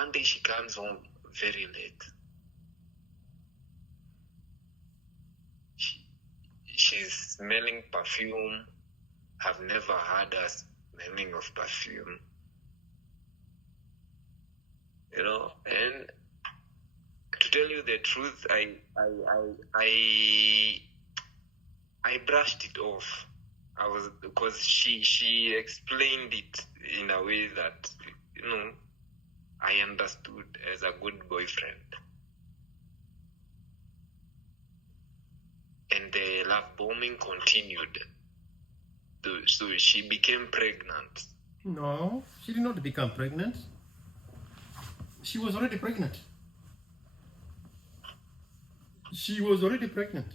one day she comes home very late. She's smelling perfume. I've never had her smelling of perfume. You know, and to tell you the truth, I brushed it off. Because she explained it in a way that, you know, I understood as a good boyfriend. And the love bombing continued. So she became pregnant. No, she did not become pregnant. She was already pregnant. She was already pregnant.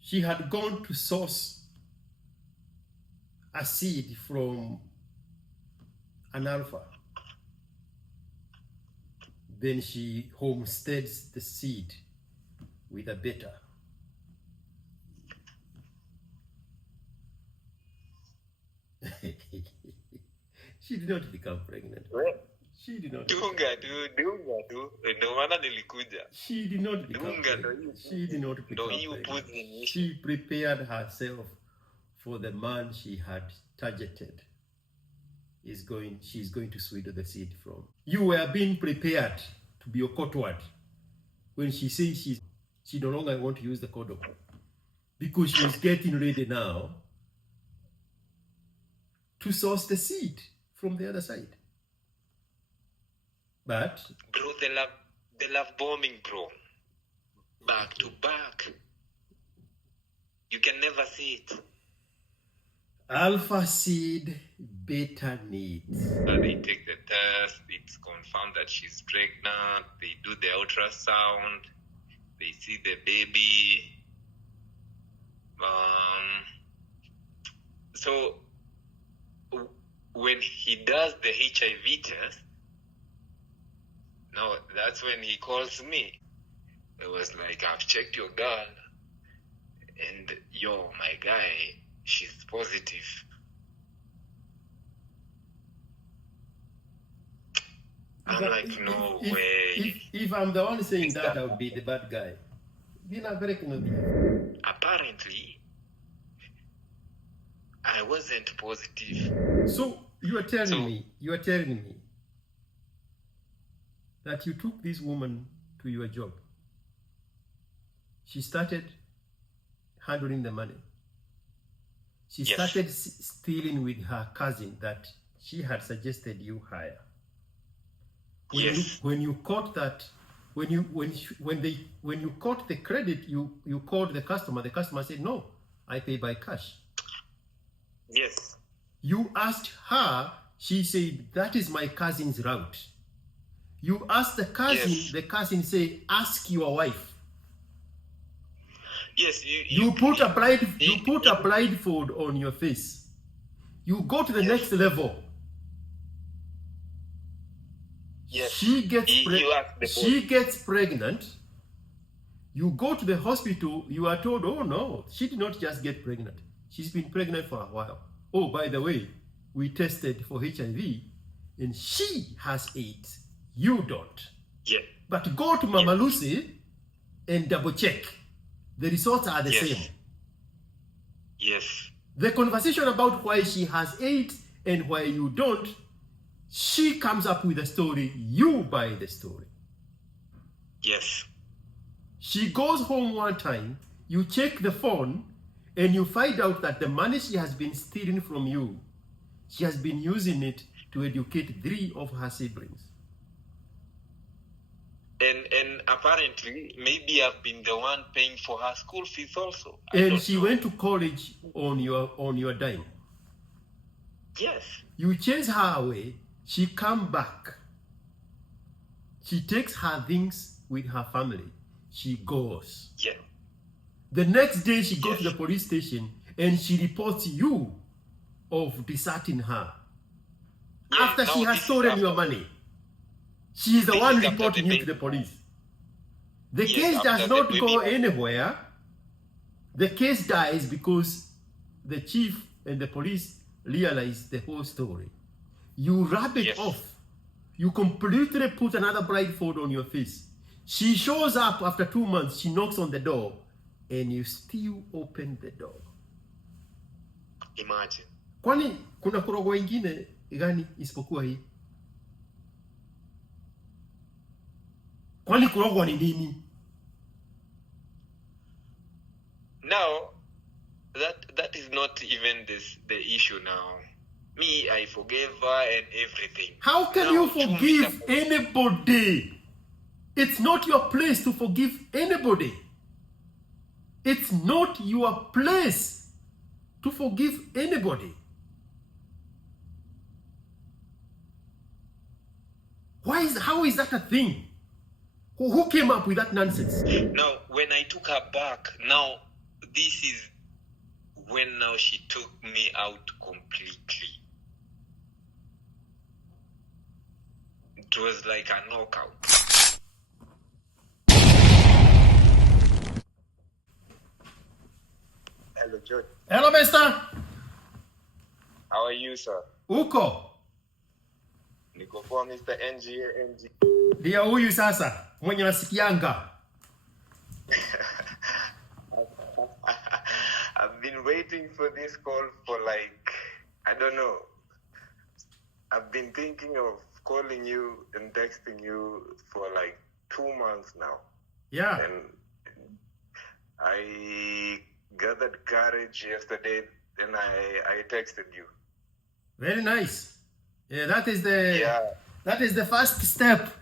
She had gone to source a seed from an alpha. Then she homesteads the seed with a beta. She did not become pregnant. She did not. Dunga tu. Ndio maana nilikuja. She did not become pregnant. She did not become pregnant. She prepared herself for the man she had targeted. She's going to swallow the seed from. You were being prepared to be a courtward when she says she no longer want to use the condom because she was getting ready now to source the seed from the other side. But bro, the love bombing, bro, back to back. You can never see it. Alpha seed, beta needs. They take the test. It's confirmed that she's pregnant. They do the ultrasound. They see the baby. So when he does the HIV test, no, that's when he calls me. It was like, I've checked your girl, and yo, my guy, she's positive. I'm like, no way. If I'm the one saying that, I would be the bad guy. Apparently, I wasn't positive. So you are telling me that you took this woman to your job. She started handling the money. She started stealing with her cousin that she had suggested you hire. When you caught that, when you caught the credit, you called the customer. The customer said, "No, I pay by cash." Yes. You asked her. She said, "That is my cousin's route." You asked the cousin. Yes. The cousin said, "Ask your wife." Yes. You put a blindfold on your face. You go to the next level. Yes. She gets pregnant. You go to the hospital. You are told, "Oh no, she did not just get pregnant. She's been pregnant for a while. Oh, by the way, we tested for HIV, and she has AIDS. You don't." Yeah. But go to Mama Lucy and double check. The results are the same. Yes. The conversation about why she has AIDS and why you don't, she comes up with a story, you buy the story. Yes. She goes home one time, you check the phone, and you find out that the money she has been stealing from you, she has been using it to educate 3 of her siblings. And apparently, maybe I've been the one paying for her school fees also. And she went to college on your dime. Yes. You chase her away, she come back. She takes her things with her family. She goes. Yeah. The next day she goes to the police station and she reports you of deserting her. Yeah, after she has stolen your money. She is the one reporting you to the police. The case does not go anywhere. The case dies because the chief and the police realize the whole story. You rub it off. You completely put another blindfold on your face. She shows up after 2 months. She knocks on the door, and you still open the door. Imagine. Kwani kuna kurogwa ingine gani isipokuwa hii? Kwani kurogwa ni nini? Now, that is not even the issue now. Me, I forgave her and everything. How can you forgive anybody? It's not your place to forgive anybody. It's not your place to forgive anybody. How is that a thing? Who came up with that nonsense? Now, when I took her back, now, this is when now she took me out completely. It was like a knockout. Hello, George. Hello, mister. How are you, sir? Uko? Niko poa, Mr. NG. Ndio huyu sasa, mwenye nasikianga. I've been waiting for this call for like, I don't know. I've been thinking of calling you and texting you for like 2 months now. Yeah. And I gathered courage yesterday and I texted you. Very nice. Yeah, that is the first step.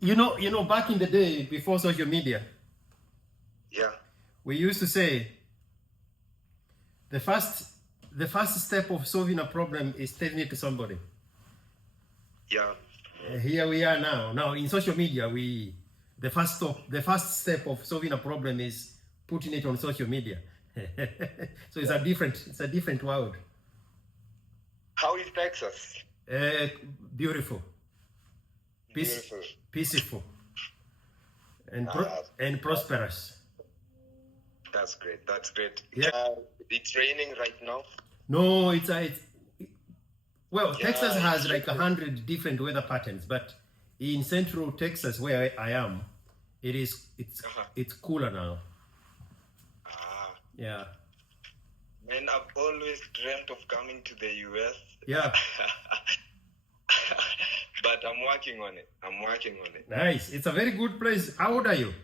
You know, back in the day before social media. Yeah. We used to say the first step of solving a problem is telling it to somebody. Yeah. Here we are now. Now in social media, the first step of solving a problem is putting it on social media. So it's a different world. How is Texas? Beautiful. Peaceful. And prosperous. That's great. Yeah. It's raining right now. No, Texas has like 100 different weather patterns, but in central Texas where I am, it's cooler now. Yeah. And I've always dreamt of coming to the US. Yeah. But I'm working on it. Nice. It's a very good place. How old are you?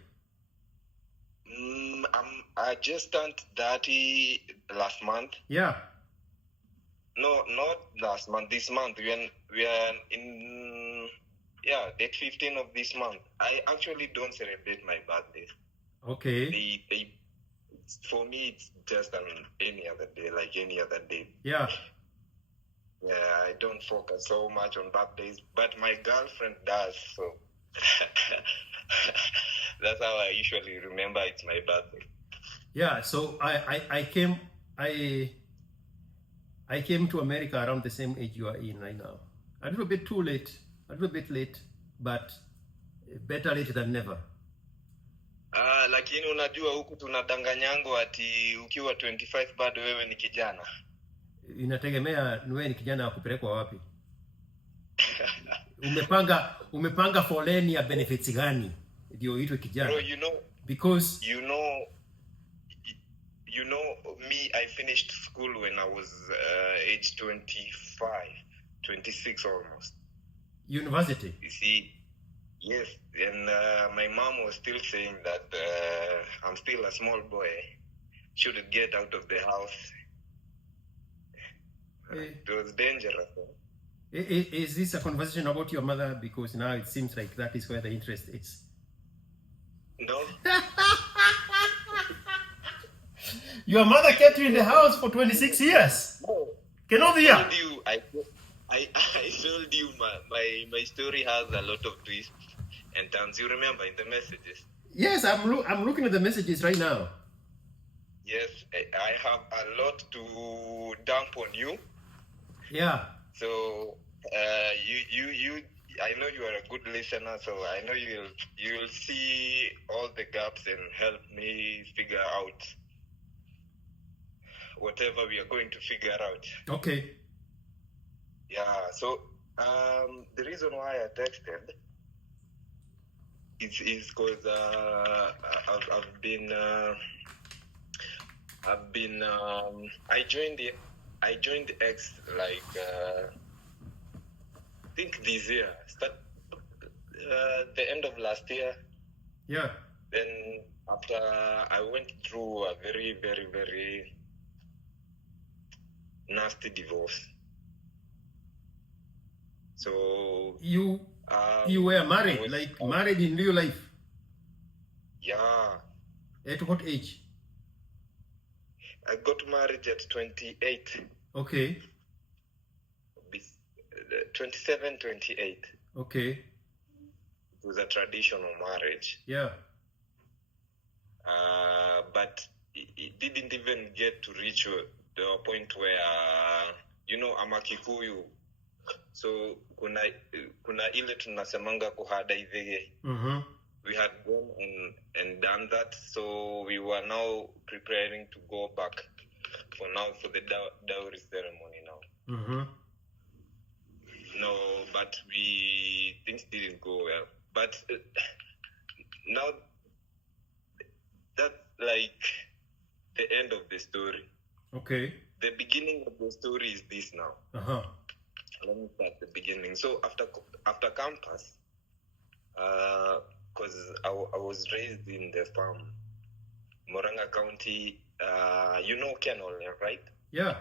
I just turned 30 last month. Yeah. No, not last month. This month. We are in date 15 of this month. I actually don't celebrate my birthday. Okay. For me, it's just any other day, like any other day. Yeah. Yeah, I don't focus so much on birthdays, but my girlfriend does, so that's how I usually remember it's my birthday. Yeah, so I came to America around the same age you are in right now. A little bit late, but better late than never. Lakini unajua huku tunadanganyango ati ukiwa 25 bado wewe ni kijana. Inategemea wewe ni kijana wa kupelekwa wapi. Umepanga foleni ya benefits gani ndio uitwe kijana? Bro, you know, because you know me, I finished school when I was age 25, 26 almost. University? You see, yes, and my mom was still saying that I'm still a small boy, shouldn't get out of the house. It was dangerous. Is this a conversation about your mother? Because now it seems like that is where the interest is. No. Your mother kept you in the house for 26 years. No. Cannot be. I told you my story has a lot of twists and turns. You remember in the messages? Yes, I'm looking at the messages right now. Yes, I have a lot to dump on you. Yeah. So you I know you are a good listener, so I know you'll see all the gaps and help me figure out whatever we are going to figure out. Okay. Yeah, so The reason why I texted is because I joined X like I think this year, the end of last year. Yeah. Then after I went through a very, very, very nasty divorce. So you were married, like married in real life? Yeah. At what age? I got married at 28. Okay. 27, 28. Okay. It was a traditional marriage. Yeah. But it didn't even get to reach the point where, I'm a Kikuyu. So kuna ile tunasemanga kuhada ivege. We had gone and done that, so we were now preparing to go back for the dowry ceremony now. No, but things didn't go well. But now that's like the end of the story. Okay. The beginning of the story is this now. Let me start the beginning. So after campus, because I was raised in the farm, Moranga County. Kenol, right? Yeah.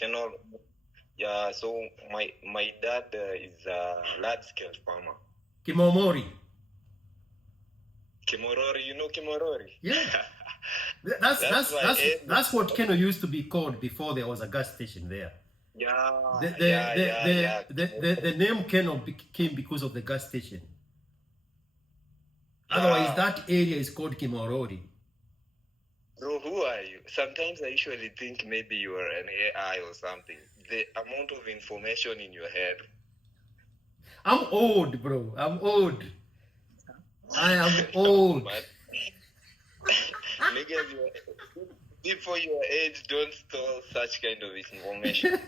Kenol. Yeah. So my dad is a large-scale farmer. Kimomori. Kimorori, you know Kimorori? Yeah. That's what Keno used to be called before there was a gas station there. Yeah. The name Keno came because of the gas station. Otherwise, that area is called Kimorori. Bro, who are you? Sometimes I usually think maybe you are an AI or something. The amount of information in your head. I'm old, bro. I'm old. I am old. Niggas, before your age, don't store such kind of information.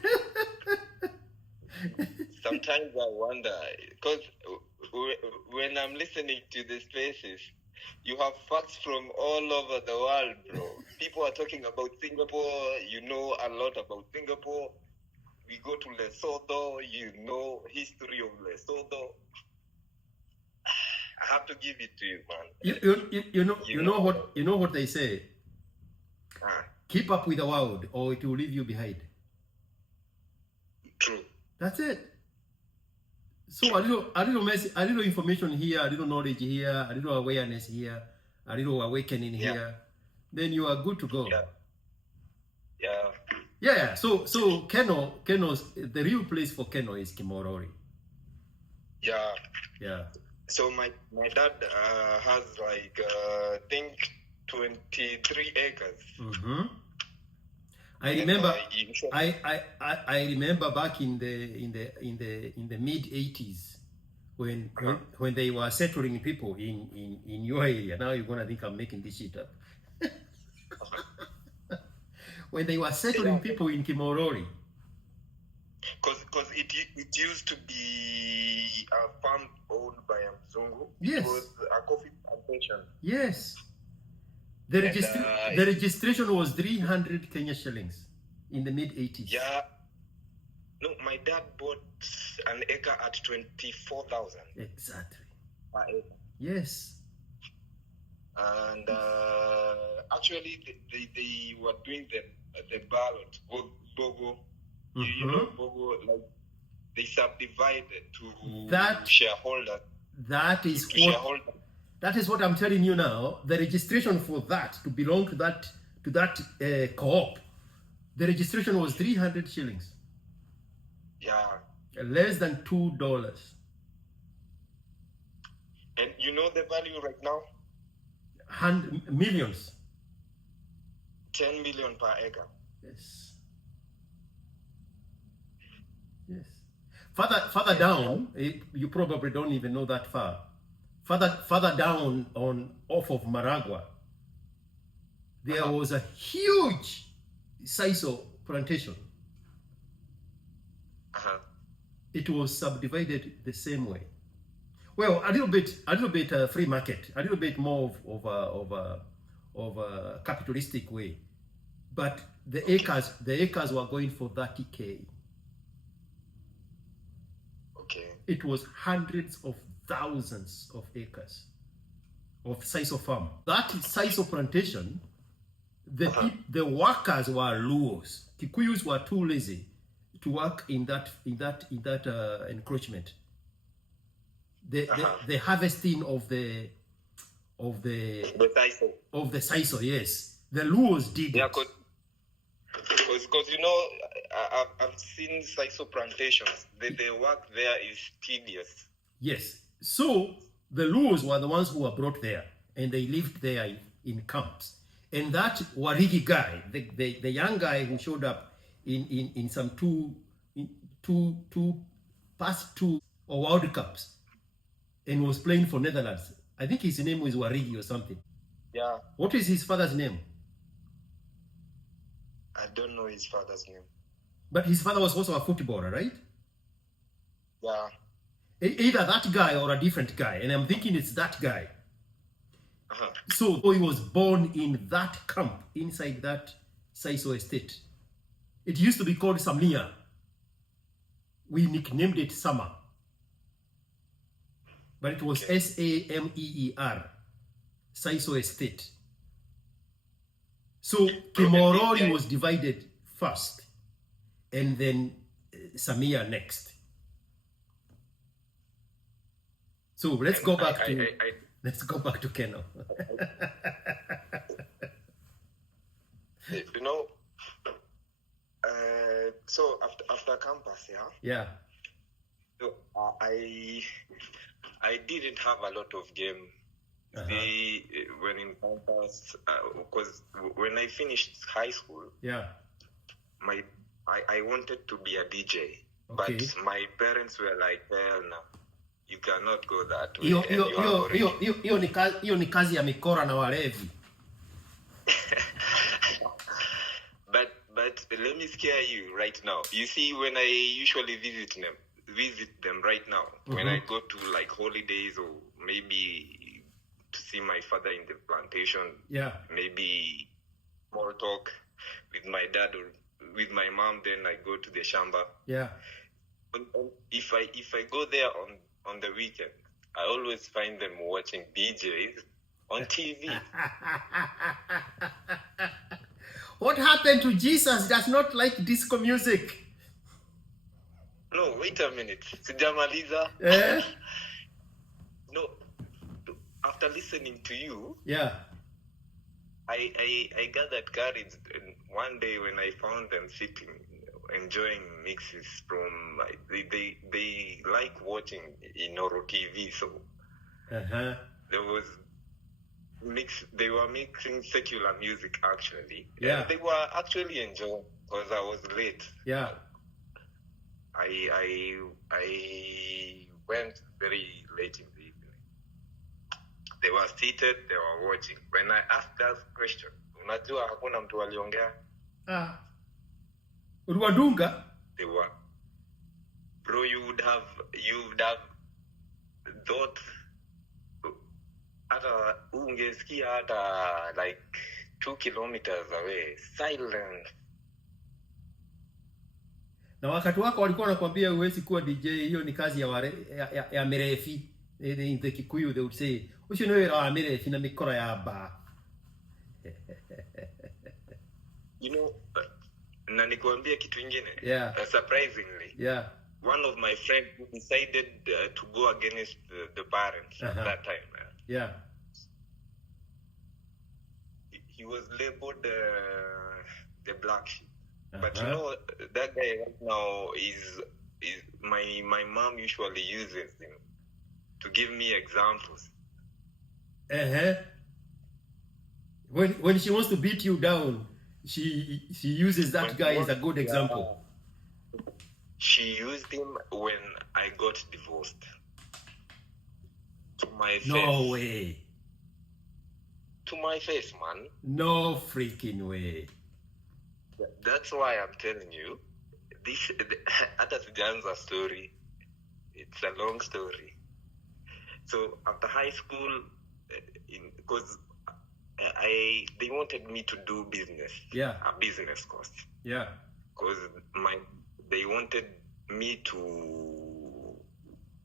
Sometimes I wonder, because when I'm listening to the spaces, you have facts from all over the world, bro. People are talking about Singapore. You know a lot about Singapore. We go to Lesotho. You know history of Lesotho. I have to give it to you, man. You know what they say. Keep up with the world, or it will leave you behind. True. That's it. So a little information here, a little knowledge here, a little awareness here, a little awakening here. Then you are good to go. Yeah. So Keno's the real place for Keno is Kimorori. Yeah. So my dad has like I think 23 acres. I remember. I remember back in the mid 80s when they were settling people in your area. Now you're gonna think I'm making this shit up. When they were settling people in Kimorori. Because it used to be a farm owned by a Mzungu. Yes. It was a coffee plantation. Yes. The registration was 300 Kenya shillings in the mid 80s. Yeah. No, my dad bought an acre at 24,000. Exactly. Per acre. Yes. And actually, they were doing the ballot, Bogo. You know, Bogo, like they subdivided to shareholders. That is what I'm telling you now. The registration for that to belong to that co-op, the registration was 300 shillings. Yeah. Less than $2. And you know the value right now? Millions. 10 million per acre. Yes. Yes. Further down, you probably don't even know that far. Further down off of Maragua, there was a huge sisal plantation. it was subdivided the same way. Well, a little bit free market, a little bit more of a capitalistic way, but the acres were going for 30K. Okay. It was hundreds of thousands of acres of sisal farm. That sisal plantation, the workers were Luos. Kikuyus were too lazy to work in that encroachment. The harvesting of the sisal, yes. The Luos did it. Because I've seen sisal plantations. The work there is tedious. Yes. So the Luos were the ones who were brought there, and they lived there in camps. And that Warigi guy, the young guy who showed up in some past two World Cups and was playing for Netherlands. I think his name was Warigi or something. Yeah. What is his father's name? I don't know his father's name. But his father was also a footballer, right? Yeah. Either that guy or a different guy. And I'm thinking it's that guy. So he was born in that camp, inside that sisal estate. It used to be called Samia. We nicknamed it Sama. But it was Sameer, sisal estate. So Kimorori was divided first, and then Samia next. So let's go back to Keno. So after campus, yeah. So I didn't have a lot of game. When in campus, because when I finished high school, yeah, I wanted to be a DJ, okay. But my parents were like, well, no, you cannot go that way. Hiyo ni kazi ya mikora na walevi. But let me scare you right now. You see, when I usually visit them right now, when I go to like holidays or maybe to see my father in the plantation, yeah, maybe more talk with my dad or with my mom, then I go to the shamba. Yeah. If I go there on the weekend, I always find them watching DJs on TV. What happened to Jesus? Does not like disco music. No, wait a minute. Sijamaliza. No. After listening to you, yeah, I got that courage. And one day when I found them sitting, enjoying mixes from, they like watching Inoro TV, so there was they were mixing secular music actually. Yeah. And they were actually enjoying because I was late. Yeah. I went very late in the evening. They were seated, they were watching. When I asked that question, unajua hakuna mtu aliongea? Uliwadunga? They were. Bro, you would have thought hata ungesikia hata like 2 kilometers away, silent. Na wakati wako walikuwa wanakuambia huwezi kuwa DJ, hiyo ni kazi ya mirefi. In the Kikuyu they would say, "Ushinoera wa mirefi na mikora ya ba." You know, na nikuambia kitu ingine. Yeah. Surprisingly. Yeah. One of my friends decided to go against the parents at that time. Yeah. He was labeled the black sheep. But you know, that guy right now is my mom usually uses him to give me examples. When she wants to beat you down, she uses that guy as a good example. She used him when I got divorced. To my face. No way. To my face, man. No freaking way. That's why I'm telling you, this hata sijaanza story. it's a long story. So after high school, because they wanted me to do business. Yeah. A business course. Yeah. Because they wanted me to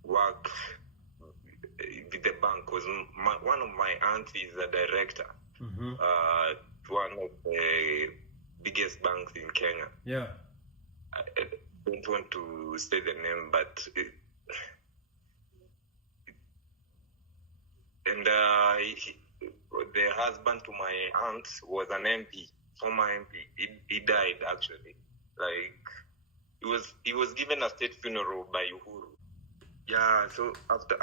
work with the bank. Because one of my aunts is a director. Mm-hmm. One of the biggest banks in Kenya. Yeah. I don't want to say the name, but the husband to my aunt was an MP, former MP. He died actually. Like he was given a state funeral by Uhuru. Yeah. So after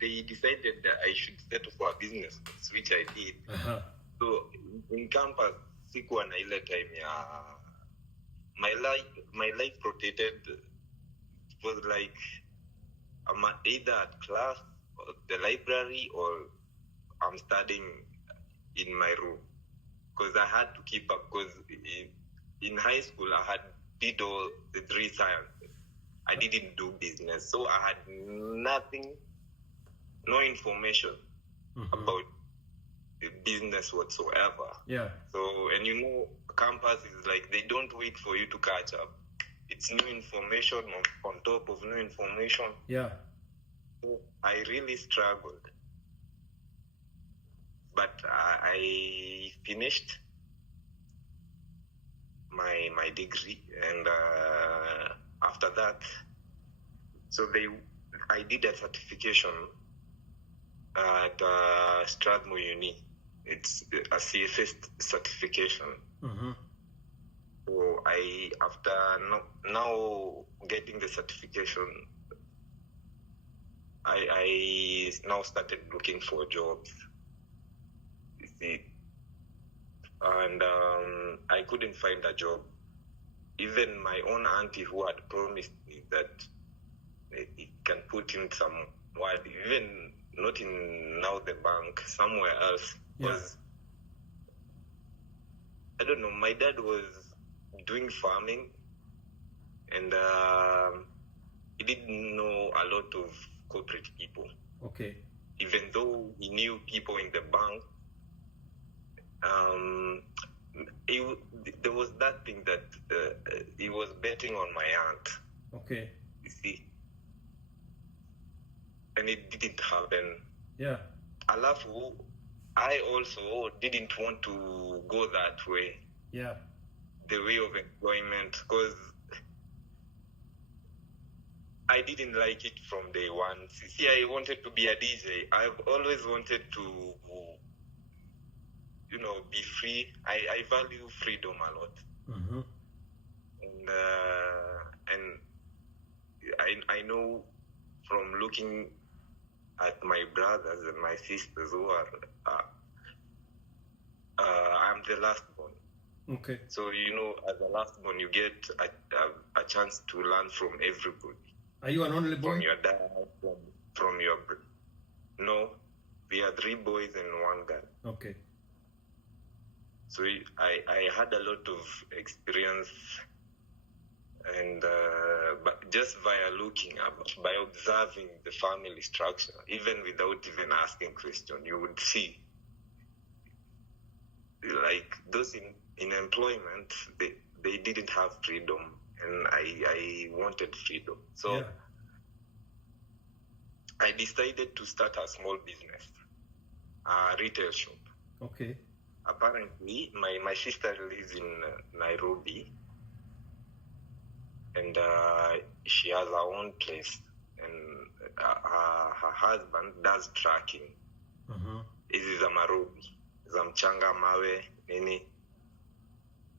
they decided that I should settle for a business, which I did. Uh-huh. So in campus, sikuwa na ile time ya my life rotated. It was like I'm either at class or the library or I'm studying in my room because I had to keep up. Because in high school I did all the 3 sciences. I didn't do business, so I had nothing, no information about the business whatsoever. Yeah. So, and campus is like they don't wait for you to catch up. It's new information on top of new information. Yeah. So I really struggled. But I finished my degree, and after that, so I did a certification at Strathmore Uni. It's a CFS certification. Mm-hmm. So after now getting the certification, I now started looking for jobs. You see, and I couldn't find a job. Even my own auntie, who had promised me that it can put in some word, even not in now the bank, somewhere else. Because I don't know, my dad was doing farming, and he didn't know a lot of corporate people. Okay. Even though he knew people in the bank, there was that thing that he was betting on my aunt. Okay. You see, and it didn't happen. Yeah. Alafu, I also didn't want to go that way. Yeah. The way of employment, because I didn't like it from day one. See, I wanted to be a DJ. I've always wanted to, be free. I value freedom a lot. Mm-hmm. And I know from looking at my brothers and my sisters who are, I'm the last born. Okay. So, as a last born, you get a chance to learn from everybody. Are you an only boy? From your dad, from your... No, we are 3 boys and 1 girl. Okay. So I had a lot of experience, and but just via looking up, by observing the family structure, even without even asking questions, you would see, like, those in employment, they didn't have freedom, and I wanted freedom. So I decided to start a small business, a retail shop. Okay. Apparently, my sister lives in Nairobi, and she has her own place, and her husband does trucking. Mm-hmm. Hizi za Marobi, za mchanga, mawe, nini.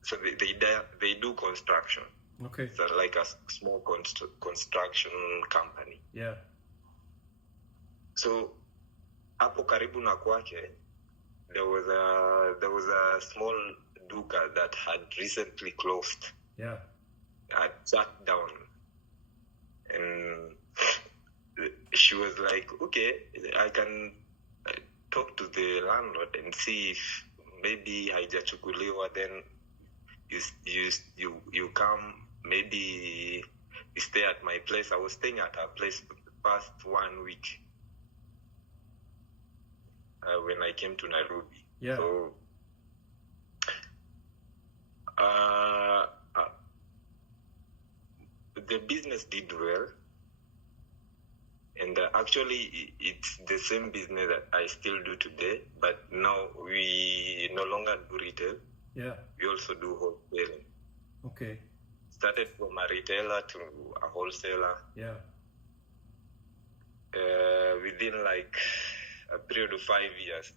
So they do construction. Okay. It's like a small construction company. Yeah. So hapo karibu na kwake, there was a small duka that had recently closed. Yeah. Had shut down, and she was like, "Okay, I can talk to the landlord and see if maybe haijachukuliwa. Then you come, maybe stay at my place. I was staying at her place for the past 1 week when I came to Nairobi. Yeah. So the business did well, and actually it's the same business that I still do today, but now we no longer do retail. Yeah. We also do wholesaling. Okay. Started from a retailer to a wholesaler. Yeah. Within like a period of 5 years,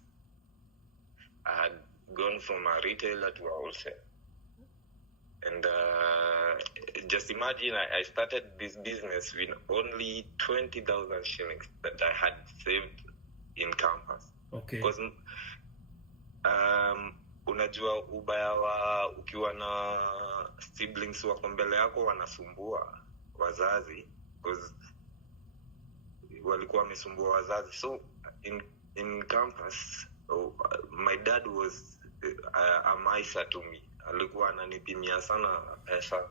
I had gone from a retailer to a wholesaler. And just imagine, I started this business with only 20,000 shillings that I had saved in campus. Okay. Because unajua ubaya wa ukiwa na siblings wako mbele yako wanasumbua wazazi, because walikuwa wamesumbua wazazi. So in campus, my dad was a miser to me. Alikuwa ananipimia sana pesa.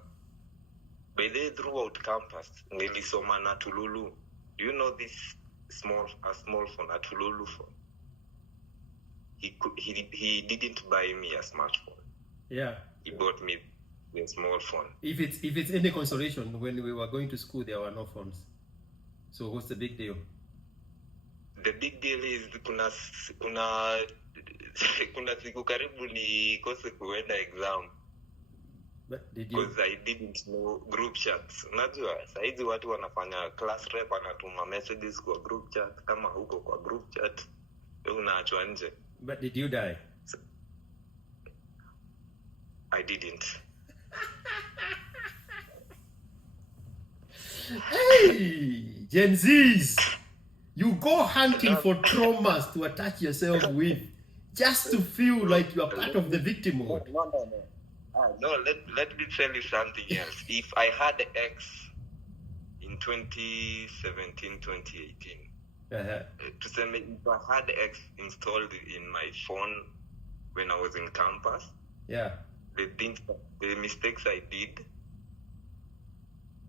By the way, throughout campus, nilisoma na Tululu. Do you know this small phone, a Tululu phone? He didn't buy me a smartphone. Yeah. He bought me a small phone. If it's any consolation, when we were going to school, there were no phones. So what's the big deal? The big deal is kuna siku karibu nikose kuenda exam. But did you? Because I didn't know group chats. Unajua saizi watu wanafanya class rep, anatuma messages kwa group chat. Kama huko kwa group chat unaachwa nje. But did you die? I didn't. Hey, Gen Zs, you go hunting for traumas to attach yourself with, just to feel like you are part of the victimhood. No, let me tell you something else. If I had X in 2017, 2018, to say if I had X installed in my phone when I was in campus, yeah, the mistakes I did,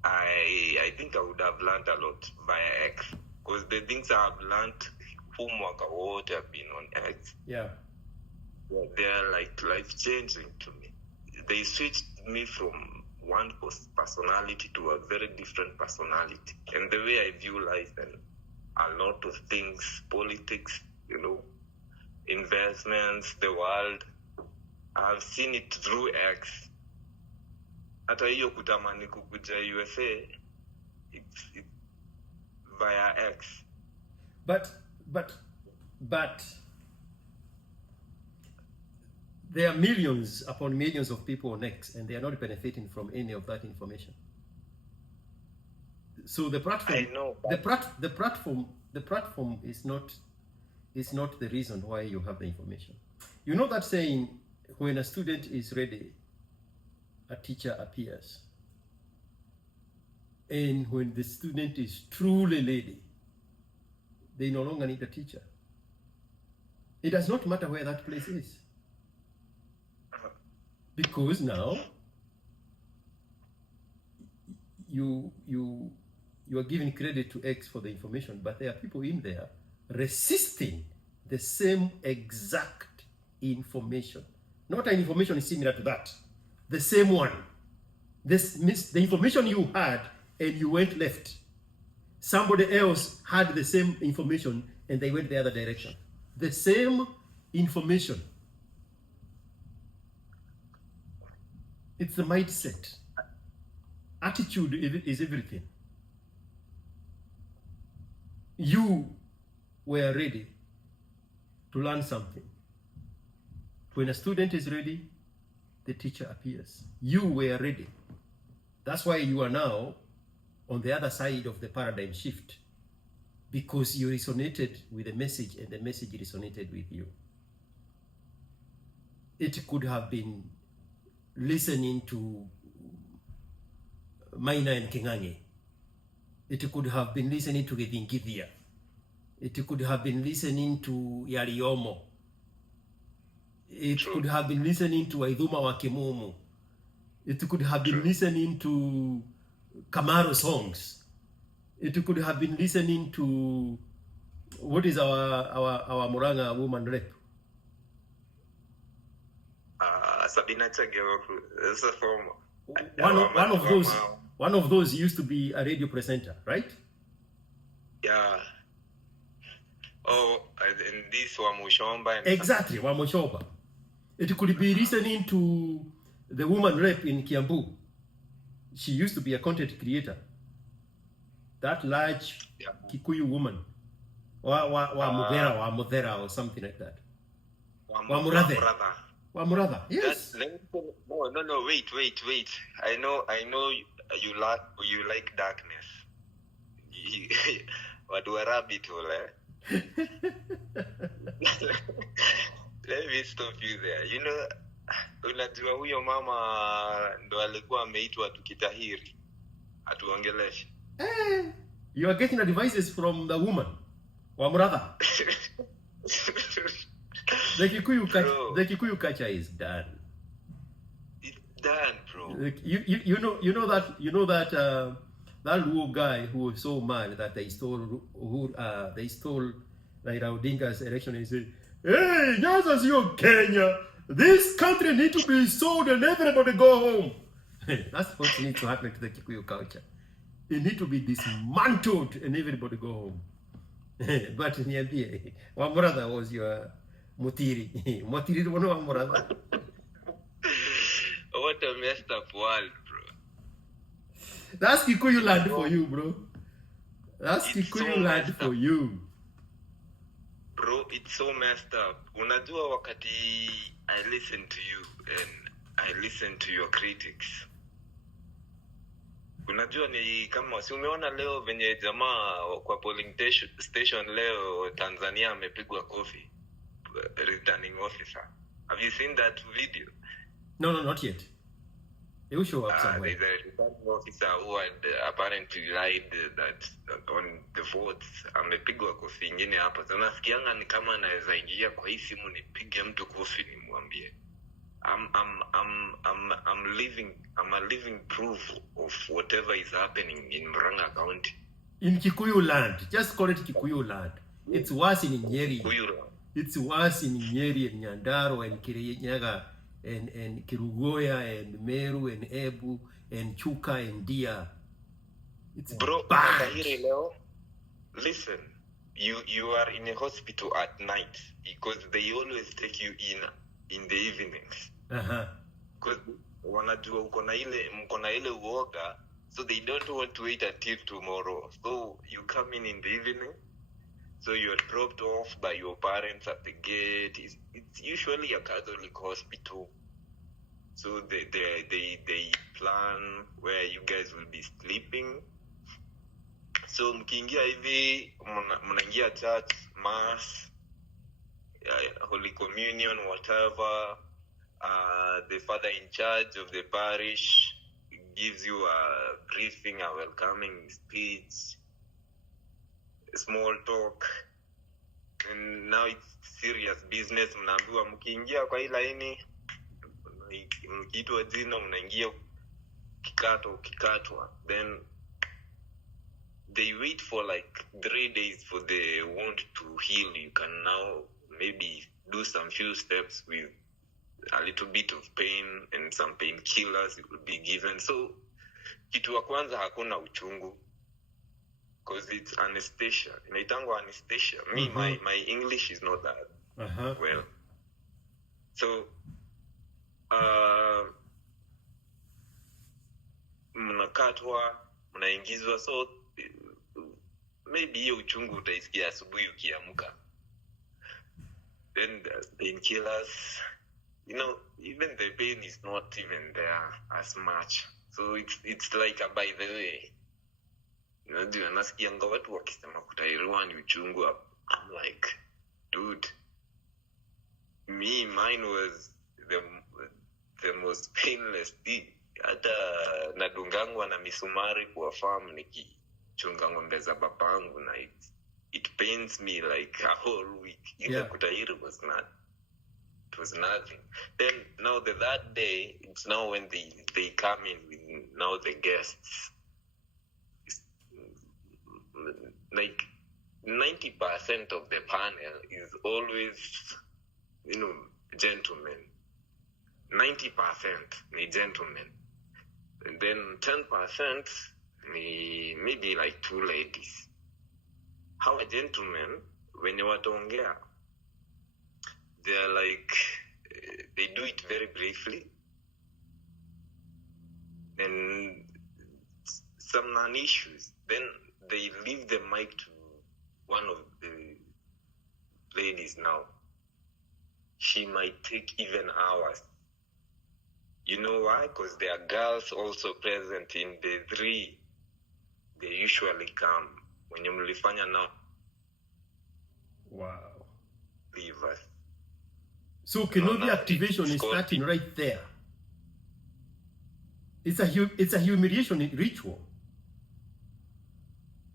I think I would have learned a lot via X. Because the things I have learned, homework or what have been on X, yeah, they're like life-changing to me. They switched me from one personality to a very different personality. And the way I view life and a lot of things, politics, investments, the world, I've seen it through X. Hata hiyo kutamani kukuja USA, it's via X. But there are millions upon millions of people on X, and they are not benefiting from any of that information. So the platform, I know, the platform is not the reason why you have the information. You know that saying, when a student is ready, a teacher appears. And when the student is truly ready, they no longer need a teacher. It does not matter where that place is. Because now you are giving credit to X for the information, but there are people in there resisting the same exact information. Not an information is similar to that. The same one. The information you had and you went left. Somebody else had the same information and they went the other direction. The same information. It's the mindset. Attitude is everything. You were ready to learn something. When a student is ready, the teacher appears. You were ready. That's why you are now on the other side of the paradigm shift, because you resonated with the message and the message resonated with you. It could have been listening to Maina and Kingange. It could have been listening to Githingithia. It could have been listening to Yariomo. It could have been listening to Aidhuma wa Kimumu. It could have been listening to Camaro songs. It could have been listening to, what is our Muranga woman rep? Sabina Chageo, that's a form. One of those used to be a radio presenter, right? Yeah. Oh, and this Wamushomba. Exactly, Wamushomba. It could be listening to the woman rep in Kiambu. She used to be a content creator. That large Kikuyu woman. Wamudhera or something like that. Wamuratha. Yes. No, wait. I know you like darkness. What were rabbit hole, eh? Let me stop you there. You know, unajua huyo mama ndo alikuwa ameitwa tukitahiri atuongeleshe. You are getting advices from the woman, Wamuratha. The Kikuyu culture is done. It's done, bro. You know that that Luo guy who was so mad that they stole Raila Odinga's election and said, "Hey, Nyanza's your Kenya. This country needs to be sold and everybody go home." That's what needs to happen to the Kikuyu culture. It needs to be dismantled and everybody go home. But niambie, Wamuratha was your Mutiri. Mutiri one of Wamuratha. What a messed up world, bro. That's Kikuyu land for you, bro. That's Kikuyu land for you. Bro, it's so messed up. Unajua wakati I listen to you and I listen to your critics. Unajua ni kama si umeona leo venye jamaa kwa polling station leo Tanzania amepigwa kofi, returning officer. Have you seen that video? No, not yet. It will show up somewhere. There's a returning officer who had apparently lied that on the votes amepigwa kofi ingine hapa. So nasikianga ni kama anaweza ingia kwa hii simu nipige mtu kofi nimwambie. I'm a living proof of whatever is happening in Murang'a County. In Kikuyu land, just call it Kikuyu land. It's worse in Nyeri. It's worse in Nyeri and Nyandaro and Kirinyaga and Kirugoya and Meru and Ebu and Chuka and Dia. It's bro, bad. Listen, you are in a hospital at night because they always take you in the evenings. Because wanajua mko na ile uoga, so they don't want to wait until tomorrow. So you come in the evening, so you're dropped off by your parents at the gate. It's usually a Catholic hospital, so they plan where you guys will be sleeping. So mkiingia hivi mnaingia church, mass, Holy Communion, whatever. The father in charge of the parish gives you a briefing, a welcoming speech, small talk, and now it's serious business. Mnaambiwa mkiingia kwa hii laini, mkiitwa jina mnaingia kikatwa. Then they wait for like 3 days for the wound to heal. You can now maybe do some few steps with a little bit of pain and some painkillers will be given. So kitu wa kwanza hakuna uchungu because it's anesthesia. Inaitangwa anesthesia. Me, my English is not that well. So mnakatwa, mnaingizwa, so maybe hiyo uchungu utaisikia asubuhi ukiamka. Then there's painkillers. You know, even the pain is not even there as much. So it's like a by the way. Unajua nasikianga watu wakisema kutairiwa ni uchungu. I'm like, dude, mine was the most painless thing. Hata nadungangwa na misumari kwa farm nikichunga ng'ombe za babangu na it pains me like a whole week. Kutairi was not. It was nothing. Then now that day, it's now when they come in with now the guests. like 90% of the panel is always, gentlemen. 90% ni gentlemen. And then 10% ni maybe like 2 ladies. Hawa gentlemen, when you wataongea, they're like, they do it very briefly. And some non-issues. Then they leave the mic to one of the ladies now. She might take even hours. You know why? Because there are girls also present in the 3. They usually come. When you mlifanya now. Wow. Leave us. So Kenodi activation is starting right there. It's a humiliation ritual.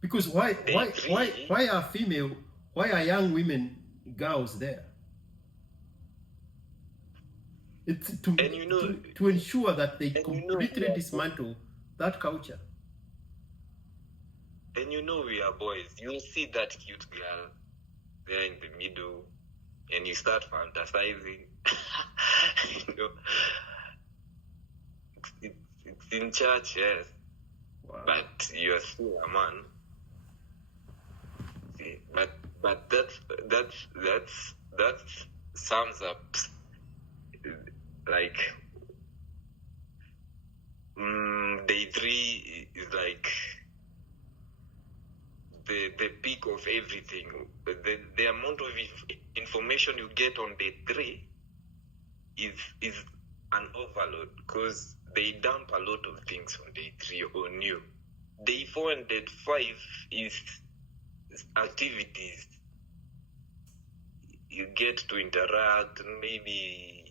Because why are young women, girls there? It's to ensure that they completely dismantle that culture. And we are boys. You'll see that cute girl there in the middle, and you start fantasizing. It's in church, yes. Wow. But you're still a man. See, but that sums up like day 3 is like the peak of everything. The amount of information you get on day 3 is an overload, because they dump a lot of things on day 3 on you. Day 4 and day 5 is activities. You get to interact, maybe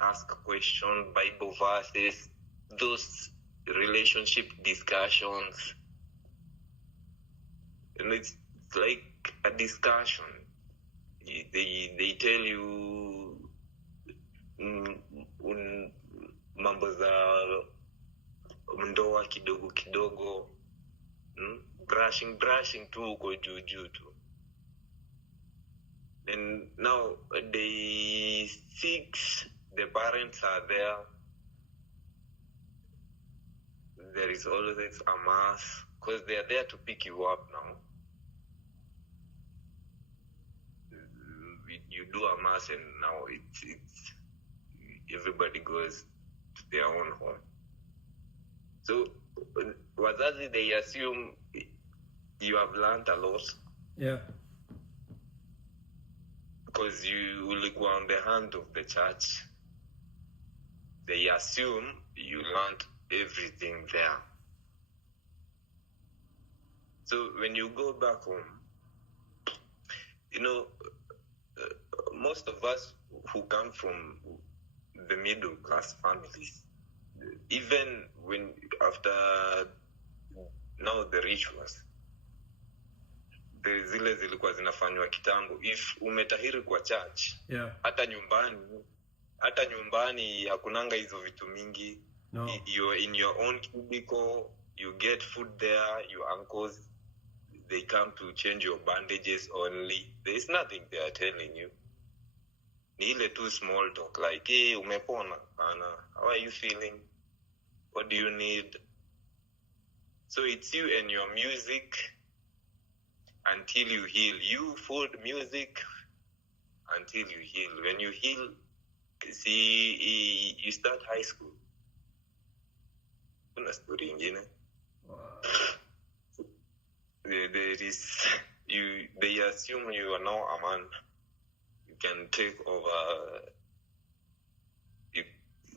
ask questions, Bible verses, those relationship discussions. And it's like a discussion. They tell you mambo za ndoa kidogo kidogo, brushing tu uko juu tu. And now day 6, the parents are there. There is always a mass, because they are there to pick you up now. You do a mass, and now it's everybody goes to their own home. So wazazi, they assume you have learned a lot. Yeah. Because you ulikuwa on the hand of the church. They assume you learned everything there. So when you go back home, most of us who come from the middle class families, even when after now the rituals, zile zilikuwa zinafanywa kitambo, if umetahiri kwa church, yeah, hata nyumbani hakunanga hizo vitu mingi. No. You're in your own cubicle, you get food there, your uncles, they come to change your bandages only. There is nothing they are telling you. Ni ile too small talk, like, hey, umepona? Anna, how are you feeling? What do you need? So it's you and your music until you heal. You, food, music, until you heal. When you heal, see, you start high school. Kuna story ingine. Wow. They assume you are now a man. You can take over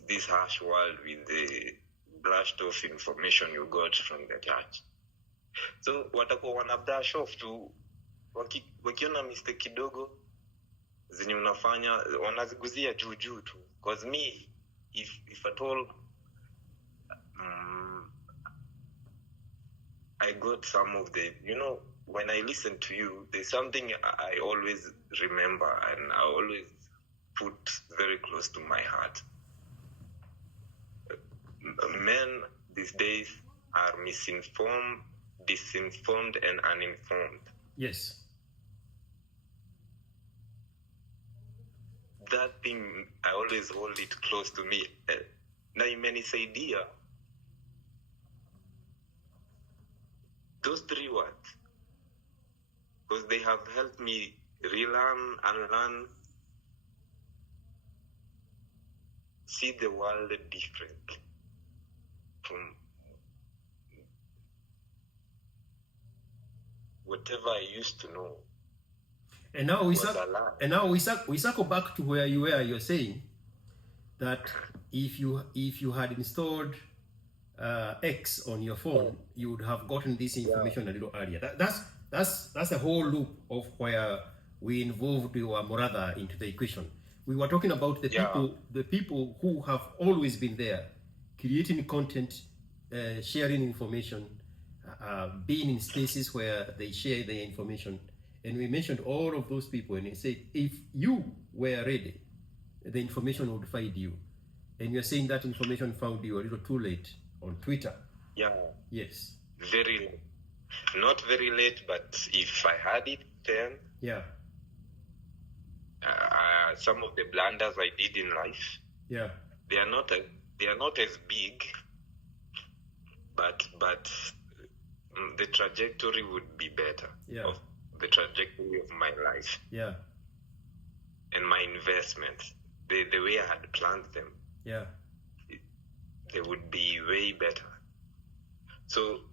this harsh world with the brushed off information you got from the church. So watakuwa wanabrush off tu, wakiona mistake kidogo zenye unafanya wanaziguzia juu tu. Because me, if at all I got some of the, when I listen to you, there's something I always remember and I always put very close to my heart. Men these days are misinformed, disinformed, and uninformed. Yes. That thing, I always hold it close to me. Na imenisaidia. Those 3 words. Because they have helped me relearn, unlearn, see the world different from whatever I used to know. And now we circle back to where you were. You're saying that if you had installed X on your phone, you would have gotten this information a little earlier. That's the whole loop of where we involved your brother into the equation. We were talking about the people who have always been there, creating content, sharing information, being in spaces where they share their information. And we mentioned all of those people, and he said, if you were ready, the information would find you. And you're saying that information found you a little too late on Twitter. Yeah. Yes. Very late. Not very late, but if I had it then, yeah. Some of the blunders I did in life, yeah, they are not as big, but the trajectory would be better. Yeah. Of the trajectory of my life. Yeah. And my investments, the way I had planned them. Yeah. They would be way better. So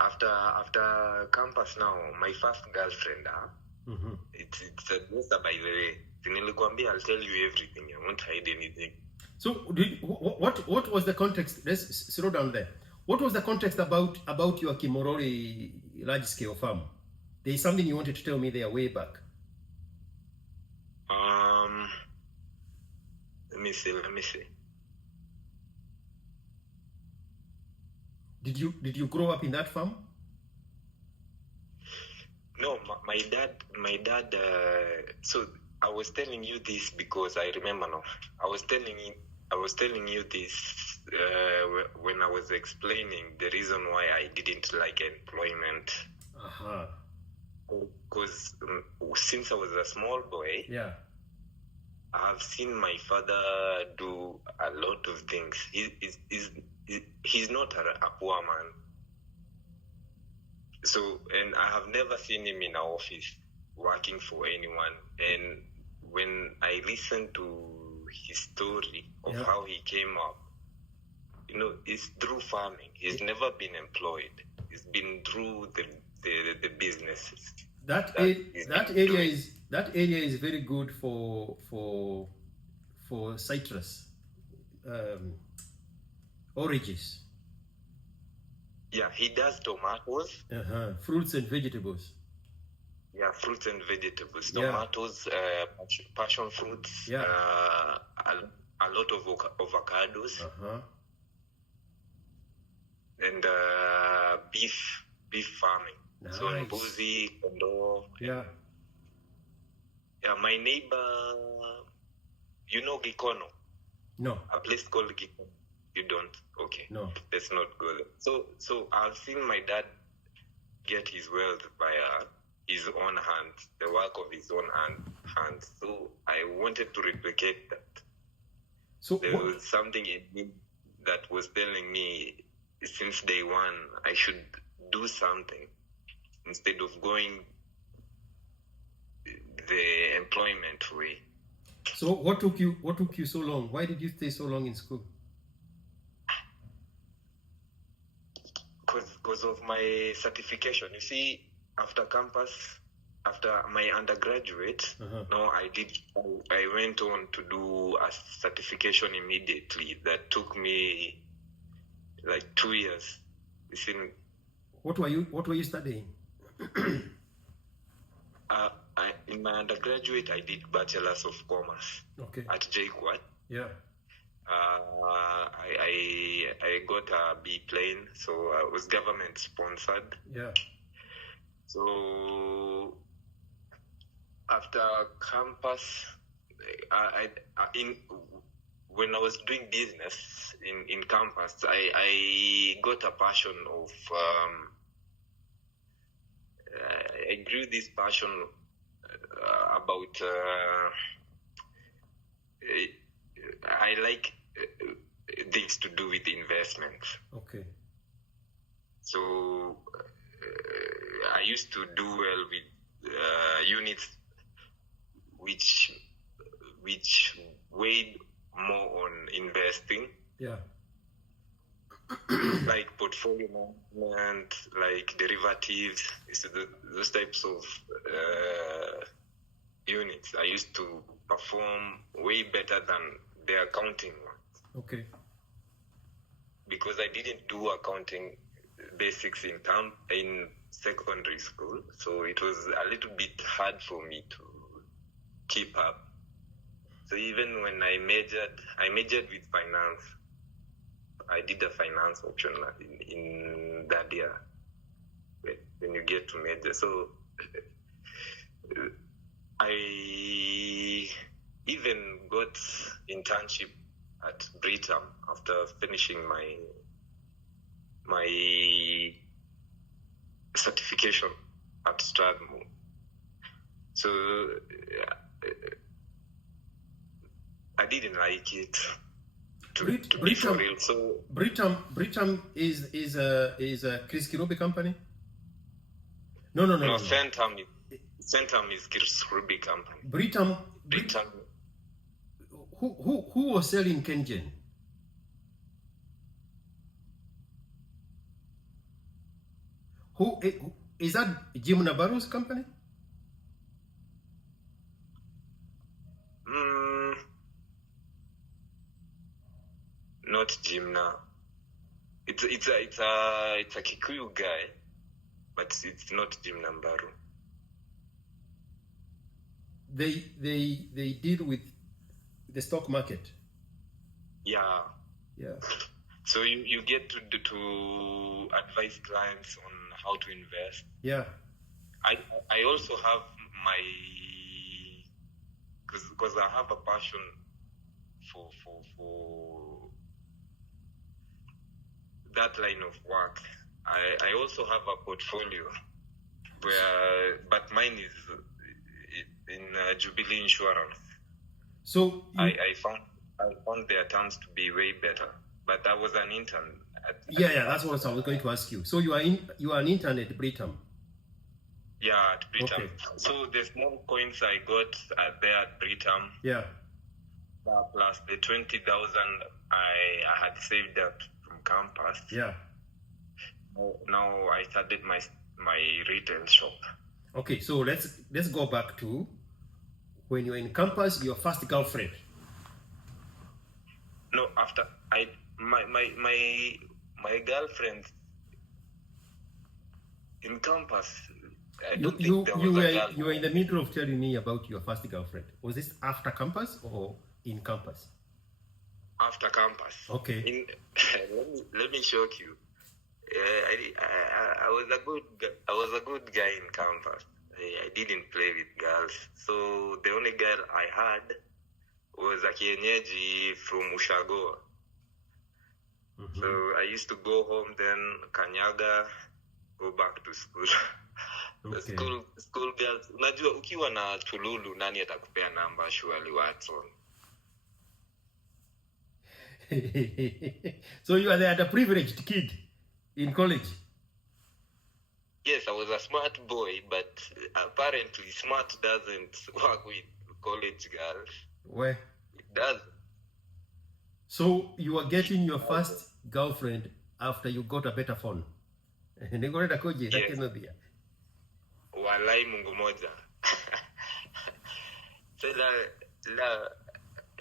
after campus now, my first girlfriend, it's a Dessa, by the way. I'll tell you everything. I won't hide anything. So what was the context? Let's slow down there. What was the context about your Kimorori large scale farm? There is something you wanted to tell me there way back. Let me see. Did you grow up in that farm? No, my dad. So I was telling you this because I remember now. I was telling you this when I was explaining the reason why I didn't like employment. Because since I was a small boy, yeah, I've seen my father do a lot of things. He's not a poor man. So, and I have never seen him in an office working for anyone. And when I listened to his story of how he came up, it's through farming. He's never been employed. It's been through the businesses. That area is very good for citrus oranges. Yeah, he does tomatoes. Fruits and vegetables. Yeah, fruits and vegetables. Tomatoes, passion fruits. Yeah. A lot of avocados. And beef farming. Nice. So mbuzi, kondoo. Yeah. Yeah, my neighbor, you know Gikono? No. A place called Gikono. You don't? Okay. No. Let's not go there. So I've seen my dad get his wealth by his own hands, the work of his own hands. So I wanted to replicate that. So there was something in me that was telling me since day one I should do something instead of going the employment way. So what took you so long? Why did you stay so long in school? Because of my certification. You see, after campus, after my undergraduate, I went on to do a certification immediately that took me like 2 years. You see, what were you studying? In my undergraduate, I did Bachelor's of Commerce at JQuat. Yeah. I got a B plane, so I was government sponsored. Yeah. So after campus, when I was doing business in campus, I got a passion of I grew this passion about I like things to do with investment. Okay. So I used to do well with units which weighed more on investing. Yeah. Like portfolio management, like derivatives, those types of units. I used to perform way better than the accounting ones. Okay. Because I didn't do accounting basics in secondary school, so it was a little bit hard for me to keep up. So even when I majored with finance. I did a finance option in that year when you get to major. So I even got internship at Britam after finishing my certification at Strathmore. So I didn't like it. To be for real. So Britam is a Chris Kirubi company? No. Centum is Chris Kirubi company. Britam. Who was selling Kengen? Who is that? Jim Nabaro's company? Not Jimna. It's a Kikuyu guy, but it's not Jim Nambaru. They deal with the stock market. Yeah. Yeah. So you get to advise clients on how to invest. Yeah. I also have my because I have a passion for that line of work. I also have a portfolio but mine is in Jubilee Insurance. So I found their terms to be way better, but I was an intern. That's what I was going to ask you. So you are an intern at Britam. Yeah, at Britam. Okay. So the small coins I got there at Britam. Yeah. Plus the 20,000 I had saved up from campus. Yeah. Now I started my retail shop. Okay, so let's go back to when you were in campus, your first girlfriend. No, after my girlfriend in campus. You were in the middle of telling me about your first girlfriend. Was this after campus or in campus? After campus. Okay. Let me shock you. I was a good guy in campus. I didn't play with girls. So the only girl I had was a kienyeji from Ushagoa. Mm-hmm. So I used to go home, then kanyaga, go back to school. Okay. School girls. Unajua ukiwa na tululu nani atakupea namba surely Watson. So you are the privileged kid in college? Yes, I was a smart boy, but apparently smart doesn't work with college girls. Where? It does. So you are getting your first girlfriend after you got a better phone? Yes. Walai Mungu moja. So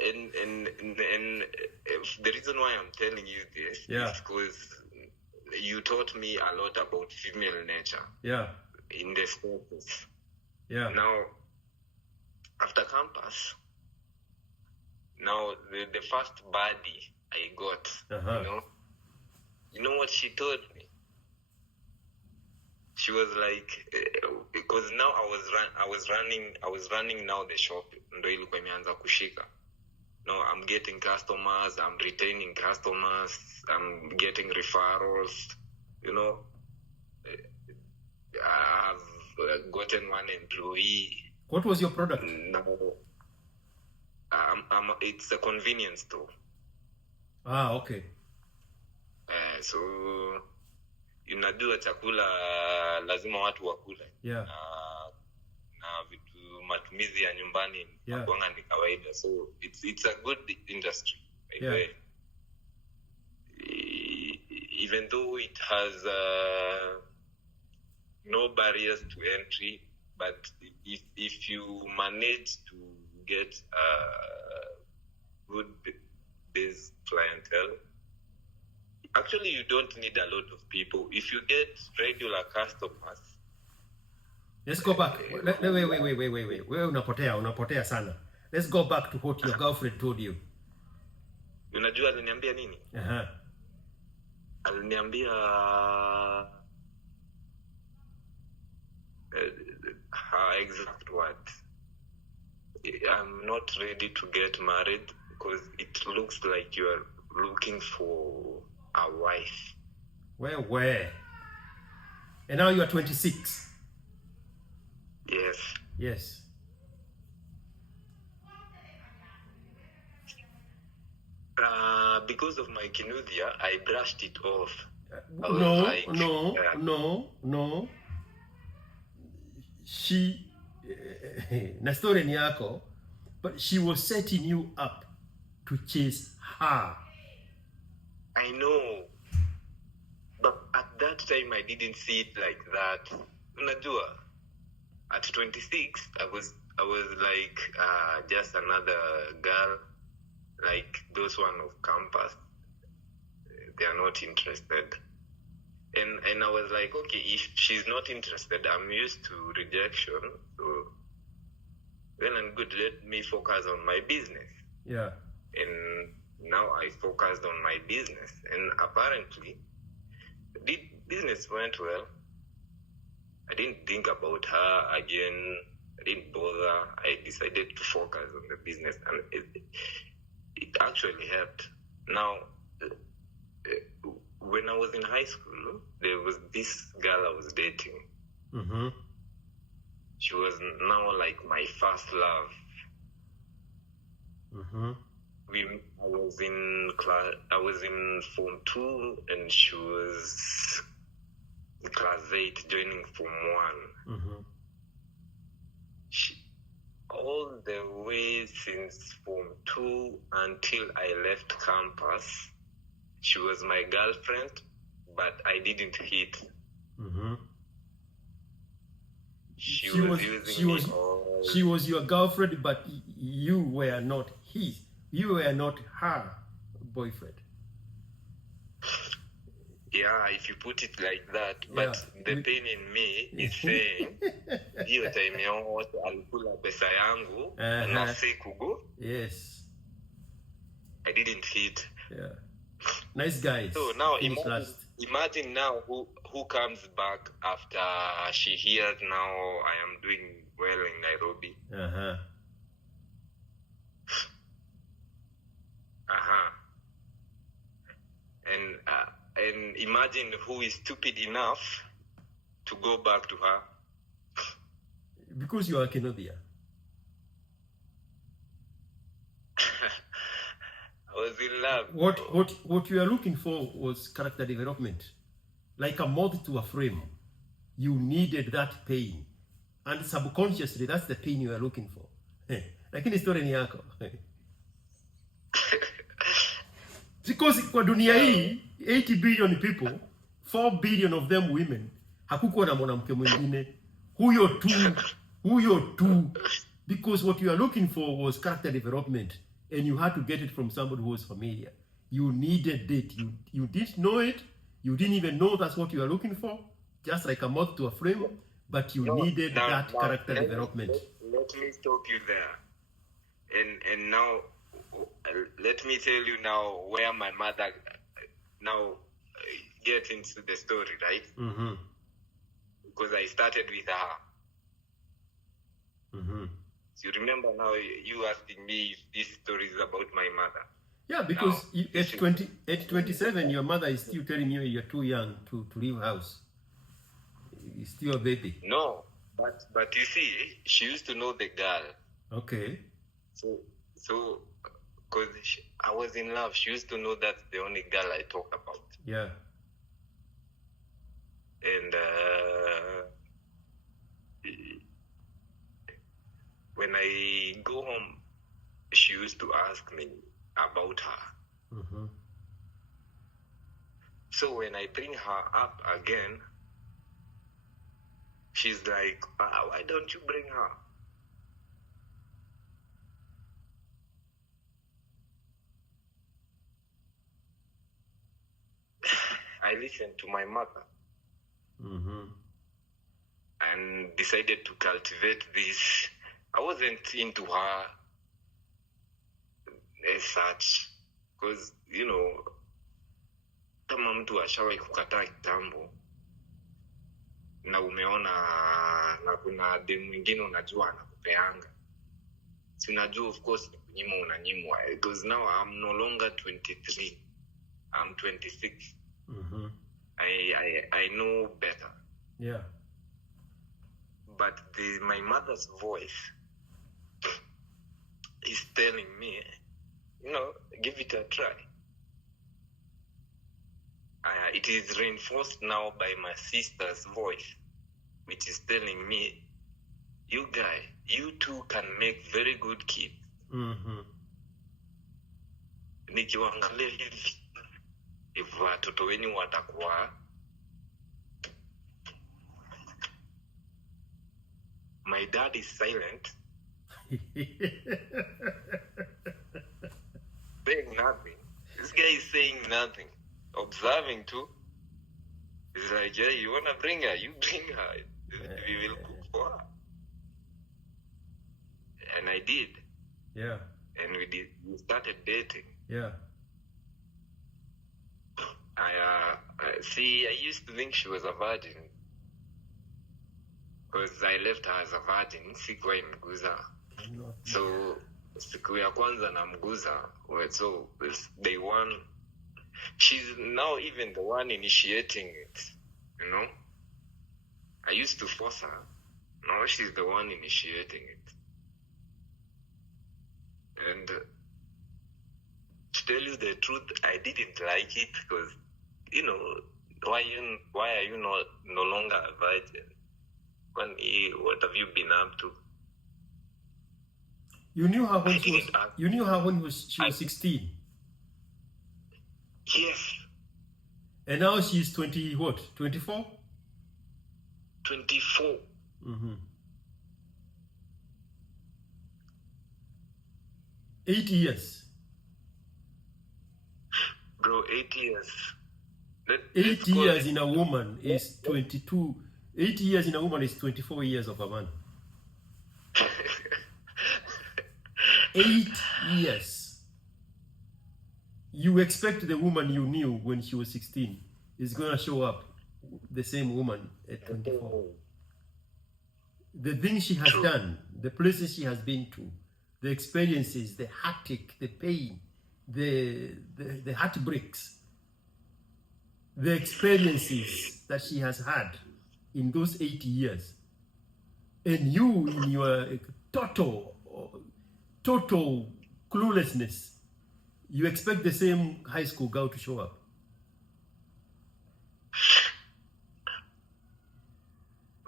and the reason why I'm telling you this is because you taught me a lot about female nature. Yeah. In the sports. Yeah. Now, after campus, now the first baddie I got, you know what she told me? She was like, because now I was running now the shop. Ndo ilikuwa imeanza kushika. No, I'm getting customers, I'm retaining customers, I'm getting referrals, you know. I have gotten one employee. What was your product? Now, it's a convenience store. Ah, okay. So unajua chakula lazima watu wakule. Yeah. Na vitu matumizi ya nyumbani nakuanga ni kawaida. So it's a good industry. Yeah. Even though it has no barriers to entry, but if you manage to get good base clientele, actually you don't need a lot of people. If you get regular customers. Let's go back. Wait. Wewe unapotea sana. Let's go back to what your girlfriend told you. Unajua aliniambia nini? Aliniambia her exact words. I'm not ready to get married because it looks like you are looking for a wife. Where? And now you are 26. Yes. Because of my kinuthia, I brushed it off. No. She, na story ni yako, but she was setting you up to chase her. I know, but at that time I didn't see it like that. Unajua, at 26, I was like just another girl, like those one of campus. They are not interested. And I was like, okay, if she's not interested, I'm used to rejection. So, well and good, let me focus on my business. Yeah. And now I focused on my business. And apparently, the business went well. I didn't think about her again. I didn't bother. I decided to focus on the business. And it actually helped. Now, when I was in high school, there was this girl I was dating. Mm-hmm. She was now like my first love. Mm-hmm. I was in Form 2 and she was in Class 8 joining Form 1. Mm-hmm. All the way since Form 2 until I left campus, she was my girlfriend, but I didn't hit. Mm-hmm. She was your girlfriend, but you were not you were not her boyfriend. Yeah, if you put it like that. But the pain in me is saying, hiyo time yote alikula pesa yangu na sikugo. Yes. I didn't hit. Yeah. Nice guys. So now imagine now who comes back after she hears now I am doing well in Nairobi. And imagine who is stupid enough to go back to her. Because you are Kenodia. I was in love. What you are looking for was character development. Like a moth to a frame. You needed that pain. And subconsciously, that's the pain you are looking for. Lakini story ni yako. Because kwa dunia hii 80 billion people, 4 billion of them women, hakukuwa na mwanamke mwingine. Huyo tu. Because what you are looking for was character development, and you had to get it from somebody who was familiar. You needed it. You didn't know it. You didn't even know that's what you are looking for. Just like a moth to a frame, but you needed that character development. Let me stop you there. And now, let me tell you now where my mother now get into the story, right? Mm-hmm. Because I started with her. Mm-hmm. So you remember now you asking me if this story is about my mother. Yeah, because now, at 27, your mother is still telling you you're too young to leave house. You're still a baby. No, But you see, she used to know the girl. Okay. So, because I was in love, she used to know that's the only girl I talk about. Yeah. And when I go home, she used to ask me about her. Mm-hmm. So when I bring her up again, she's like, why don't you bring her? I listened to my mother. Mm-hmm. And decided to cultivate this. I wasn't into her as such, because, you know, kama mtu ashawahi kukataa kitambo na umeona na kuna demu mwingine unajua anakupeanga, si unajua of course kunyima unanyimwa, because now I'm no longer 23, I'm 26. Mm-hmm. I know better. Yeah. But my mother's voice is telling me, you know, give it a try. It is reinforced now by my sister's voice, which is telling me, you guy, you two can make very good kids. Mm-hmm. Nikiwaangalia hivi, if watoto wenyu watakuwa, my dad is silent, saying nothing. This guy is saying nothing, observing too. He's like, yeah, you wanna bring her, you bring her. We will cook for her. And I did. Yeah. And we started dating. Yeah. I used to think she was a virgin, because I left her as a virgin. Sikuwa imguza. So siku ya kwanza na mguza, so day one, she's now even the one initiating it, you know. I used to force her. Now she's the one initiating it. And to tell you the truth, I didn't like it, because, you know, why are you no longer a virgin? What have you been up to? You knew her when she was 16. Yes. And now she's 20 what? 24? 24. Mm-hmm. 8 years. Bro, 8 years. 8 years in a woman is 22. 8 years in a woman is 24 years of a man. 8 years. You expect the woman you knew when she was 16 is going to show up the same woman at 24. The things she has done, the places she has been to, the experiences, the heartache, the pain, the heartbreaks, the experiences that she has had in those 8 years. And you, in your total cluelessness, you expect the same high school girl to show up.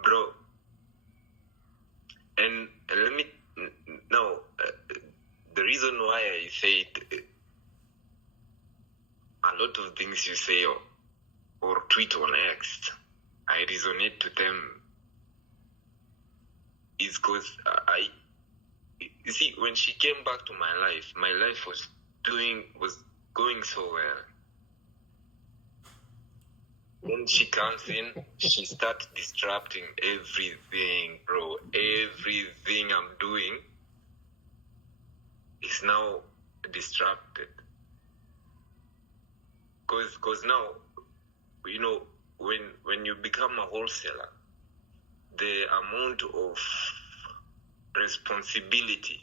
Bro, and let me know, the reason why I said a lot of things you say or tweet on X, I resonate to them, is because you see, when she came back to my life was going so well. When she comes in, she starts disrupting everything, bro. Everything I'm doing is now disrupted. Because now, you know, when you become a wholesaler, the amount of responsibility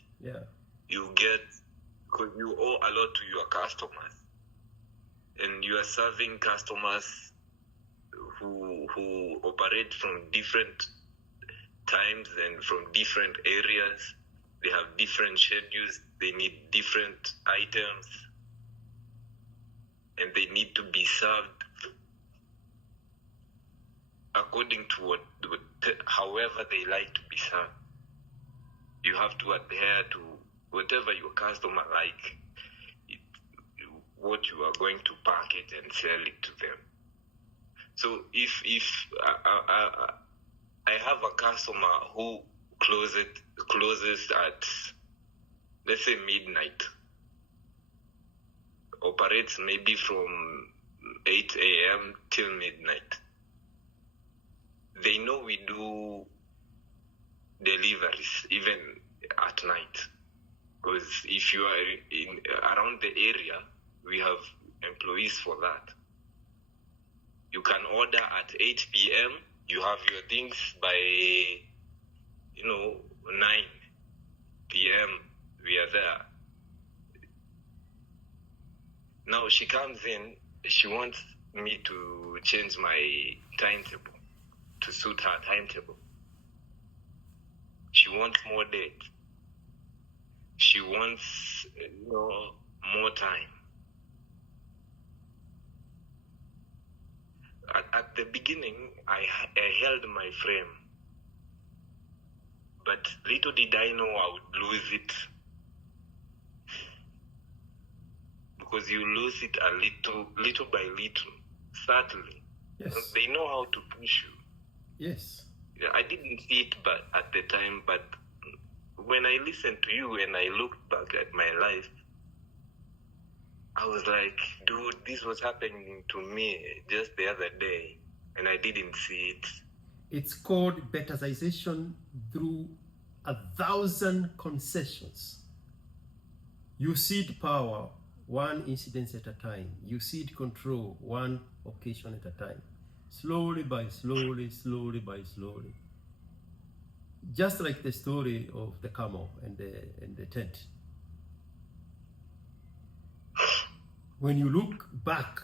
you get, because you owe a lot to your customers, and you are serving customers who operate from different times and from different areas. They have different schedules. They need different items. And they need to be served according to however they like to be served. You have to adhere to whatever your customer like, what you are going to package and sell it to them. So if I have a customer who closes at, let's say, midnight, operates maybe from 8 a.m. till midnight. They know we do deliveries even at night, because if you are around the area, we have employees for that. You can order at 8 p.m. You have your things by 9 p.m. we are there. Now she comes in, she wants me to change my timetable to suit her timetable. She wants more dates. She wants more time. At the beginning, I held my frame, but little did I know I would lose it, because you lose it little by little, subtly. Yes. They know how to push you. Yes. Yeah, I didn't see it at the time, but when I listened to you and I looked back at my life, I was like, dude, this was happening to me just the other day, and I didn't see it. It's called betazization through 1,000 concessions. You cede power one incident at a time. You cede control one occasion at a time. Slowly by slowly. Just like the story of the camel and the tent. When you look back,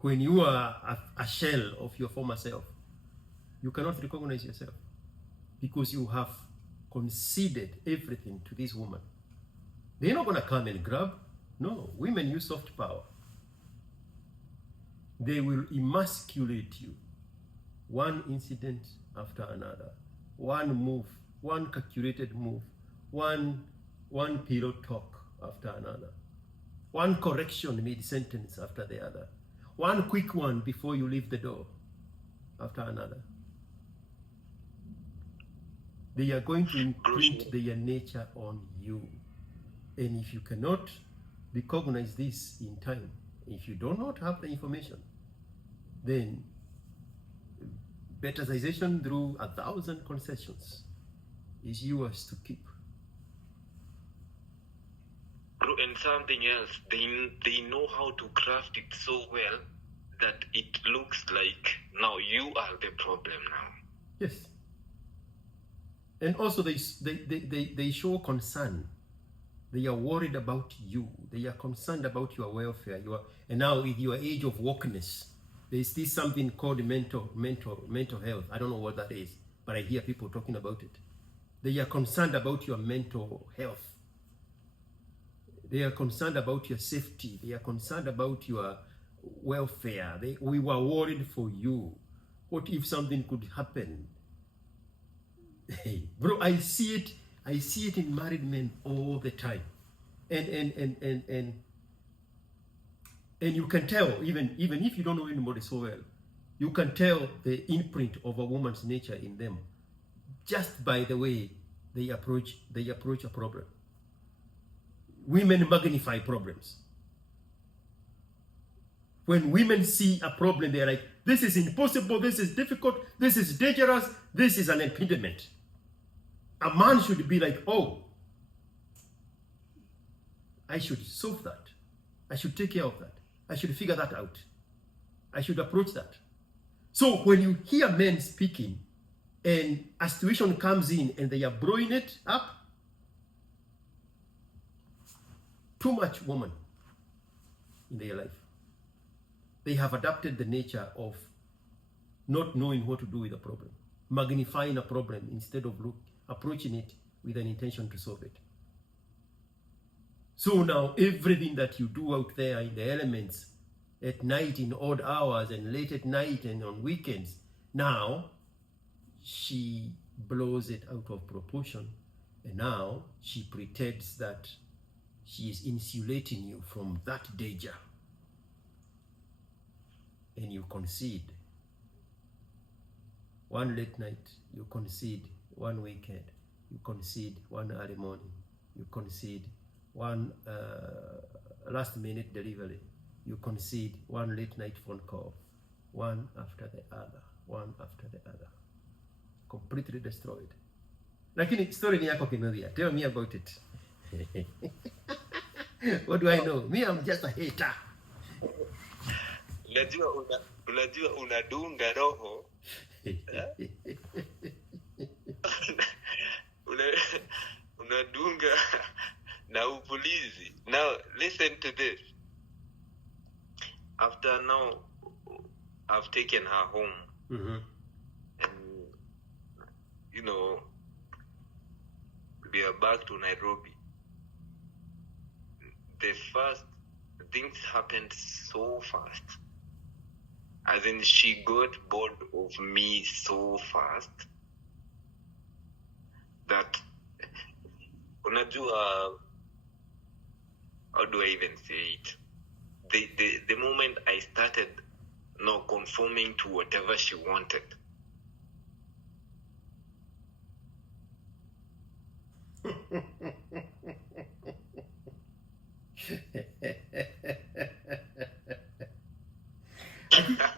when you are a shell of your former self, you cannot recognize yourself, because you have conceded everything to this woman. They're not going to come and grab. No, women use soft power. They will emasculate you, one incident after another, one move, one calculated move, one pillow talk after another, one correction mid-sentence after the other, one quick one before you leave the door after another. They are going to imprint their nature on you. And if you cannot recognize this in time, if you do not have the information, then betazization through 1,000 concessions is yours to keep. And something else, they know how to craft it so well that it looks like now you are the problem now. Yes. And also they show concern. They are worried about you. They are concerned about your welfare. And now with your age of wokeness, there is this something called mental health. I don't know what that is, but I hear people talking about it. They are concerned about your mental health. They are concerned about your safety. They are concerned about your welfare. We were worried for you. What if something could happen? Hey, bro, I see it in married men all the time. And you can tell, even if you don't know anybody so well, you can tell the imprint of a woman's nature in them just by the way they approach a problem. Women magnify problems. When women see a problem, they're like, this is impossible, this is difficult, this is dangerous, this is an impediment. A man should be like, oh, I should solve that. I should take care of that. I should figure that out. I should approach that. So when you hear men speaking and a situation comes in and they are blowing it up, too much woman in their life. They have adapted the nature of not knowing what to do with the problem. magnifying a problem instead of approaching it with an intention to solve it. So now everything that you do out there in the elements, at night, in odd hours, and late at night, and on weekends, now she blows it out of proportion, and now she pretends that she is insulating you from that danger, and you concede. One late night, you concede. One weekend, you concede. One early morning, you concede. One last minute delivery, you concede. One late night phone call, one after the other, one after the other. Completely destroyed. Lakini story ni yako Kinuthia. Tell me about it. What do I know? Me, I'm just a hater. Unajua unadunga roho. Unadunga na upulizi. Now listen to this. After now, I've taken her home, and you know, we are back to Nairobi. The first things happened so fast. As in, she got bored of me so fast that, unajua, how do I even say it? The moment I started conforming to whatever she wanted,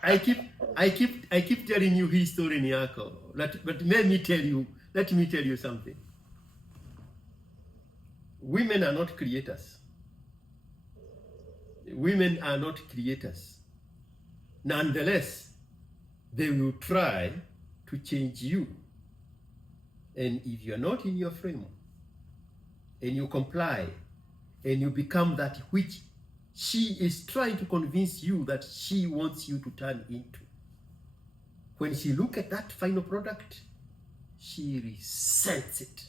I keep telling you his story ni yako. But let me tell you something. Women are not creators. Women are not creators. Nonetheless, they will try to change you. And if you're not in your frame, and you comply, and you become that which she is trying to convince you that she wants you to turn into, when she looks at that final product, she resents it.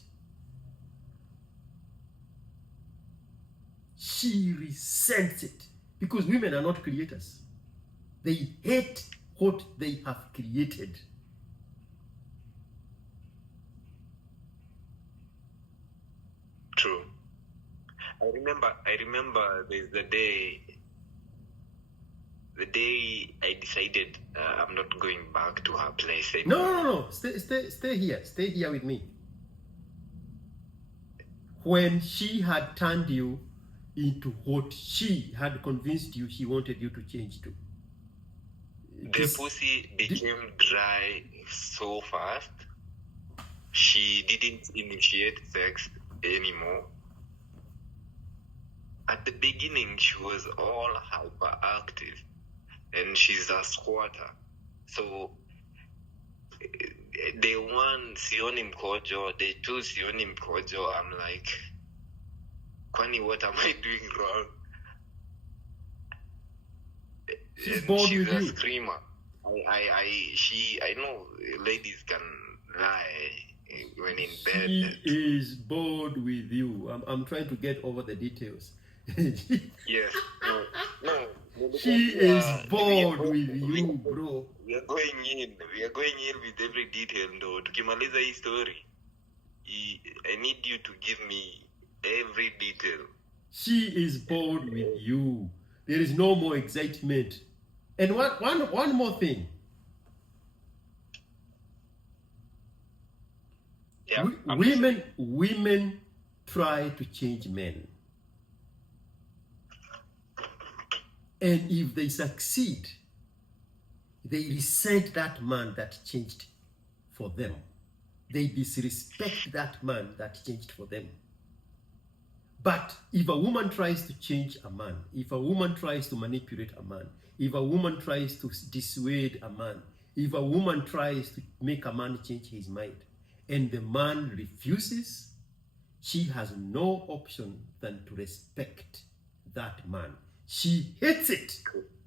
She resents it. Because women are not creators. They hate what they have created. True. I remember there's the day I decided I'm not going back to her place anymore. No. Stay here. Stay here with me. When she had turned you into what she had convinced you she wanted you to change to. The pussy became dry so fast. She didn't initiate sex anymore. At the beginning, she was all hyperactive, and she's a squatter. So, day one, sioni mkojo. Day two, sioni mkojo. I'm like, Kwani, what am I doing wrong? She's bored with a you. Screamer. I know ladies can lie when in bed. She is bored with you. I'm trying to get over the details. Yes. No. She is bored with you, bro. We are going in with every detail, though. Tukimaliza hii story, I need you to give me every detail. She is bored with you. There is no more excitement. And one more thing. Yeah, women try to change men. And if they succeed, they resent that man that changed for them. They disrespect that man that changed for them. But if a woman tries to change a man, if a woman tries to manipulate a man, if a woman tries to dissuade a man, if a woman tries to make a man change his mind, and the man refuses, she has no option than to respect that man. She hates it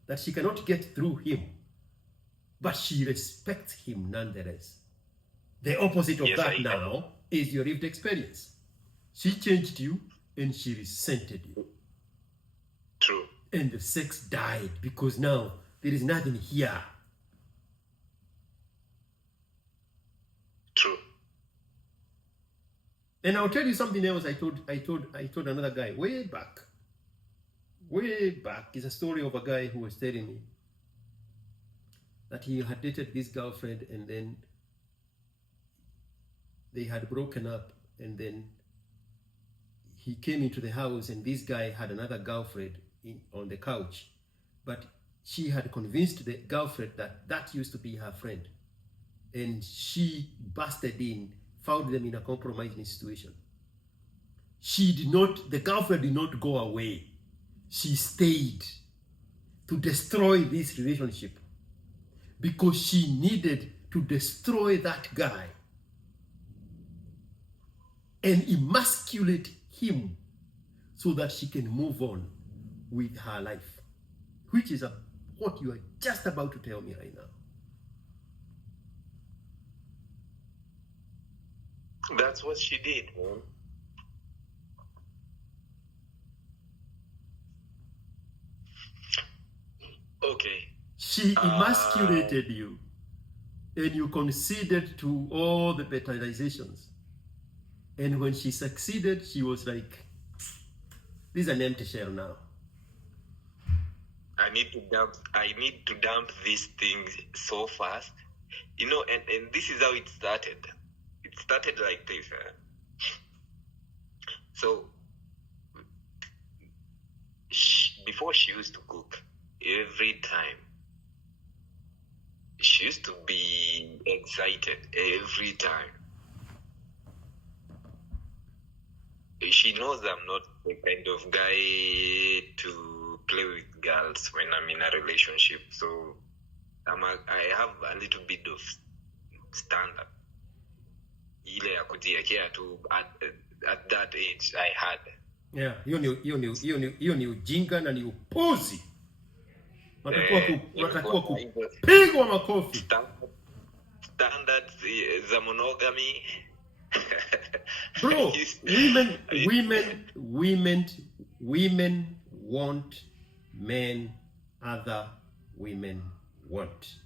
that she cannot get through him, but she respects him nonetheless. The opposite of Yes, that now is your lived experience. She changed you and she resented you. True. And the sex died because now there is nothing here. True. And I'll tell you something else. I told another guy way back. Is a story of a guy who was telling me that he had dated this girlfriend and then they had broken up, and then he came into the house and this guy had another girlfriend on the couch, but she had convinced the girlfriend that used to be her friend, and she busted in, found them in a compromising situation. The girlfriend did not go away. She stayed to destroy this relationship because she needed to destroy that guy and emasculate him so that she can move on with her life, which is what you are just about to tell me right now. That's what she did, man. Okay. She emasculated you, and you conceded to all the fertilizations. And when she succeeded, she was like, this is an empty shell now. I need to dump these things so fast. You know, and this is how it started. It started like this. So, before she used to cook, every time, she used to be excited every time. She knows I'm not the kind of guy to play with girls when I'm in a relationship. So I have a little bit of standard. Ile ya kujiekea tu at that age I had. Yeah, hiyo ni ujinga na ni upuzi. Watakuwa kupigwa makofi. Standards za monogamy. Bro, women want men other women want.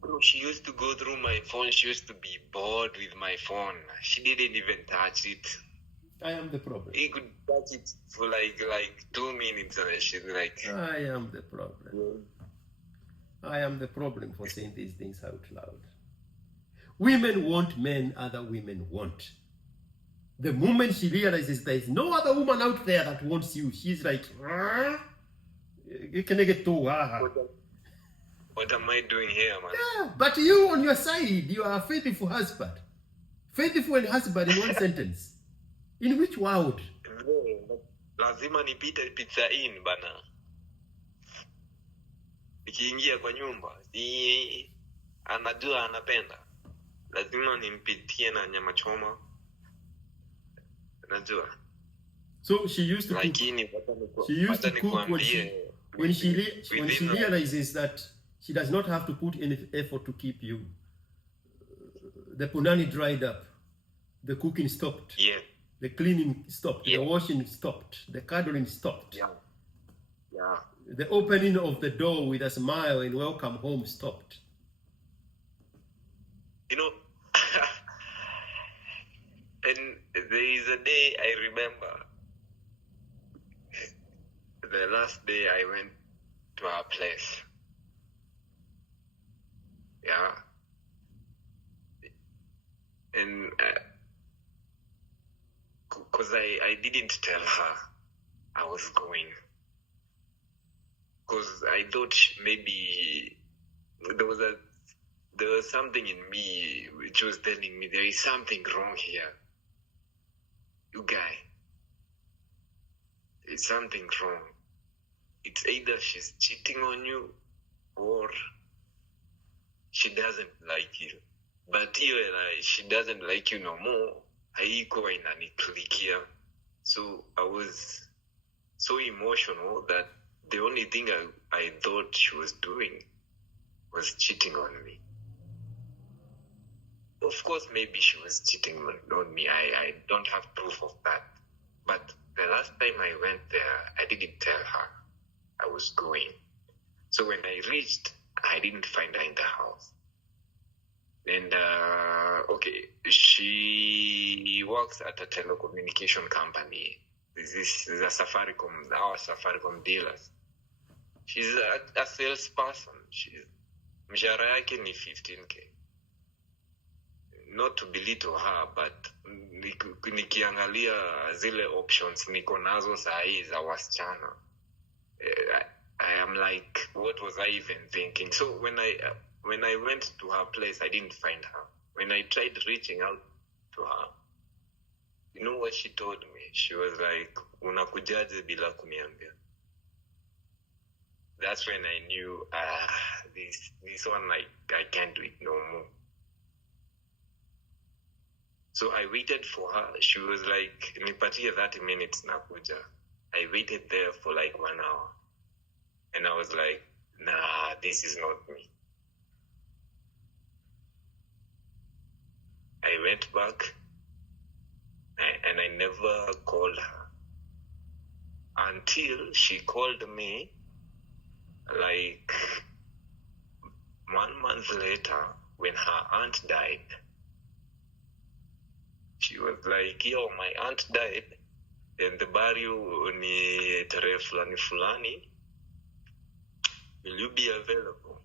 Bro, she used to go through my phone. She used to be bored with my phone. She didn't even touch it. I am the problem. He could touch it for like 2 minutes and she's like... I am the problem. Yeah. I am the problem for saying these things out loud. Women want men other women want. The moment she realizes there is no other woman out there that wants you, she's like, you can get to what am I doing here, man? Yeah, but you on your side, you are a faithful husband. Faithful and husband in one sentence. In which world? Lazima nipite pizza in bana. Nikiingia kwa nyumba, anajua anapenda. Lazima nimpitie na nyama choma. Najua. So she used to cook. She used to cook when she realizes that she does not have to put any effort to keep you. The punani dried up. The cooking stopped. Yeah. The cleaning stopped. Yeah. The washing stopped. The cuddling stopped. Yeah. Yeah. The opening of the door with a smile and welcome home stopped. You know, and there is a day I remember. The last day I went to our place. Yeah. And because I didn't tell her I was going. Because I thought maybe there was something in me which was telling me there is something wrong here. You guy, there's something wrong. It's either she's cheating on you or she doesn't like you. But here, she doesn't like you no more. Haiko inaniklikia. So I was so emotional that the only thing I thought she was doing was cheating on me. of course, maybe she was cheating on me. I don't have proof of that. But the last time I went there, I didn't tell her I was going. So when I reached, I didn't find her in the house. And, she works at a telecommunication company. This is a Safaricom, our Safaricom dealers. She's a salesperson. Mshahara yake ni 15K. Not to belittle her, but nikiangalia zile options niko nazo sahi za wasichana, I am like, what was I even thinking? So when I went to her place, I didn't find her. When I tried reaching out to her, you know what she told me? She was like, unakujaje bila kuniambia? That's when I knew, this one, like, I can't do it no more. So I waited for her. She was like, nipatie 30 minutes nakuja. I waited there for like 1 hour. And I was like, nah, this is not me. I went back and I never called her until she called me like 1 month later when her aunt died. She was like, yo, my aunt died and the burial ni tarehe fulani. Will you be available?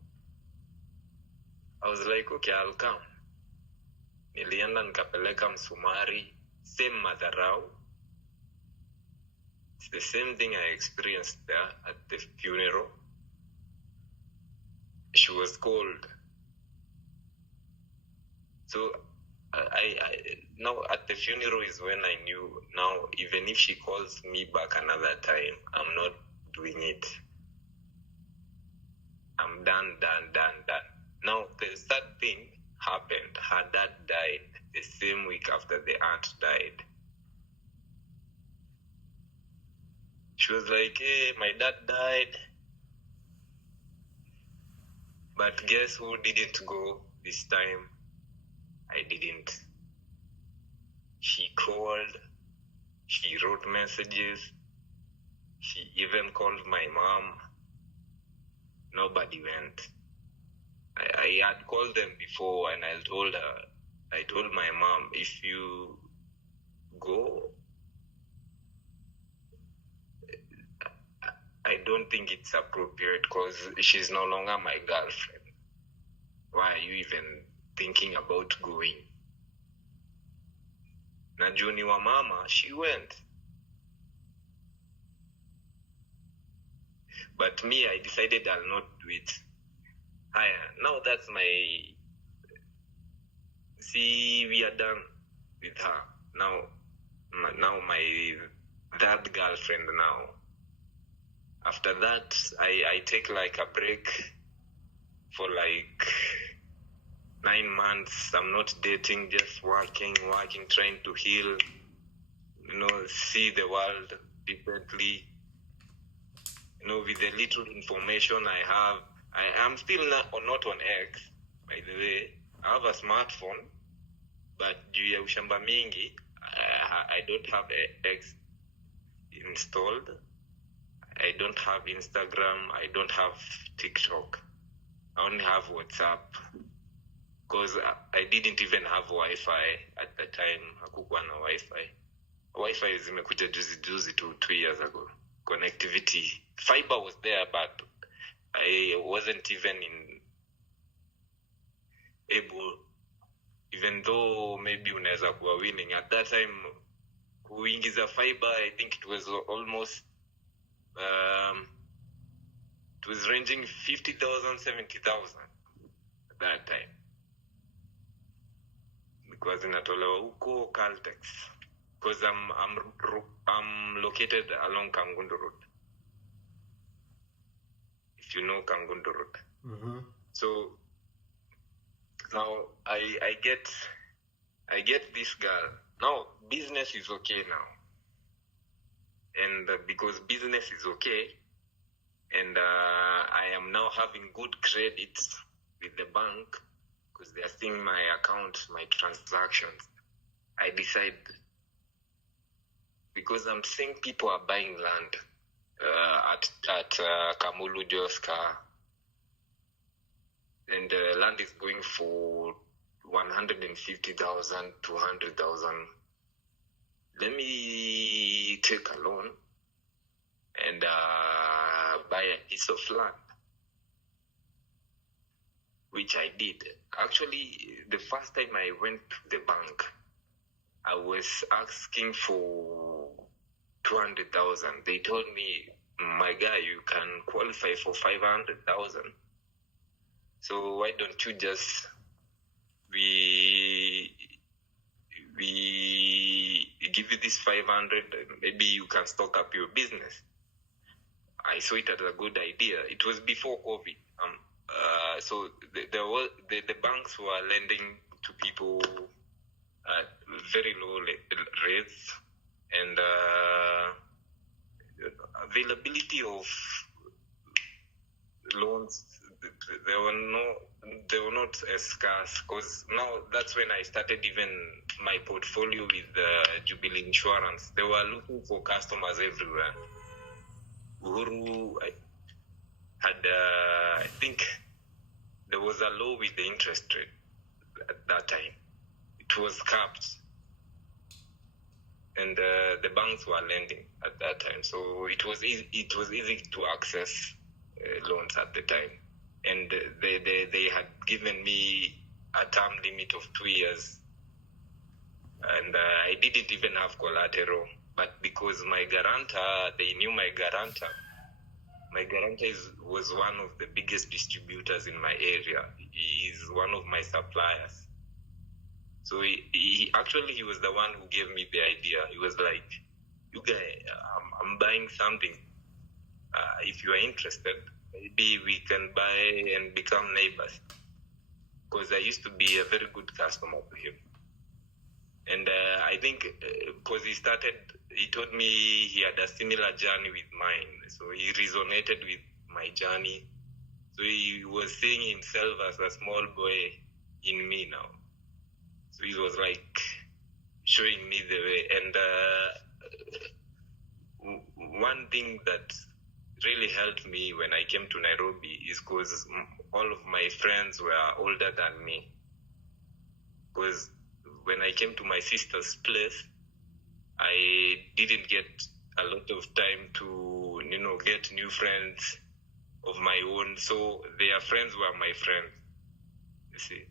I was like, okay, I'll come. Nilienda nikapeleka msumari, same madharau. It's the same thing I experienced there at the funeral. She was cold. So I now at the funeral is when I knew, now even if she calls me back another time, I'm not doing it. I'm done. Now the sad thing happened. Her dad died the same week after the aunt died. She was like, hey, my dad died. But guess who didn't go this time? I didn't. She called. She wrote messages. She even called my mom. Nobody went. I had called them before and I told my mom, if you go, I don't think it's appropriate because she's no longer my girlfriend. Why are you even thinking about going? Na Juni wa mama, she went. But me, I decided I'll not do it. Now that's we are done with her. Now my that girlfriend now. After that, I take like a break for like 9 months. I'm not dating, just working, trying to heal, see the world differently. With the little information I have, I'm still not on X, by the way. I have a smartphone, but juu ya ushamba mingi, I don't have X installed. I don't have Instagram. I don't have TikTok. I only have WhatsApp. Because I didn't even have Wi-Fi at the time. Hakukuwa na Wi-Fi. Wi-Fi zimekuja juzi 2 years ago. Connectivity. Fiber was there, but I wasn't even able, even though maybe unaweza kuwa winning. At that time, kuingiza fiber, I think it was almost, it was ranging 50,000, 70,000 at that time. Because inatolewa huko Caltex. Because I'm located along Kangundu Road. If you know Kangundu Road. Mm-hmm. So now I get this girl. Now business is okay now. And because business is okay, and I am now having good credits with the bank, because they are seeing my account, my transactions. I decide, because I'm seeing people are buying land at Kamulu Joska, and the land is going for 150,000, 200,000. Let me take a loan and buy a piece of land, which I did. Actually, the first time I went to the bank, I was asking for 200,000. They told me, my guy, you can qualify for 500,000. So why don't you just we give you this 500, maybe you can stock up your business. I saw it as a good idea. It was before COVID. So the banks were lending to people at very low rates, and availability of loans, they were not as scarce, because now that's when I started even my portfolio with Jubilee Insurance. They were looking for customers everywhere. Uhuru had, I think there was a law with the interest rate at that time. It was capped, and the banks were lending at that time, so it was easy to access loans at the time, and they had given me a term limit of 2 years, and I didn't even have collateral, but because my guarantor, they knew my guarantor. My guarantor was one of the biggest distributors in my area. He is one of my suppliers. So he was the one who gave me the idea. He was like, "You guys, I'm buying something. If you are interested, maybe we can buy and become neighbors." Because I used to be a very good customer to him. And I think because he told me he had a similar journey with mine. So he resonated with my journey. So he was seeing himself as a small boy in me now. So he was like showing me the way. And one thing that really helped me when I came to Nairobi is because all of my friends were older than me. Because when I came to my sister's place, I didn't get a lot of time to, get new friends of my own. So their friends were my friends, you see.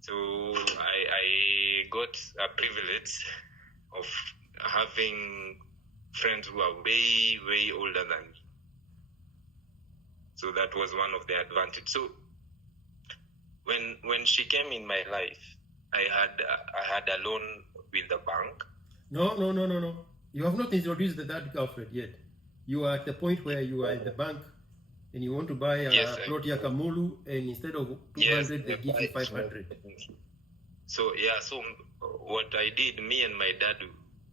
So I got a privilege of having friends who are way, way older than me. So that was one of the advantages. So when she came in my life, I had a loan with the bank. No. You have not introduced the third girlfriend yet. You are at the point where you are in the bank and you want to buy a plot ya Kamulu, and instead of 200, they give you 500. So what I did, me and my dad,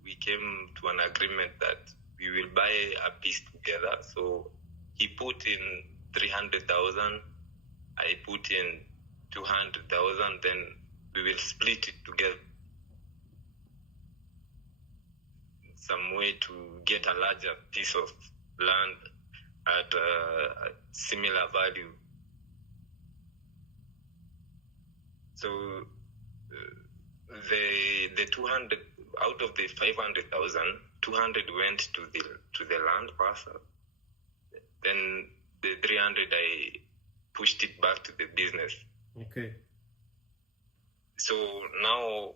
we came to an agreement that we will buy a piece together. So he put in 300,000, I put in 200,000, then we will split it together. Some way to get a larger piece of land at a similar value. So the 200 out of the 500,000, 200 went to the land parcel. Then the 300 I pushed it back to the business. Okay. So now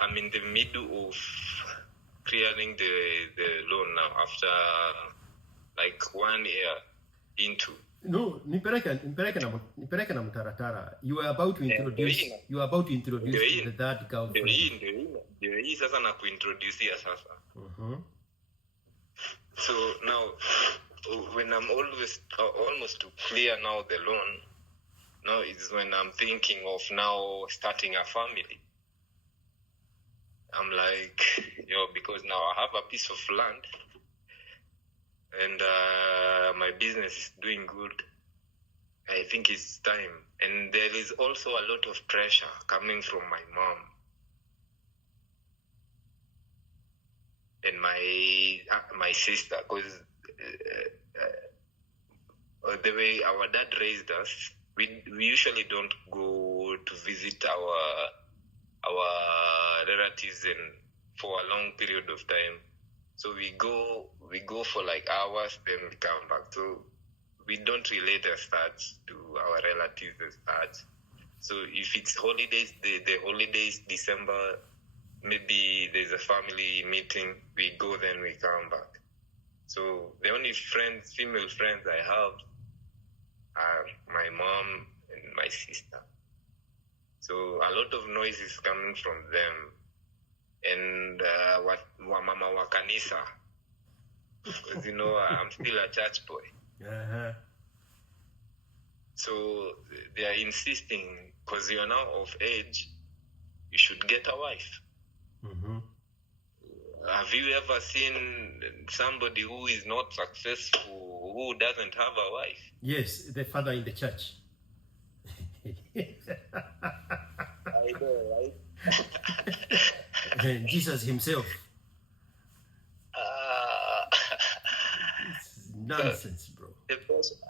I'm in the middle of clearing the loan now after like 1 year into. No, nipeleke na mtaratara. You are about to introduce the third girlfriend. Ndio hii sasa na kuintroduce sasa. So now when I'm almost to clear now the loan, now is when I'm thinking of now starting a family. I'm like, because now I have a piece of land and my business is doing good. I think it's time. And there is also a lot of pressure coming from my mom and my sister, because the way our dad raised us, we usually don't go to visit our relatives for a long period of time. So we go for like hours, then we come back. So we don't relate as such to our relatives as such. So if it's holidays, the holidays, December, maybe there's a family meeting, we go, then we come back. So the only female friends I have are my mom and my sister. So a lot of noise is coming from them. And mama wa kanisa, because I'm still a church boy. So they are insisting, because you're now of age, you should get a wife. Have you ever seen somebody who is not successful, who doesn't have a wife? Yes, the father in the church. I know, right? Jesus himself. It's nonsense, bro.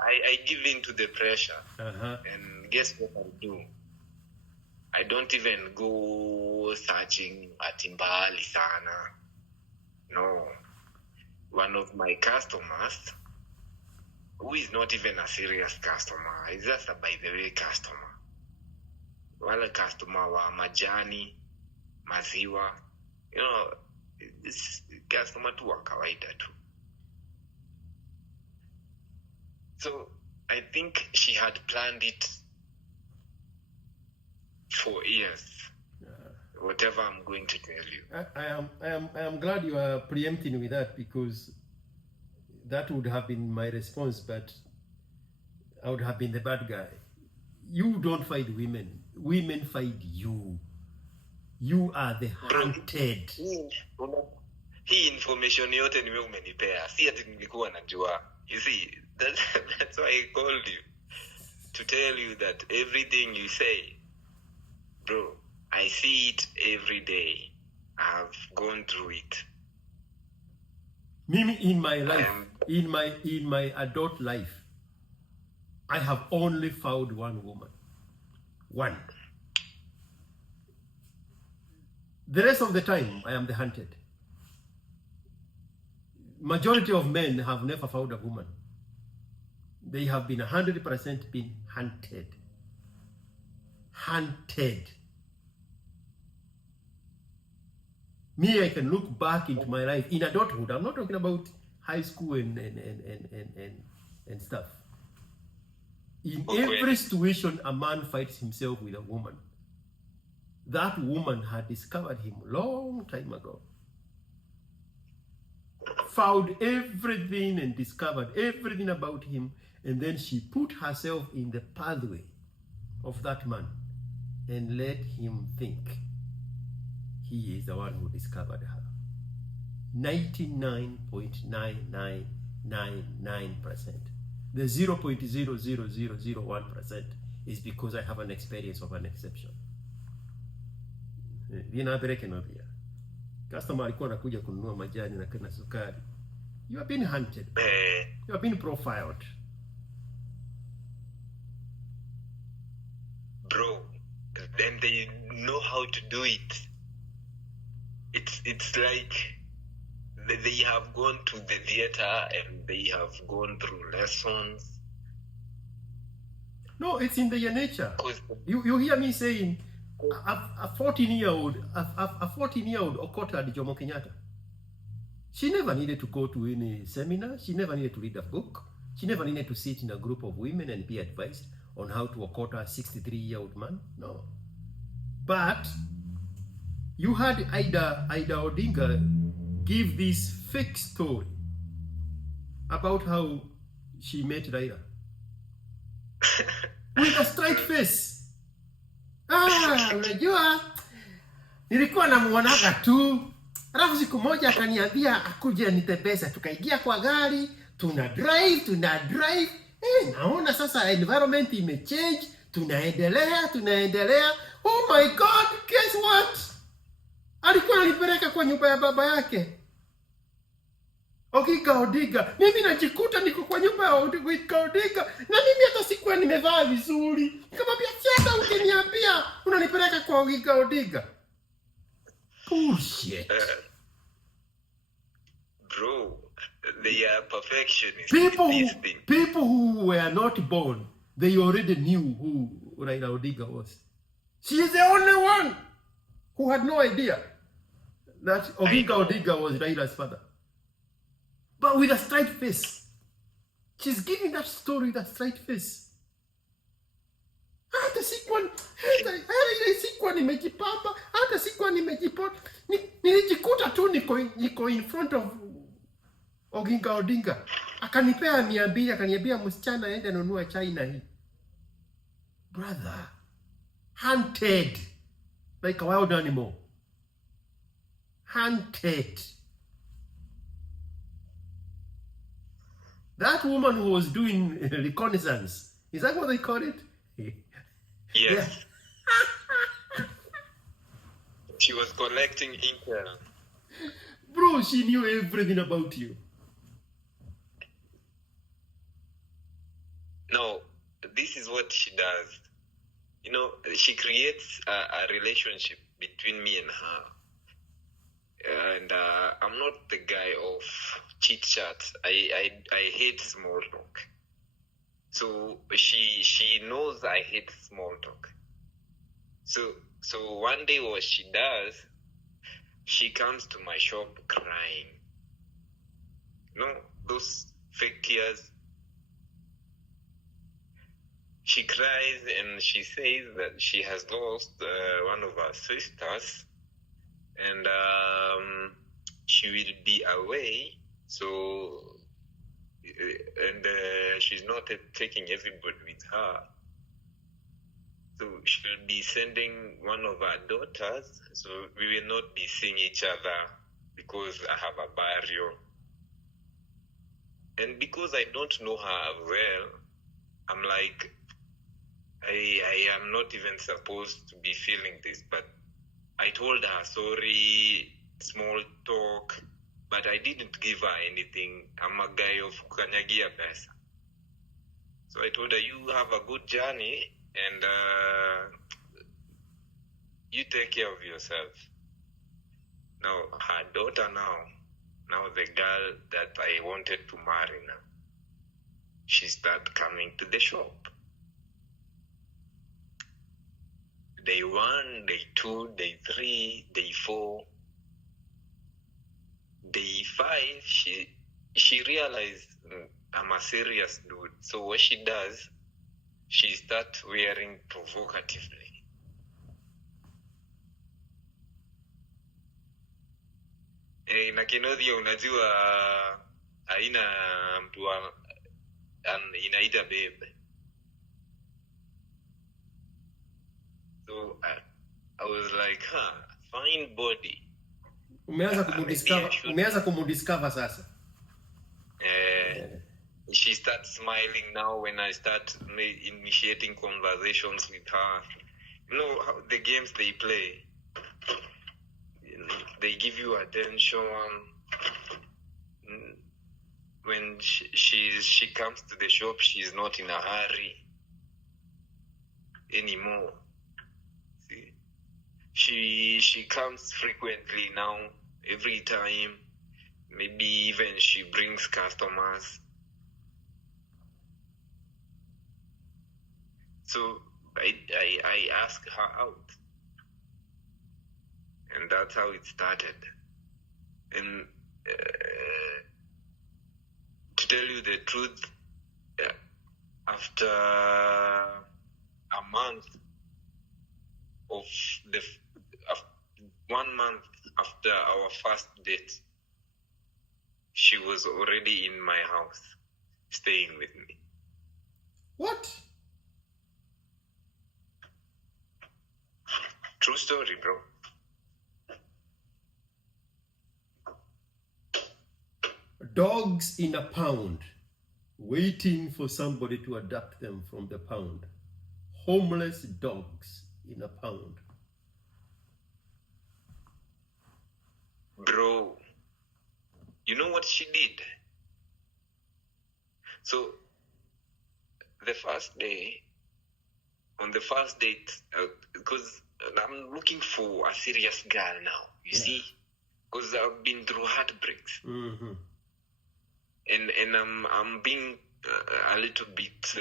I give in to the pressure. And guess what I do? I don't even go searching at Mbali sana. No. One of my customers, who is not even a serious customer, is just a by the way customer. Wale customer wa majani, maziwa, this customer tu wa kawaida tu. So I think she had planned it for years. Whatever I'm going to tell you. I am glad you are preempting with that, because that would have been my response, but I would have been the bad guy. You don't fight women. Women fight you. You are the hunted. Hii information yote ni wewe umenipea. Si ati nilikuwa najua. You see, that's why I called you. To tell you that everything you say, bro, I see it every day. I've gone through it. Mimi, in my life, in my adult life, I have only found one woman. One. The rest of the time, I am the hunted. Majority of men have never found a woman. They have been 100% been hunted. Hunted. Me, I can look back into my life in adulthood. I'm not talking about high school and stuff. In every situation, a man fights himself with a woman. That woman had discovered him a long time ago. Found everything and discovered everything about him, and then she put herself in the pathway of that man and let him think he is the one who discovered her. 99.9999%. The 0.00001% is because I have an experience of an exception. Customer alikuwa anakuja kununua majani na sukari. You have been hunted. You have been profiled. Bro, then they know how to do it. It's like they have gone to the theater and they have gone through lessons. No, it's in their nature. You hear me saying a 14-year-old Okota at Jomo Kenyatta. She never needed to go to any seminar. She never needed to read a book. She never needed to sit in a group of women and be advised on how to Okota a 63-year-old man. No. But you had Ida Odinga give this fake story about how she met Raila. With a straight face. Unajua nilikuwa namuonaga tu, alafu siku moja akaniambia akuje nitembeze, tukaingia kwa gari, tuna drive. Naona sasa environment imechange, Tunaendelea. Oh my God, guess what? Alikuwa ananipeleka kwa nyumba ya baba yake. Oginga Odinga. Mimi najikuta niko kwa nyumba ya Oginga Odinga. Na mimi hata sikuwa nimevaa vizuri. Nikamwambia sasa ukiniambia unanipeleka kwa Oginga Odinga. Bullshit. Bro, they are perfectionists. People who were not born, they already knew who Raila Odinga was. She is the only one who had no idea that Oginga Odinga was Raila's father. But with a straight face. She's giving that story with a straight face. Hata sikuwa nimejipamba, hata sikuwa nimejipota. Nilijikuta tu niko in front of Oginga Odinga. Akanipea 200, akaniambia msichana aende nunua China hii. Brother, hunted like a wild animal. Hunted. That woman who was doing reconnaissance, is that what they call it? Yes. Yeah. She was collecting intel. Bro, she knew everything about you. No, this is what she does. You know, she creates a relationship between me and her. And I'm not the guy of chit chat. I hate small talk. So she knows I hate small talk. So one day what she does, she comes to my shop crying. No, those fake tears. She cries and she says that she has lost one of her sisters. And she will be away, so and she's not taking everybody with her. So she'll be sending one of her daughters, so we will not be seeing each other because I have a burial. And because I don't know her well, I'm like, I am not even supposed to be feeling this, but I told her, sorry, small talk, but I didn't give her anything. I'm a guy of kukanyagia pesa. So I told her, you have a good journey and you take care of yourself. Now, her daughter now the girl that I wanted to marry now, she started coming to the shop. Day 1, day 2, day 3, day 4, day 5, she realized I'm a serious dude. So what she does, she starts wearing provocatively. Na Kinodhia unajua haina mtu inaita babe. So I was like, fine body. Umeanza kumudiscover sasa. She starts smiling now when I start initiating conversations with her. You know how the games they play. They give you attention. When she comes to the shop, she's not in a hurry anymore. She comes frequently now, every time. Maybe even she brings customers. So I asked her out. And that's how it started. And to tell you the truth, after a month of 1 month after our first date, she was already in my house, staying with me. What? True story, bro. Dogs in a pound, waiting for somebody to adopt them from the pound. homeless dogs in a pound. Bro, you know what she did? So, on the first date, because I'm looking for a serious girl now, you see? Because I've been through heartbreaks. Mm-hmm. And I'm being a little bit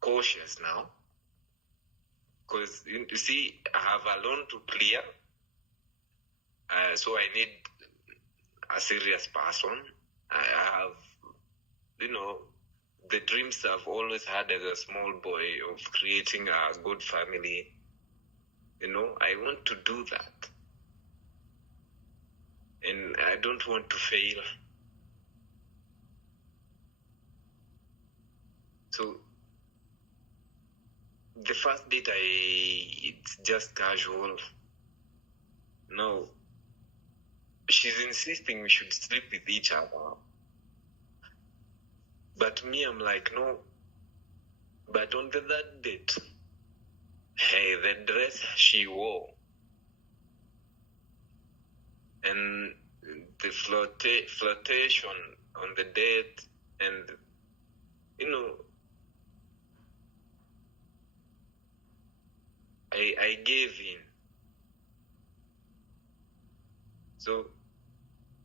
cautious now. Because, you see, I have a loan to clear. So I need a serious person. I have, the dreams I've always had as a small boy of creating a good family. I want to do that. And I don't want to fail. So, the first date, it's just casual. No, she's insisting we should sleep with each other. But me, I'm like, no. But on the third date, hey, the dress she wore and the flirtation on the date, and I gave in. So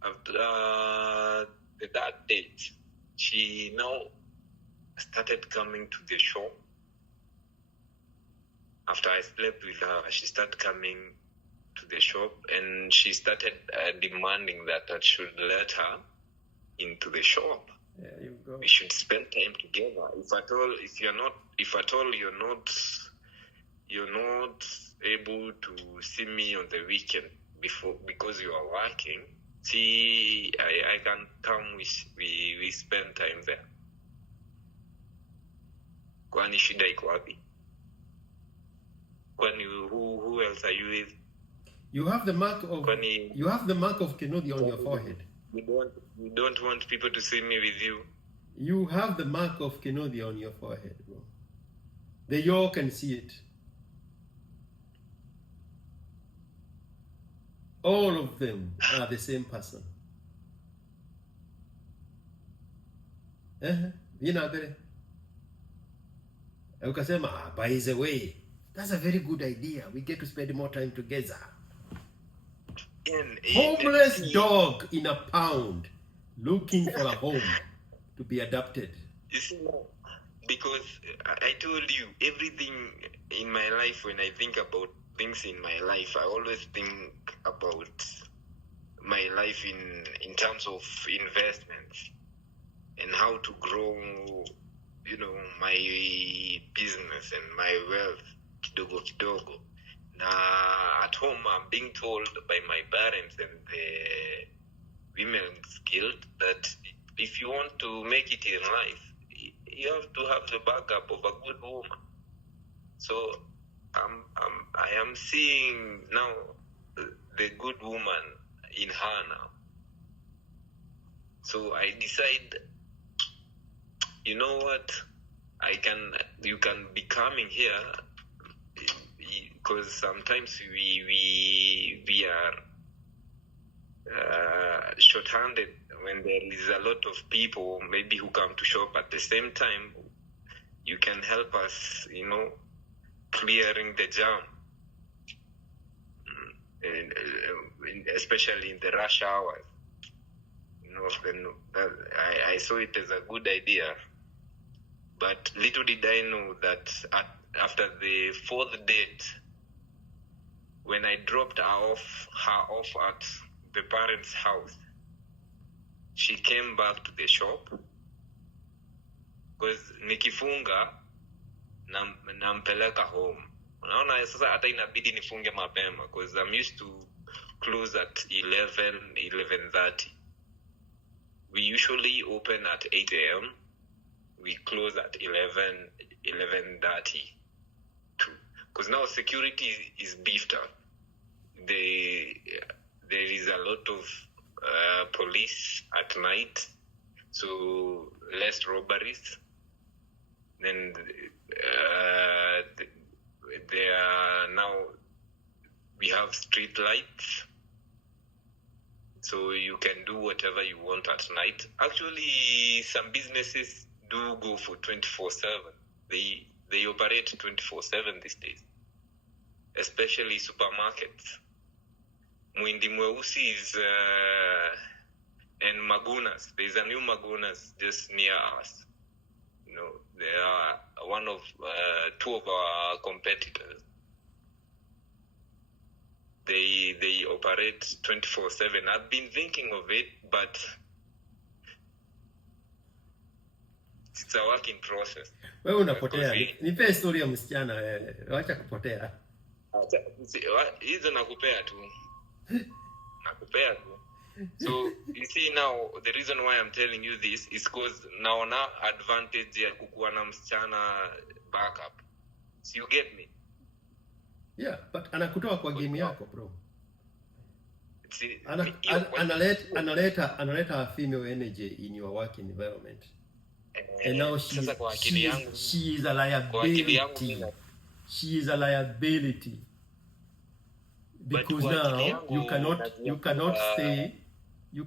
after that date, she now started coming to the shop. After I slept with her, she started coming to the shop, and she started demanding that I should let her into the shop. There you go. We should spend time together. If at all you're not able to see me on the weekend because you are working. See, I can come. We spend time there. Kwani shida iko wapi? Kwani who else are you with? You have the mark of Kennedy on your forehead. You don't want people to see me with you. You have the mark of Kennedy on your forehead, bro. The Yo can see it. All of them are the same person. Ukasema, by the way, that's a very good idea. We get to spend more time together. Homeless dog in a pound looking for a home to be adopted. You see, because I told you, everything in my life, when I think about things in my life, I always think about my life in terms of investments and how to grow, my business and my wealth, kidogo. Now, at home, I'm being told by my parents and the women's guild that if you want to make it in life, you have to have the backup of a good woman. So I am seeing now the good woman in her now. So I decide, you know what, you can be coming here, because sometimes we are short-handed when there is a lot of people maybe who come to shop at the same time. You can help us, clearing the jam, and especially in the rush hours. I saw it as a good idea, but little did I know that after the fourth date, when I dropped her off at the parents' house, she came back to the shop, because nikifunga nampeleka home. Unaona sasa hata inabidi nifunge mapema, because I'm used to close at 11:30. We usually open at 8 a.m. We close at 11:30. Because now security is beefed up. There is a lot of police at night, so less robberies. Then there are now, we have street lights, so you can do whatever you want at night. Actually, some businesses do go for 24/7. They operate 24/7 these days, especially supermarkets. Mwindi Mweusi is and Magunas. There's a new Magunas just near us. You know, they are one of two of our competitors. They operate 24/7. I've been thinking of it, but it's a work in process. Wewe unapotea. Nipe story ya msichana wewe. Acha kupotea. Hizo nakupea tu. Nakupea tu. So you see now, the reason why I'm telling you this is because naona advantage ya kukuwa na msichana backup. So you get me? Yeah, but anakutoa kwa game yako, bro. See, analeta a female energy in your working environment. And now she is a liability. She is a liability. Because now you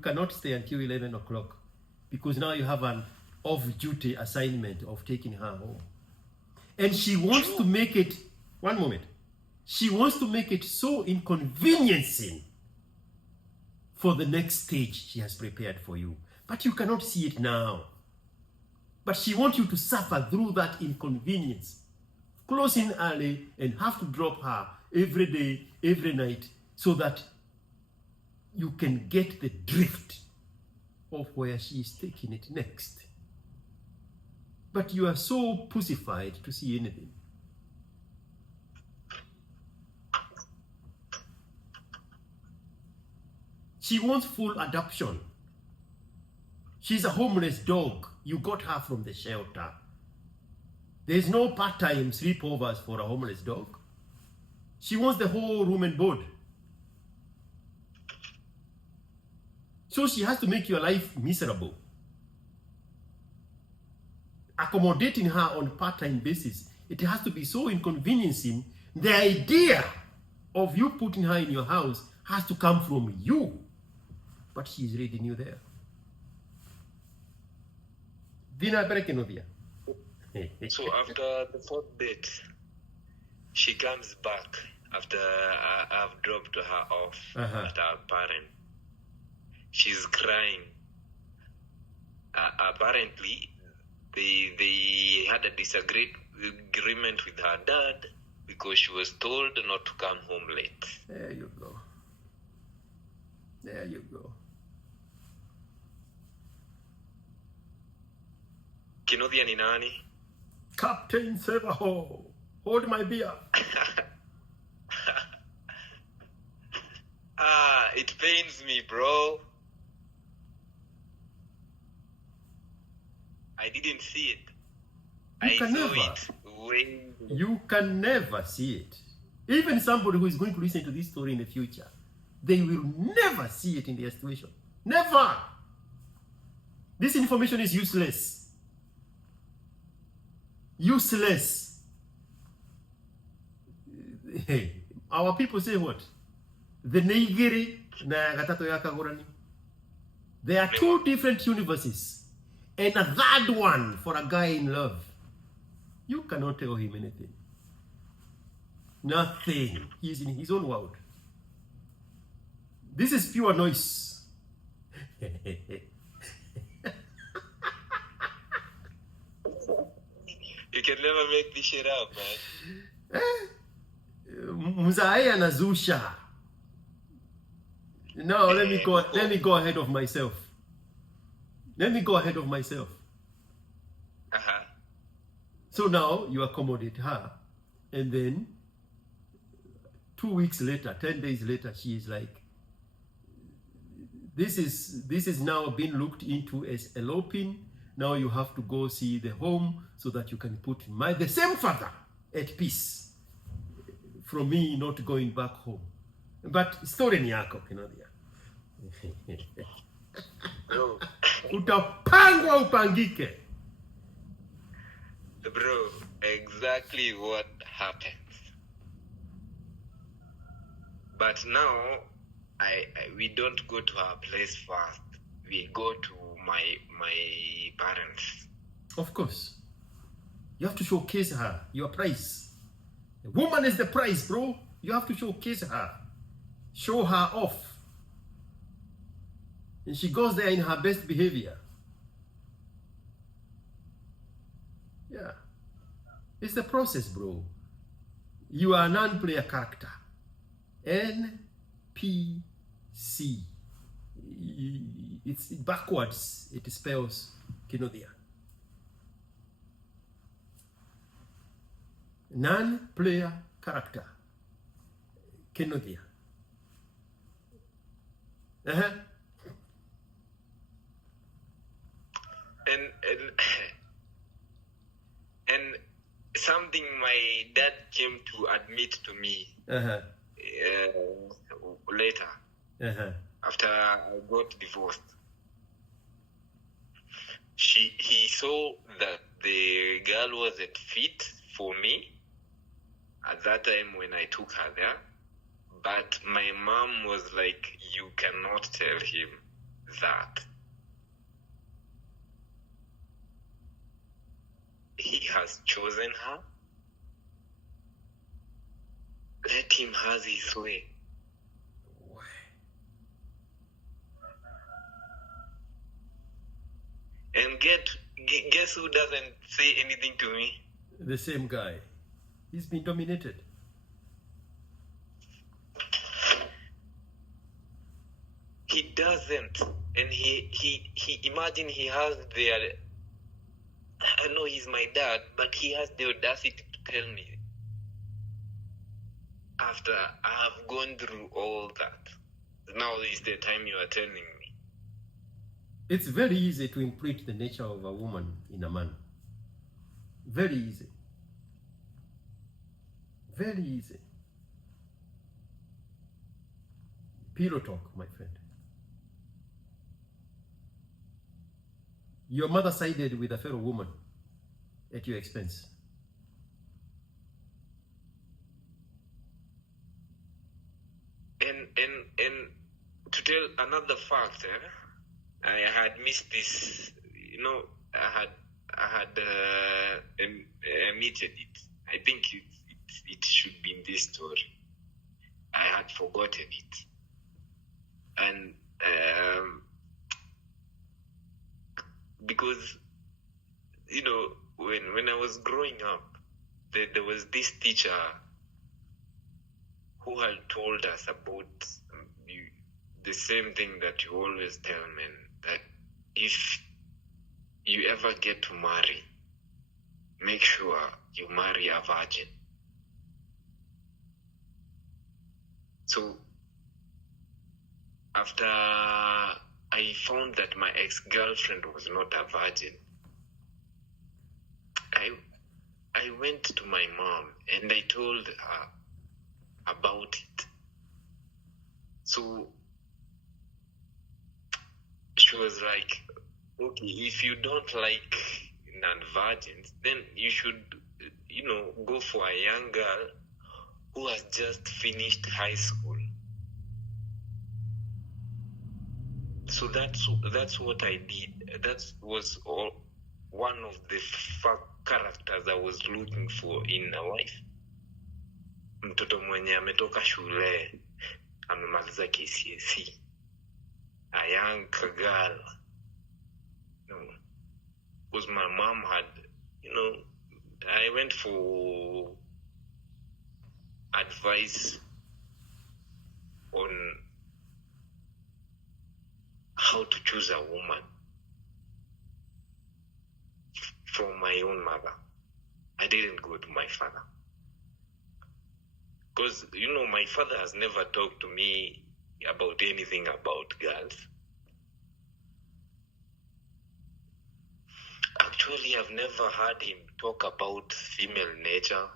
cannot stay until 11 o'clock. Because now you have an off-duty assignment of taking her home. And she wants to make it, one moment, she wants to make it so inconveniencing for the next stage she has prepared for you. But you cannot see it now. But she wants you to suffer through that inconvenience. Closing early and have to drop her every day, every night, so that you can get the drift of where she is taking it next. But you are so pussified to see anything. She wants full adoption. She's a homeless dog. You got her from the shelter. There's no part-time sleepovers for a homeless dog. She wants the whole room and board. So she has to make your life miserable. Accommodating her on a part-time basis, it has to be so inconveniencing. The idea of you putting her in your house has to come from you. But she's reading you there. So after the fourth date, she comes back after I've dropped her off at her parent. She's crying. Apparently, they had a disagreement with her dad because she was told not to come home late. There you go. There you go. Kinodhia ni nani? Captain Sevaho, hold my beer. It pains me, bro. I didn't see it. You can never see it. Even somebody who is going to listen to this story in the future, they will never see it in their situation. Never. This information is useless. Useless. Hey, our people say what? The Neigiri na Gatato Yakagorani. There are two different universes and a third one for a guy in love. You cannot tell him anything. Nothing. He's in his own world. This is pure noise. You can never make this shit up, man. Mzai anazusha. No, let me go ahead of myself. Let me go ahead of myself. So now you accommodate her, and then 2 weeks later, 10 days later, she is like, this is now being looked into as eloping. Now you have to go see the home so that you can put the same father at peace from me not going back home. But story ni yako Kinadia. Utapangwa upangike. Bro, exactly what happens. But now, we don't go to her place first. We go to my parents. Of course. You have to showcase her, your price. The woman is the price, bro. You have to showcase her. Show her off. And she goes there in her best behavior. Yeah. It's the process, bro. You are a non-player character. NPC. It's backwards. It spells Kinodia. Non-player character. Kinodia. And something my dad came to admit to me later, after I got divorced. He saw that the girl wasn't fit for me at that time when I took her there. But my mom was like, you cannot tell him that. He has chosen her. Let him have his way. And guess who doesn't say anything to me? The same guy. He's been dominated. He doesn't. And he imagine he has I know he's my dad, but he has the audacity to tell me after I have gone through all that. Now is the time you are telling me. It's very easy to imprint the nature of a woman in a man. Very easy. Very easy. Pillow talk, my friend. Your mother sided with a fellow woman at your expense. And to tell another fact, I had missed this. I had omitted it. I think it should be in this story. I had forgotten it, and because when I was growing up, there was this teacher who had told us about the same thing that you always tell men, that if you ever get to marry, make sure you marry a virgin. So after I found that my ex-girlfriend was not a virgin, I went to my mom and I told her about it. So she was like, okay, if you don't like non-virgins, then you should, go for a young girl who has just finished high school. So that's what I did. That was one of the characters I was looking for in a wife. Mtoto mwenye ametoka shule, amemaliza KCSE, a young girl. Because my mom had, I went for advice on how to choose a woman from my own mother. I didn't go to my father. Because, my father has never talked to me about anything about girls. Actually, I've never heard him talk about female nature.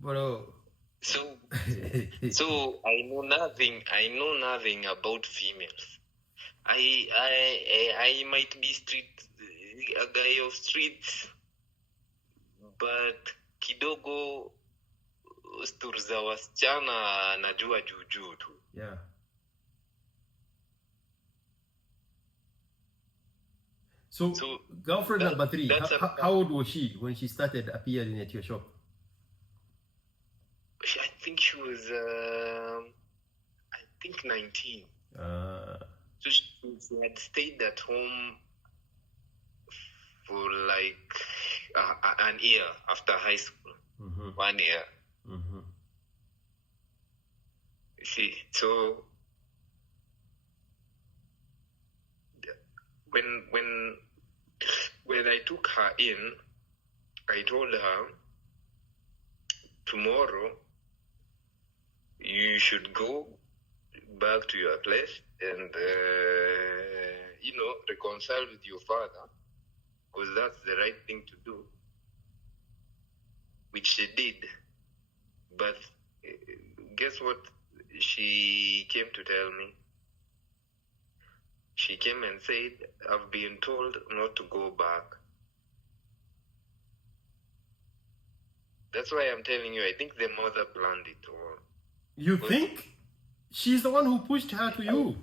Bro. So I know nothing about females. I might be a guy of streets, but kidogo stori za wasichana najua juu tu. Yeah. So girlfriend number 3, how old was she when she started appearing at your shop? I think she was, 19. So she had stayed at home for like an year after high school. 1 year. See, so when I took her in, I told her, tomorrow you should go back to your place and reconcile with your father, because that's the right thing to do, which she did. But guess what she came to tell me? She came and said, I've been told not to go back. That's why I'm telling you, I think the mother planned it all. You think? She's the one who pushed her to you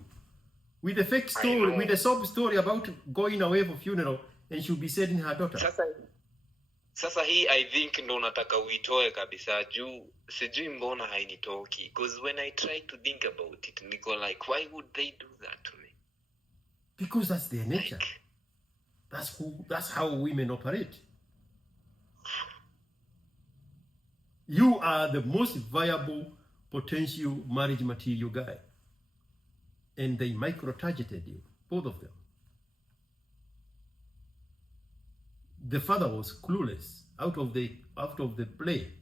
with a fake story, with a sob story about going away for funeral, and she'll be sending her daughter. Sasa hii I think ndo nataka uitoe kabisa juu sijui mbona hainitoki, because when I try to think about it, niko like, why would they do that to me? Because that's their nature. That's how women operate. You are the most viable potential marriage material guy, and they micro-targeted you, both of them. The father was clueless, out of the play,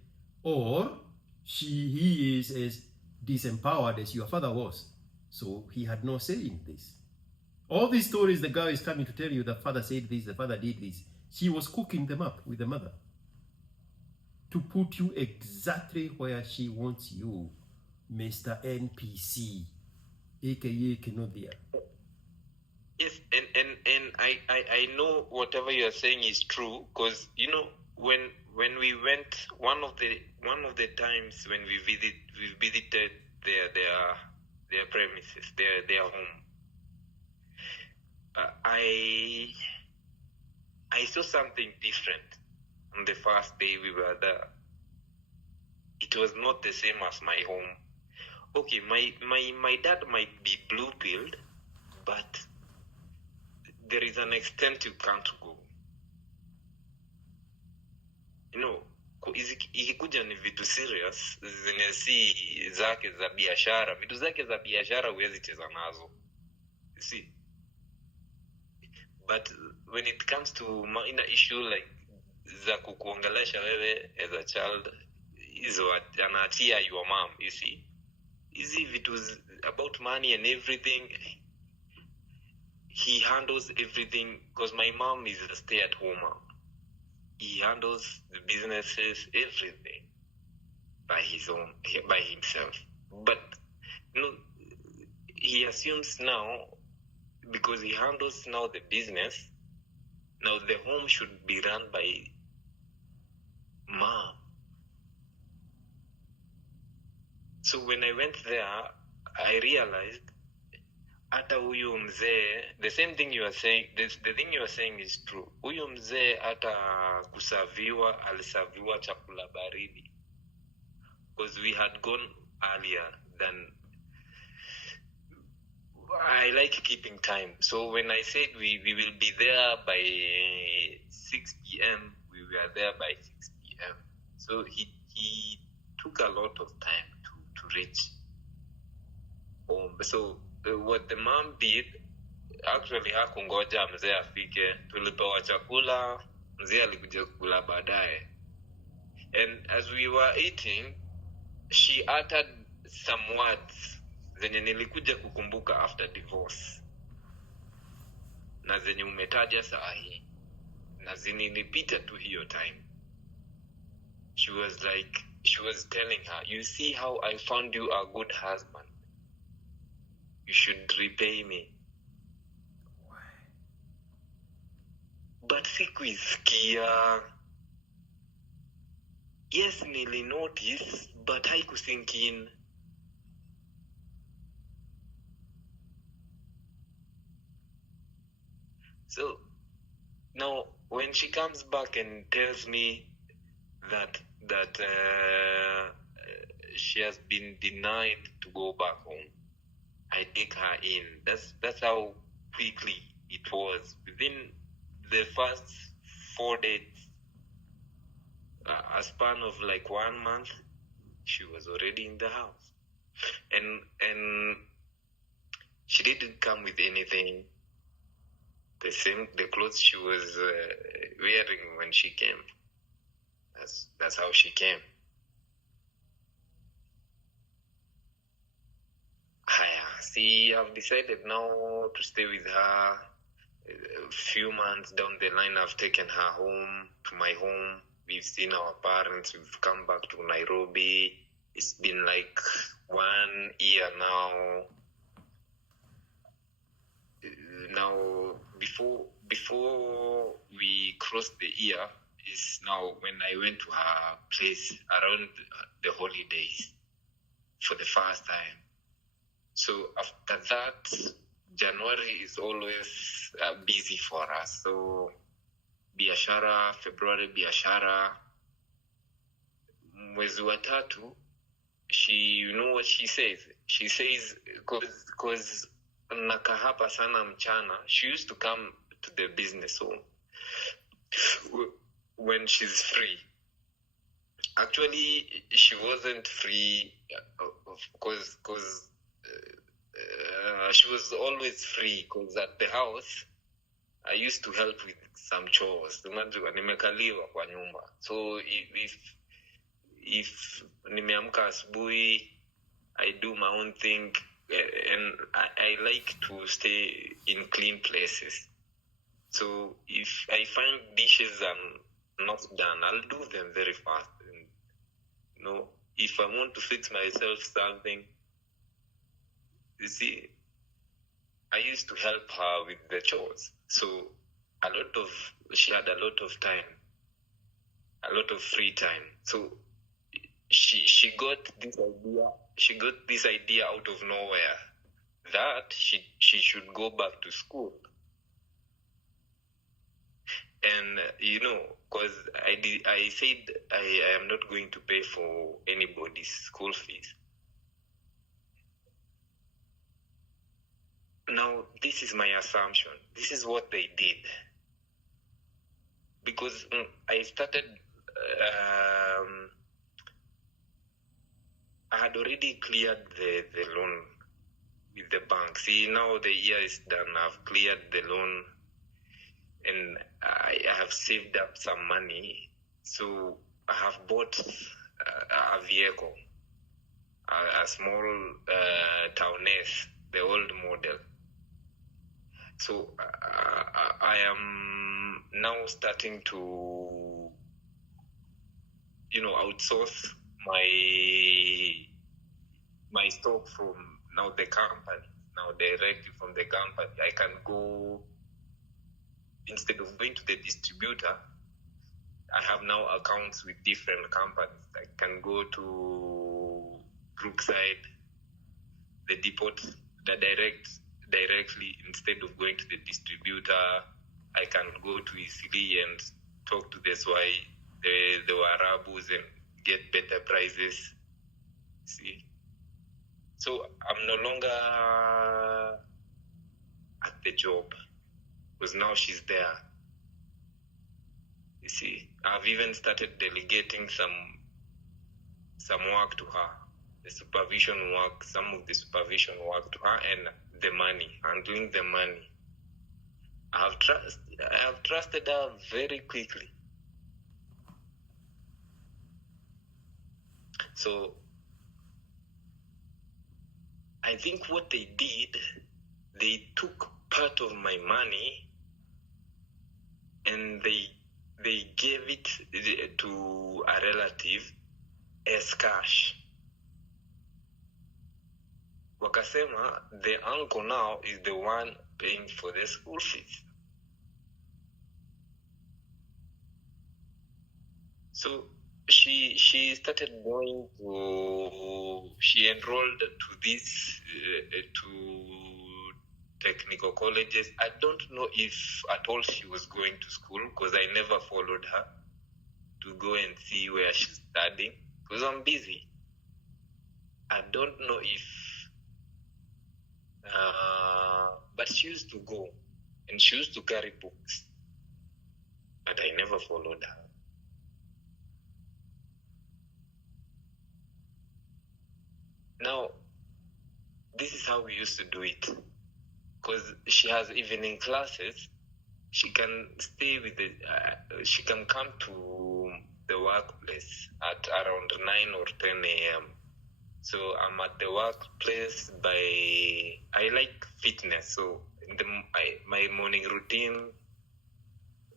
or he is as disempowered as your father was, so he had no say in this. All these stories the guy is coming to tell you, the father said this, the father did this, she was cooking them up with the mother to put you exactly where she wants you, Mr. NPC, aka Kenodia. Yes, and I know whatever you are saying is true, because when we went one of the times when we visited their premises, their home, I saw something different on the first day we were there. It was not the same as my home. Okay, my dad might be blue-pilled, but there is an extent you can't go. Ikikuja ni vitu serious, zenye si zake za biashara. Vitu zake za biashara huwezi cheza nazo. See? But when it comes to minor issue like za kukuongelesha wewe as a child, hizo anaachia your mom, you see. Easy vitu about money and everything, he handles everything, because my mom is a stay-at-home mom. He handles the businesses, everything by himself. But he assumes now, because he handles now the business, now the home should be run by mom. So when I went there, I realized hata huyu mzee, the same thing you are saying, the thing you are saying is true. Huyu mzee hata alisaviwa chakula baridi, because we had gone earlier than, I like keeping time. So when I said we will be there by 6 p.m., we were there by 6 p.m. So he took a lot of time to reach home. So what the mom did, actually hakungoja mzee afike, tulipewa chakula, mzee alikuja kula baadaye. And as we were eating, she uttered some words zenye nilikuja kukumbuka after divorce, na zenye umetaja sahi, na zinilipita tu hiyo time. She was telling her, you see how I found you a good husband, you should repay me. but sikuisikia. Yes, nili notice, but haikusink in. So now when she comes back and tells me that she has been denied to go back home, I take her in. That's how quickly it was. Within the first 4 days, a span of like 1 month, she was already in the house, and she didn't come with anything. The clothes she was wearing when she came. That's how she came. See, I've decided now to stay with her. A few months down the line, I've taken her home, to my home. We've seen our parents. We've come back to Nairobi. It's been like 1 year now. Now, before we crossed the year, is now when I went to her place around the holidays for the first time. So after that, January is always busy for us. So biashara, February biashara, mwezi wa tatu, you know what she says? She says, because nakahapa sana mchana, she used to come to the business home when she's free. Actually, she wasn't free because she was always free, because at the house I used to help with some chores. Nimekaliwa kwa nyumba. So if nimeamka asubuhi, I do my own thing, and I like to stay in clean places. So if I find dishes are not done, I'll do them very fast. And, if I want to fix myself something, you see, I used to help her with the chores. So she had a lot of time, a lot of free time. So she got this idea. She got this idea out of nowhere that she should go back to school. And because I said I am not going to pay for anybody's school fees. Now, this is my assumption. This is what they did. Because I started, I had already cleared the loan with the bank. See, now the year is done. I've cleared the loan, and I have saved up some money. So I have bought a vehicle, a small towness, the old model. So I am now starting to, outsource my stock from now the company. Now directly from the company, I can go, instead of going to the distributor, I have now accounts with different companies. I can go to Brookside, the depot, directly, instead of going to the distributor. I can go to Isili and talk to the Swai, the Warabus, and get better prices. See? So I'm no longer at the job, because now she's there. You see, I've even started delegating some work to her. The supervision work, some of the supervision work to her, and the money, handling the money. I have trusted her very quickly. So I think what they did, they took part of my money and they gave it to a relative as cash. Wakasema, the uncle now is the one paying for the school fees. So she started going to, she enrolled to this to technical colleges. I don't know if at all she was going to school, because I never followed her to go and see where she's studying, because I'm busy. I don't know if but she used to go, and she used to carry books, but I never followed her. Now, this is how we used to do it, because she has evening classes. She can stay with the, she can come to the workplace at around 9 or 10 a.m. So I'm at the workplace I like fitness. So my morning routine,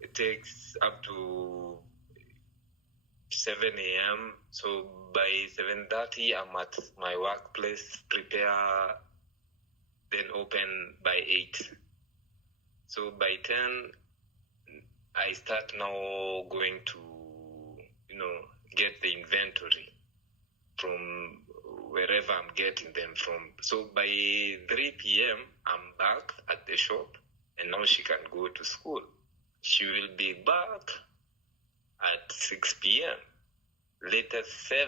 it takes up to 7 a.m. So by 7:30, I'm at my workplace, prepare, then open by 8. So by 10, I start now going to, get the inventory from wherever I'm getting them from. So by 3 p.m., I'm back at the shop, and now she can go to school. She will be back at 6 p.m. Later 7.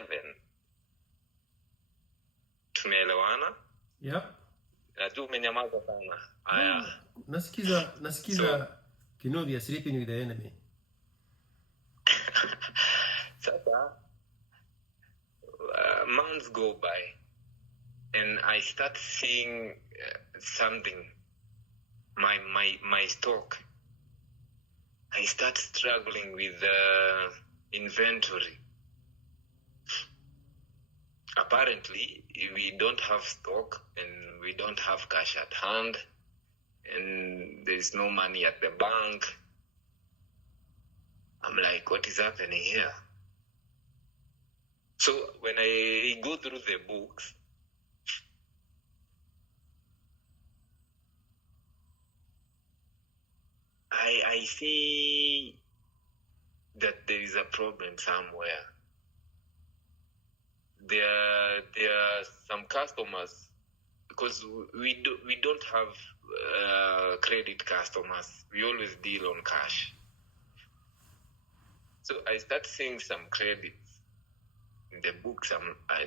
Tumeelewana? Yep. Tu umenyamaza sana. Aya. Nasikiza Kinodi are sleeping with the enemy. Sasa, months go by, and I start seeing something. My stock. I start struggling with inventory. Apparently, we don't have stock, and we don't have cash at hand, and there's no money at the bank. I'm like, what is happening here? So when I go through the books, I see that there is a problem somewhere. There are some customers, because we don't have credit customers. We always deal on cash. So I start seeing some credits in the books.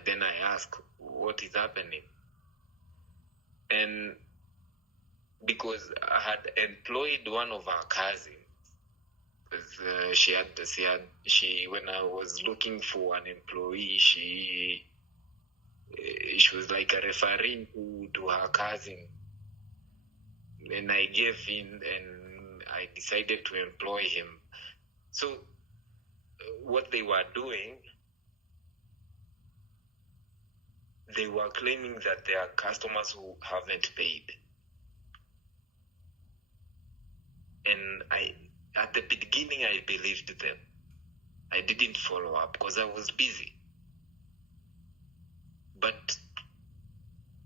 Then I ask, what is happening? And because I had employed one of our cousins, when I was looking for an employee, she was like a referee to her cousin, and I gave in, and I decided to employ him. So what they were doing, they were claiming that there are customers who haven't paid. And at the beginning, I believed them. I didn't follow up because I was busy. But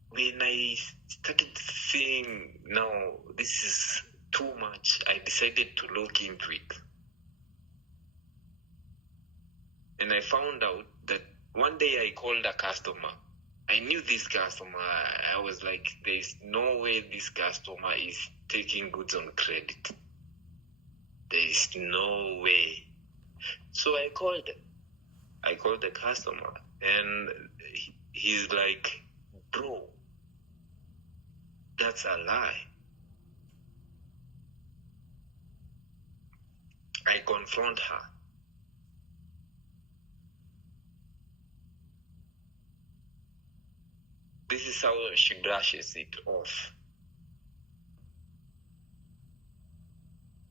when I started seeing, now this is too much, I decided to look into it. And I found out that one day I called a customer. I knew this customer. I was like, there's no way this customer is taking goods on credit. There's no way. So I called the customer, and he's like, bro, that's a lie. I confront her. This is how she brushes it off.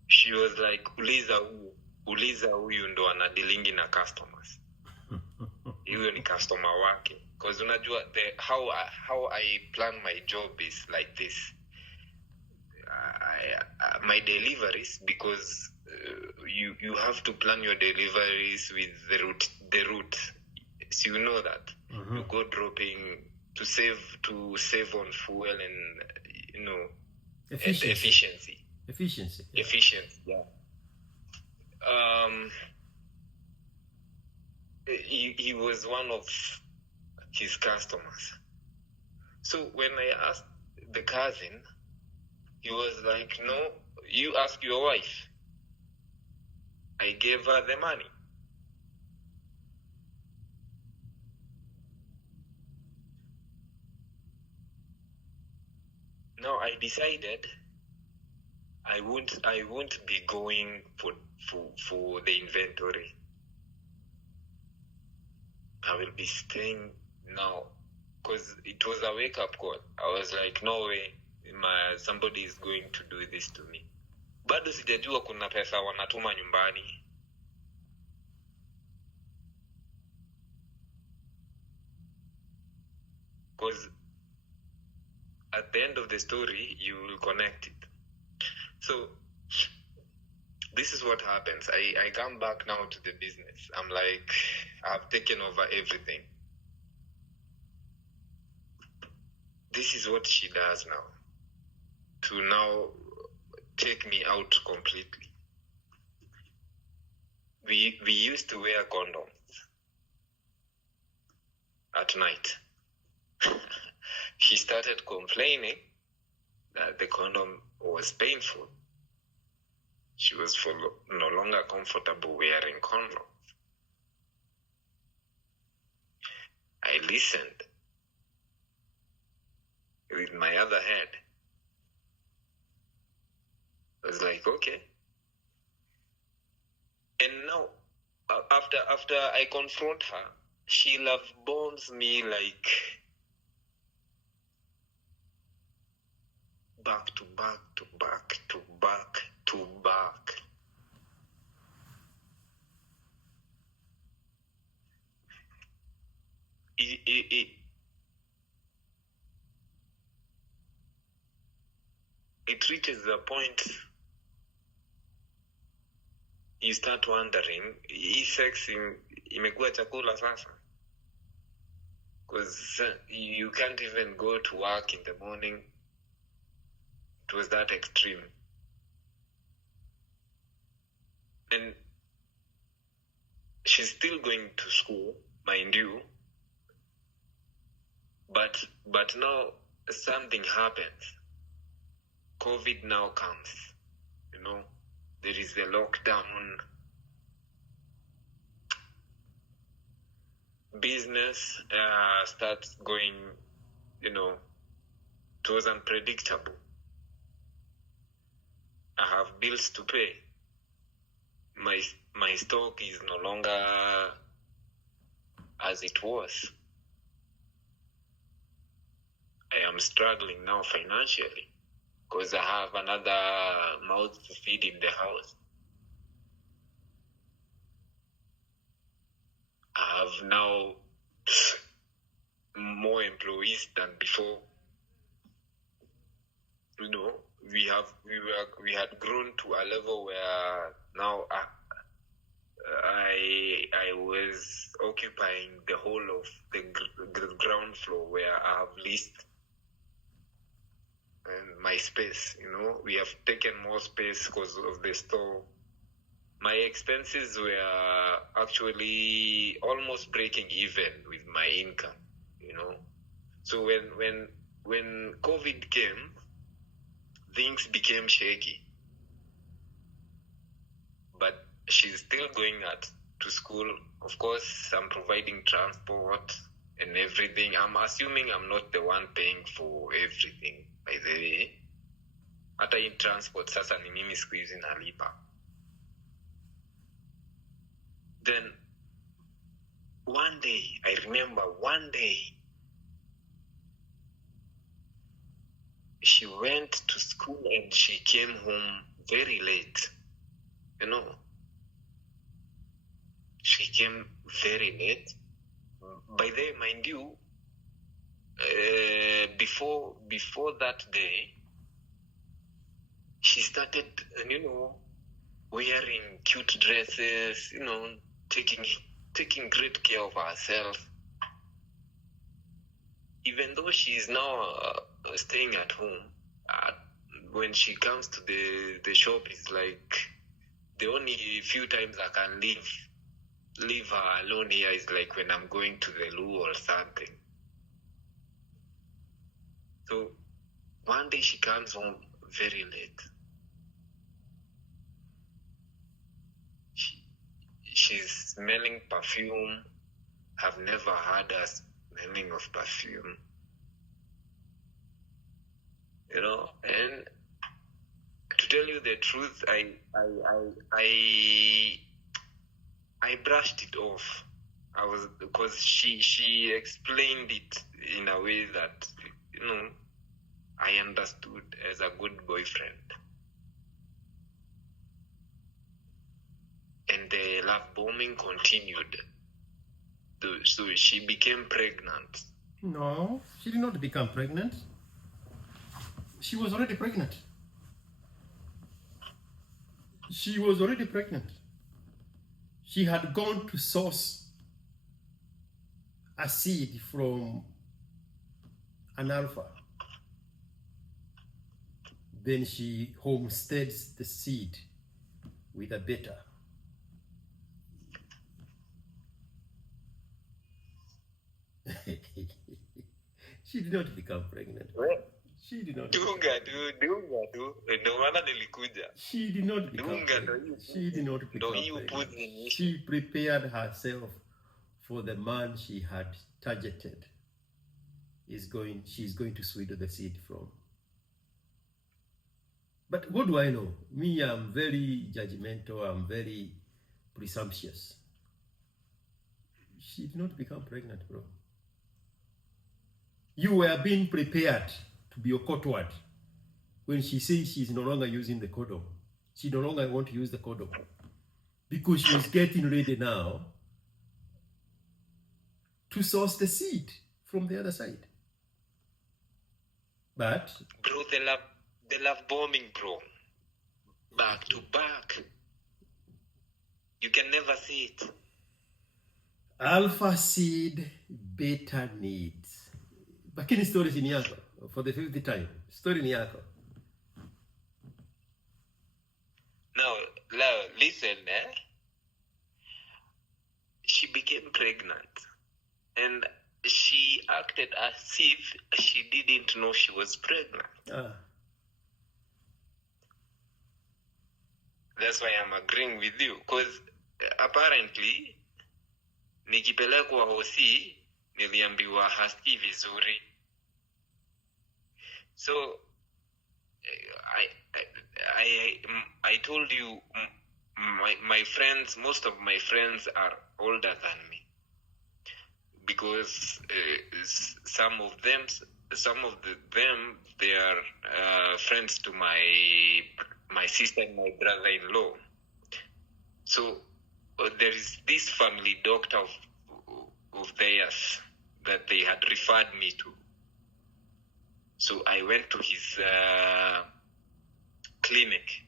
She was like, uliza huyu ndo anadilingi na customers. Huyo ni customer wake. Because unajua, how I plan my job is like this. My deliveries, because you have to plan your deliveries with the route. So you know that. Mm-hmm. You go dropping to save on fuel and efficiency. Efficiency, yeah. Efficiency, yeah. he was one of his customers. So when I asked the cousin, he was like, no, you ask your wife. I gave her the money. Now I decided I won't be going for the inventory. I will be staying now, because it was a wake-up call. I was like, no way, somebody is going to do this to me. Bado sijajua kuna pesa wanatuma nyumbani. Because at the end of the story, you will connect it. So this is what happens. I come back now to the business. I'm like, I've taken over everything. This is what she does now, to now take me out completely. We used to wear condoms at night. She started complaining that the condom was painful. She was no longer comfortable wearing condoms. I listened with my other hand. I was like, okay. And now, after I confront her, she love bombs me like back to back to back to back to back. It reaches the point you start wondering, hii sex imekuwa chakula sasa? Because you can't even go to work in the morning. It was that extreme. And she's still going to school, mind you. But now something happens. COVID now comes. There is the lockdown. Business starts going, it was unpredictable. I have bills to pay. My stock is no longer as it was. I am struggling now financially because I have another mouth to feed in the house. I have now more employees than before. We had grown to a level where now I was occupying the whole of the ground floor where I have leased my space. We have taken more space because of the store. My expenses were actually almost breaking even with my income. So when COVID came, things became shaky. But she's still going to school. Of course, I'm providing transport and everything. I'm assuming I'm not the one paying for everything, by the way. Hata in transport, sasa ni mimi siku hizi nalipa. Then, I remember one day, she went to school and she came home very late. She came very late. By the way, mind you, before that day, she started, wearing cute dresses, taking great care of herself. Even though she is now staying at home, when she comes to the shop, it's like the only few times I can leave leave her alone here is like when I'm going to the loo or something. So one day she comes home very late. She's smelling perfume. I've never had her smelling of perfume. You know, and to tell you the truth, I brushed it off. Because she explained it in a way that, you know, I understood as a good boyfriend. And the love bombing continued. So she became pregnant. No, she did not become pregnant. She was already pregnant. She was already pregnant. She had gone to source a seed from an alpha. Then she homesteads the seed with a beta. She did not become pregnant. She did not. Dunga tu. Ndio maana nilikuja. She did not become pregnant. She did not become pregnant. She prepared herself for the man she had targeted. She's going to swallow the seed from. But what do I know? Me, I'm very judgmental. I'm very presumptuous. She did not become pregnant, bro. You were being prepared to be a courtward when she says she's no longer using the condom. She no longer wants to use the condom because she was getting ready now to source the seed from the other side. But bro, the love bombing, bro, back to back. You can never see it. Alpha seed, beta needs. Lakini story ni yako for the 50th time. Story ni yako. Now, listen, she became pregnant and she acted as if she didn't know she was pregnant. That's why I'm agreeing with you. Because apparently, nikipelekwa hosi, niliambiwa hasikii vizuri. So, I told you, my friends, most of my friends are older than me. Because some of them, they are friends to my sister and my brother-in-law. So there is this family doctor of theirs that they had referred me to. So I went to his clinic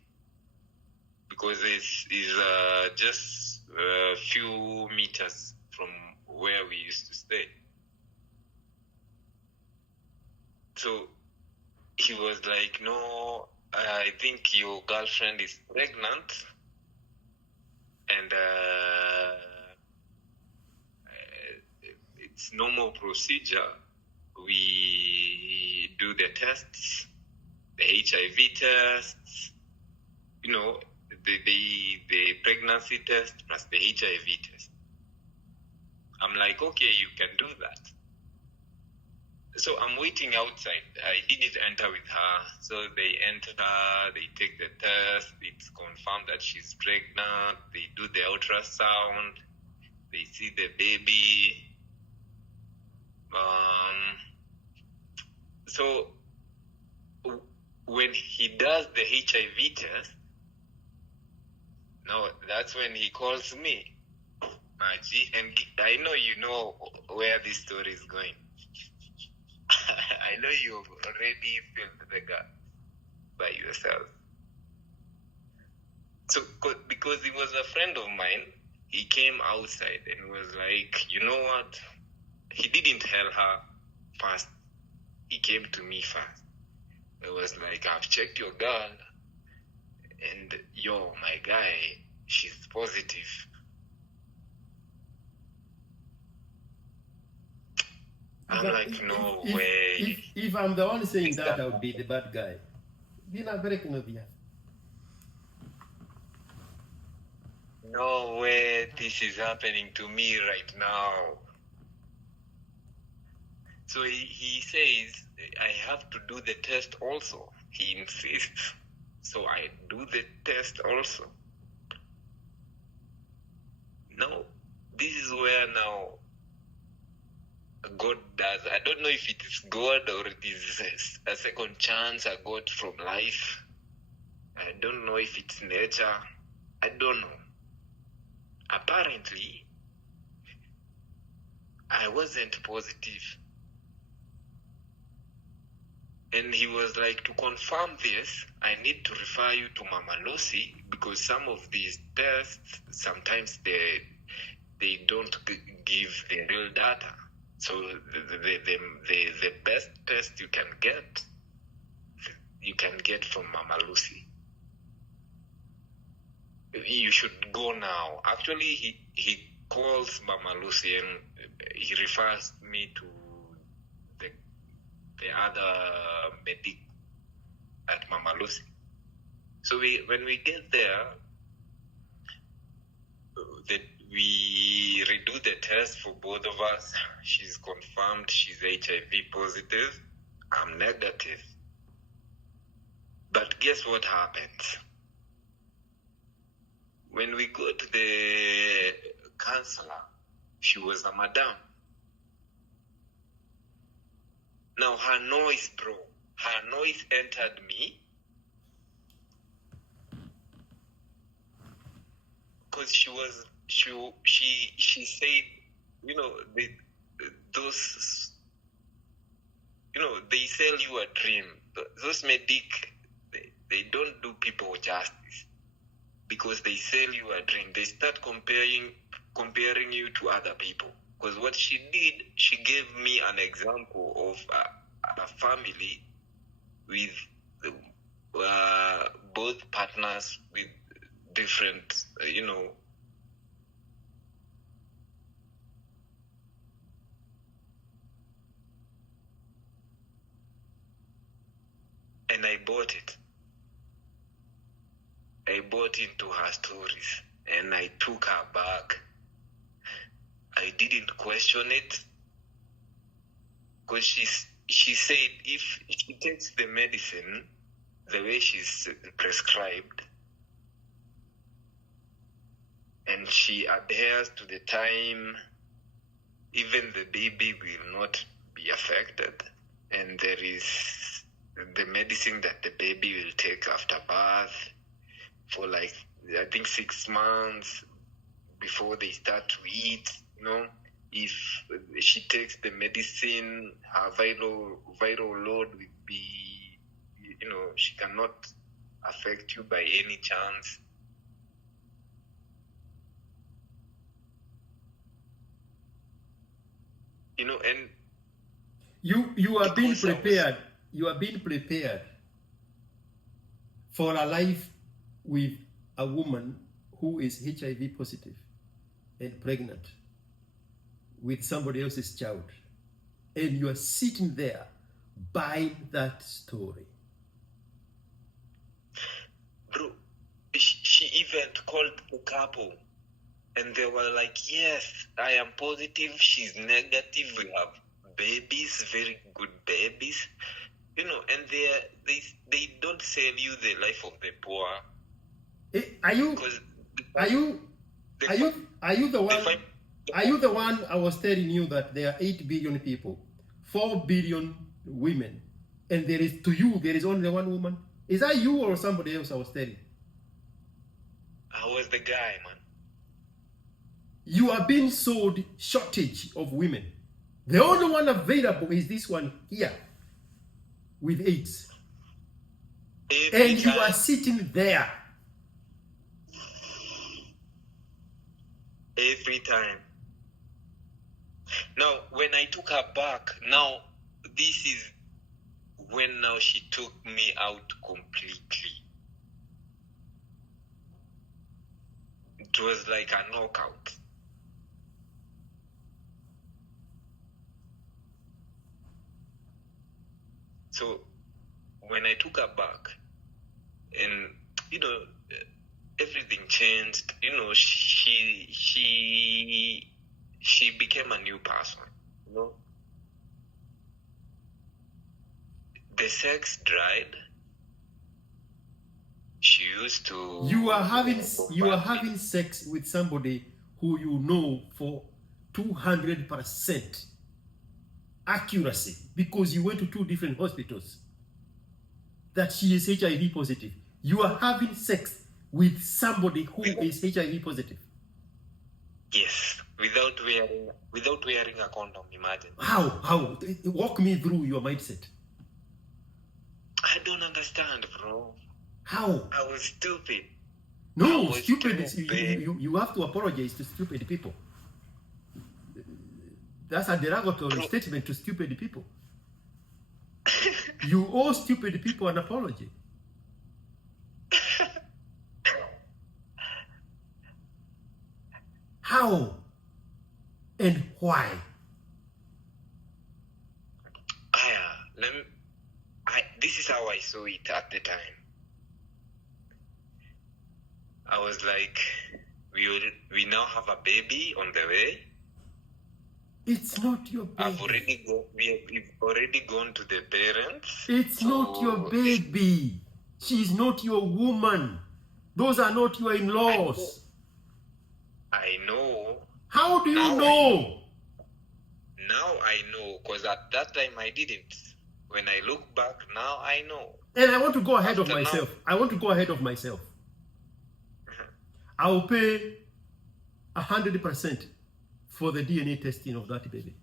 because it's just a few meters from where we used to stay. So he was like, no, I think your girlfriend is pregnant and it's normal procedure. We do the tests, the HIV tests, you know, the pregnancy test plus the HIV test. I'm like, okay, you can do that. So I'm waiting outside. I didn't enter with her. So they enter, they take the test. It's confirmed that she's pregnant. They do the ultrasound. They see the baby. So when he does the HIV test, no, that's when he calls me, Maji, and I know you know where this story is going. I know you've already filled the gap by yourself. So, because he was a friend of mine, he came outside and was like, you know what? He didn't tell her first. He came to me first. It was like, I've checked your girl, and yo, my guy, she's positive. I'm like, no if, way. If I'm the one saying that, I would be the bad guy. No way this is happening to me right now. So he says, I have to do the test also. He insists. So I do the test also. Now, this is where now God does. I don't know if it is God or it is a second chance I got from life. I don't know if it's nature. I don't know. Apparently, I wasn't positive. And he was like, to confirm this, I need to refer you to Mama Lucy because some of these tests, sometimes they don't give the real data. So the best test you can get from Mama Lucy. You should go now. Actually, he calls Mama Lucy and he refers me to the other medic at Mama Lucy. So when we get there, we redo the test for both of us. She's confirmed she's HIV positive. I'm negative. But guess what happens? When we go to the counselor, she was a madam. Now her noise, bro. Her noise entered me. Because she said, those, they sell you a dream. Those medic, they don't do people justice because they sell you a dream. They start comparing you to other people. Because what she did, she gave me an example of a family with both partners with different, and I bought it. I bought into her stories and I took her back. I didn't question it because she said if she takes the medicine the way she's prescribed and she adheres to the time, even the baby will not be affected. And there is the medicine that the baby will take after birth for like, I think 6 months before they start to eat, If she takes the medicine, her viral load will be, she cannot affect you by any chance. And you are being prepared. You are being prepared for a life with a woman who is HIV positive and pregnant with somebody else's child, and you are sitting there buying that story. Bro, she even called the couple and they were like, yes, I am positive, she's negative, we have babies, very good babies, and they don't sell you the life of the poor. Are you the one? Are you the one I was telling you that there are 8 billion people, 4 billion women, and there is only one woman? Is that you or somebody else I was telling? I was the guy, man. You are being sold shortage of women. The only one available is this one here with AIDS. And you are sitting there. Every time. Now, when I took her back, now, this is when now she took me out completely. It was like a knockout. So when I took her back, and everything changed. She became a new person. The sex dried. She used to. You are having sex with somebody who you know for 200% accuracy because you went to 2 different hospitals that she is HIV positive. You are having sex with somebody who is HIV positive. Yes, without wearing a condom. Imagine. How? Walk me through your mindset. I don't understand, bro. How? I was stupid. No, stupid is you have to apologize to stupid people. That's a derogatory statement to stupid people. You owe stupid people an apology. How and why? This is how I saw it at the time. I was like, we now have a baby on the way. It's not your baby. We've already gone to the parents. It's not your baby. She's not your woman. Those are not your in-laws. I know. How do you know? Now I know, because at that time I didn't. When I look back, now I know. And I want to go ahead of myself. I will pay 100% for the DNA testing of that baby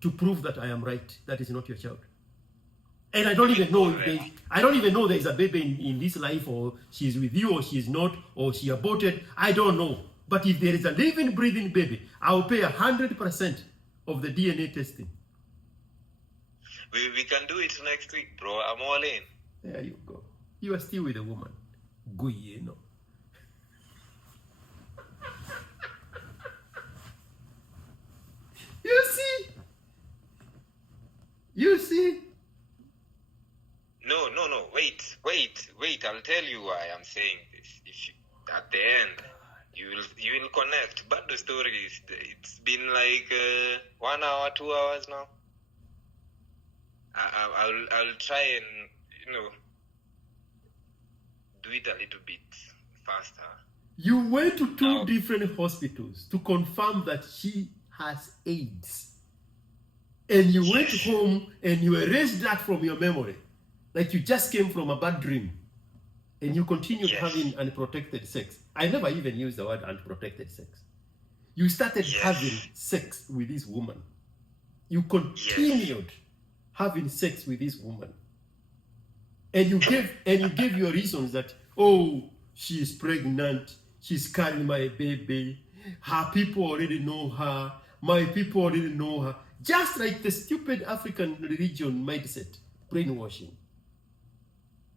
to prove that I am right. That is not your child. And I don't even know there is a baby in this life, or she's with you, or she's not, or she aborted. I don't know. But if there is a living, breathing baby, I will pay 100% of the DNA testing. We can do it next week, bro. I'm all in. There you go. You are still with a woman. Guyeno. You see? No. Wait. I'll tell you why I'm saying this. At the end, you will connect. But the story is, it's been like 1 hour, 2 hours now. I'll try and do it a little bit faster. You went to 2 different hospitals to confirm that she has AIDS. And you went home and you erased that from your memory. Like you just came from a bad dream. And you continued having unprotected sex. I never even used the word unprotected sex. You started having sex with this woman. You continued having sex with this woman. And you gave your reasons that, she is pregnant, she's carrying my baby, her people already know her, my people already know her. Just like the stupid African religion mindset, brainwashing.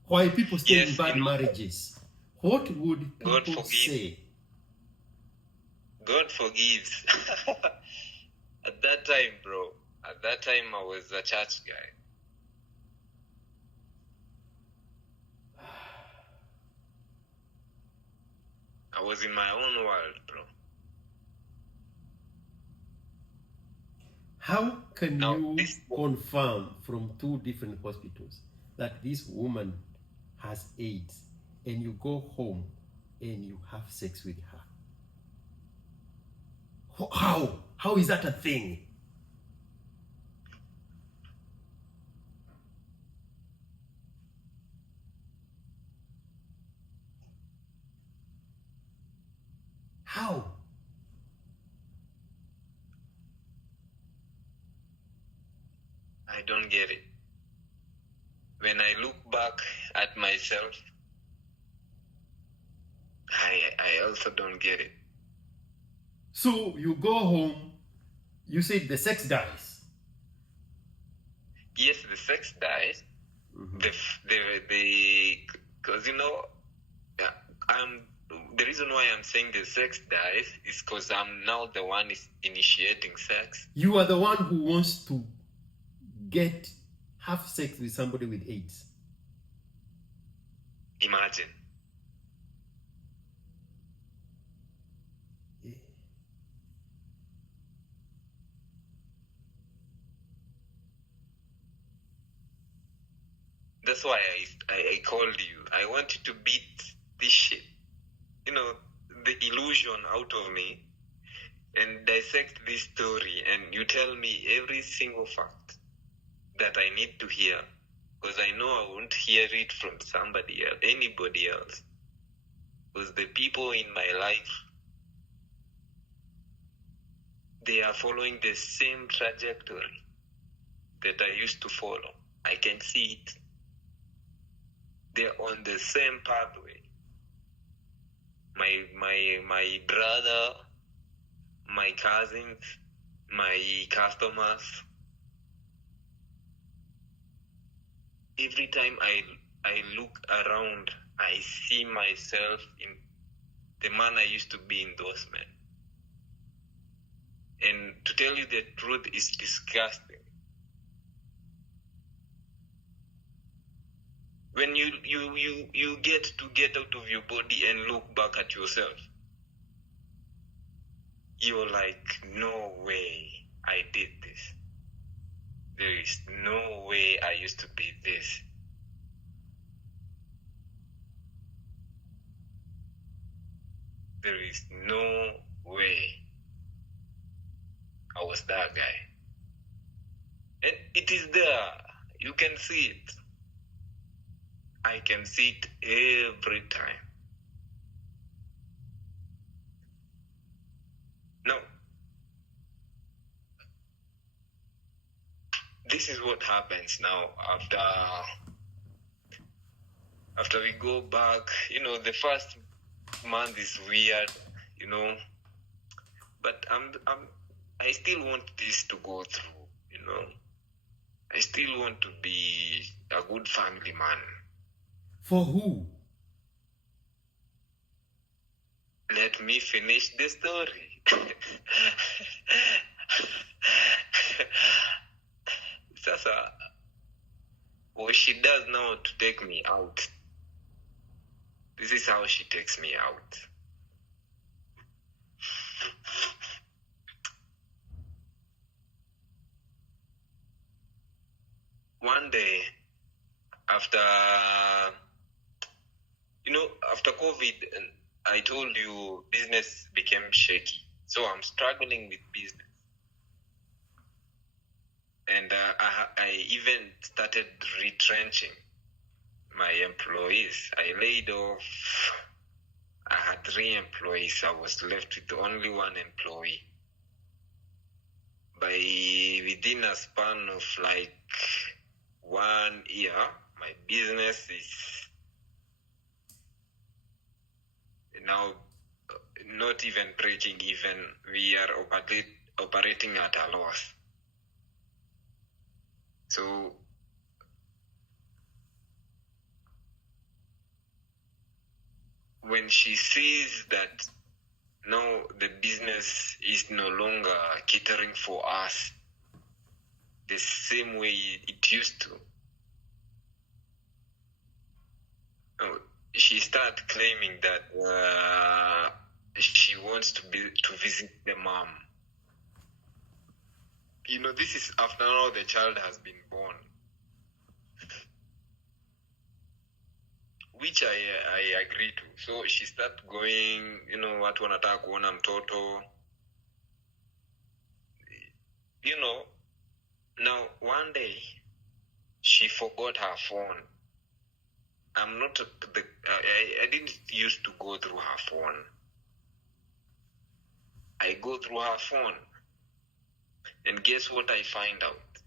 Why people stay in bad marriages? What would people say? God forgives. At that time, bro, I was a church guy. I was in my own world, bro. How can you confirm from 2 different hospitals that this woman has AIDS and you go home and you have sex with her? How is that a thing? How? I don't get it. When I look back at myself, I also don't get it. So you go home, you say the sex dies. Yes, the sex dies. Mm-hmm. Because the reason why I'm saying the sex dies is because I'm now the one is initiating sex. You are the one who wants to get have sex with somebody with AIDS. Imagine. Yeah. That's why I called you. I want you to beat this shit. You know, the illusion out of me and dissect this story, and you tell me every single fact that I need to hear, because I know I won't hear it from somebody else, anybody else. Because the people in my life, they are following the same trajectory that I used to follow. I can see it. They're on the same pathway. My brother, my cousins, my customers. Every time I look around, I see myself in the man I used to be in those men. And to tell you the truth, is disgusting. When you get out of your body and look back at yourself, you're like, no way I did this. There is no way I used to be this. There is no way I was that guy. And it is there. You can see it. I can see it every time. Now, this is what happens now after we go back. You know, the first month is weird, you know, but I still want this to go through, you know. I still want to be a good family man. For who? Let me finish the story. Sasa, what she does now to take me out. This is how she takes me out. One day, after COVID, I told you business became shaky. So I'm struggling with business. And I even started retrenching my employees. I laid off. I had 3 employees. I was left with only 1 employee. Within a span of like 1 year, my business is now not even breaking even. We are operating at a loss. So when she sees that now the business is no longer catering for us the same way it used to, she started claiming that she wants to visit the mom. You know, this is after now the child has been born. Which I agree to. So she started going, you know, watu wanataka kuona mtoto. You know, now one day she forgot her phone. I didn't used to go through her phone. I go through her phone. And guess what I find out?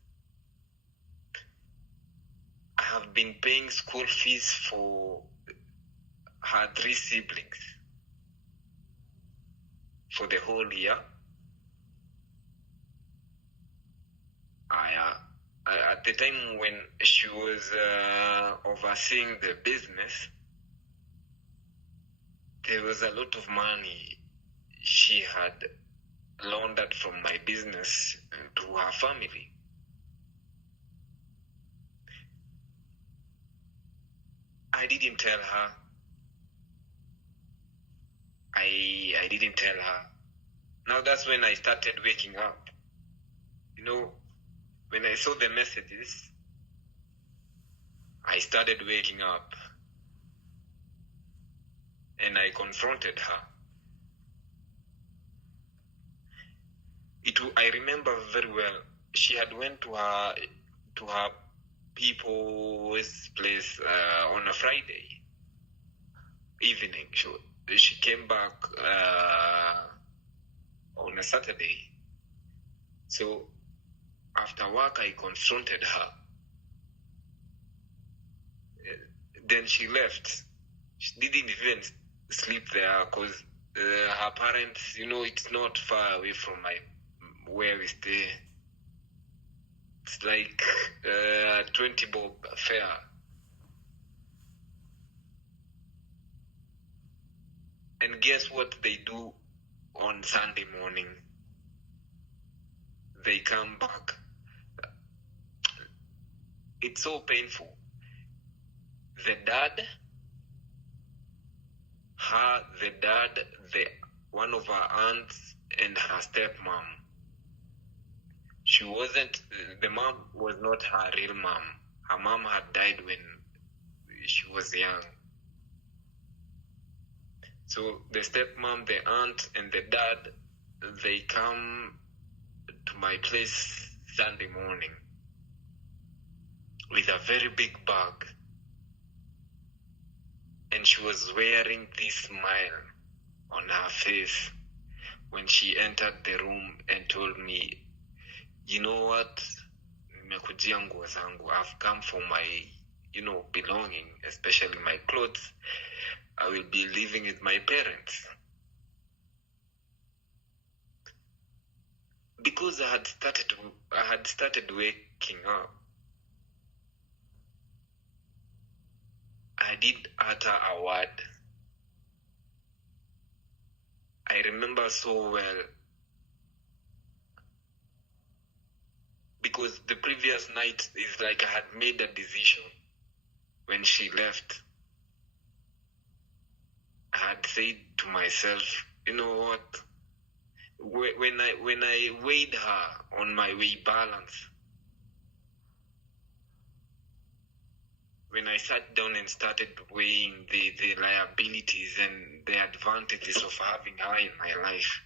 I have been paying school fees for her 3 siblings for the whole year. At the time when she was overseeing the business, there was a lot of money she had laundered from my business to her family. I didn't tell her. I didn't tell her. Now that's when I started waking up. You know, when I saw the messages, I started waking up. And I confronted her. I remember very well. She had went to her people's place on a Friday evening. She came back on a Saturday. So after work, I confronted her. Then she left. She didn't even sleep there because her parents, it's not far away from where we stay. It's like 20 bob fare. And guess what they do on Sunday morning? They come back. It's so painful. The dad, one of her aunts, and her stepmom. The mom was not her real mom. Her mom had died when she was young. So the stepmom, the aunt, and the dad, they come to my place Sunday morning with a very big bag. And she was wearing this smile on her face when she entered the room and told me, you know what, nimekujia nguo zangu. I've come for my, belonging, especially my clothes. I will be living with my parents. Because I had started waking up, I didn't utter a word. I remember so well because the previous night is like I had made a decision when she left. I had said to myself, you know what? When I weighed her on my weight balance, when I sat down and started weighing the liabilities and the advantages of having her in my life,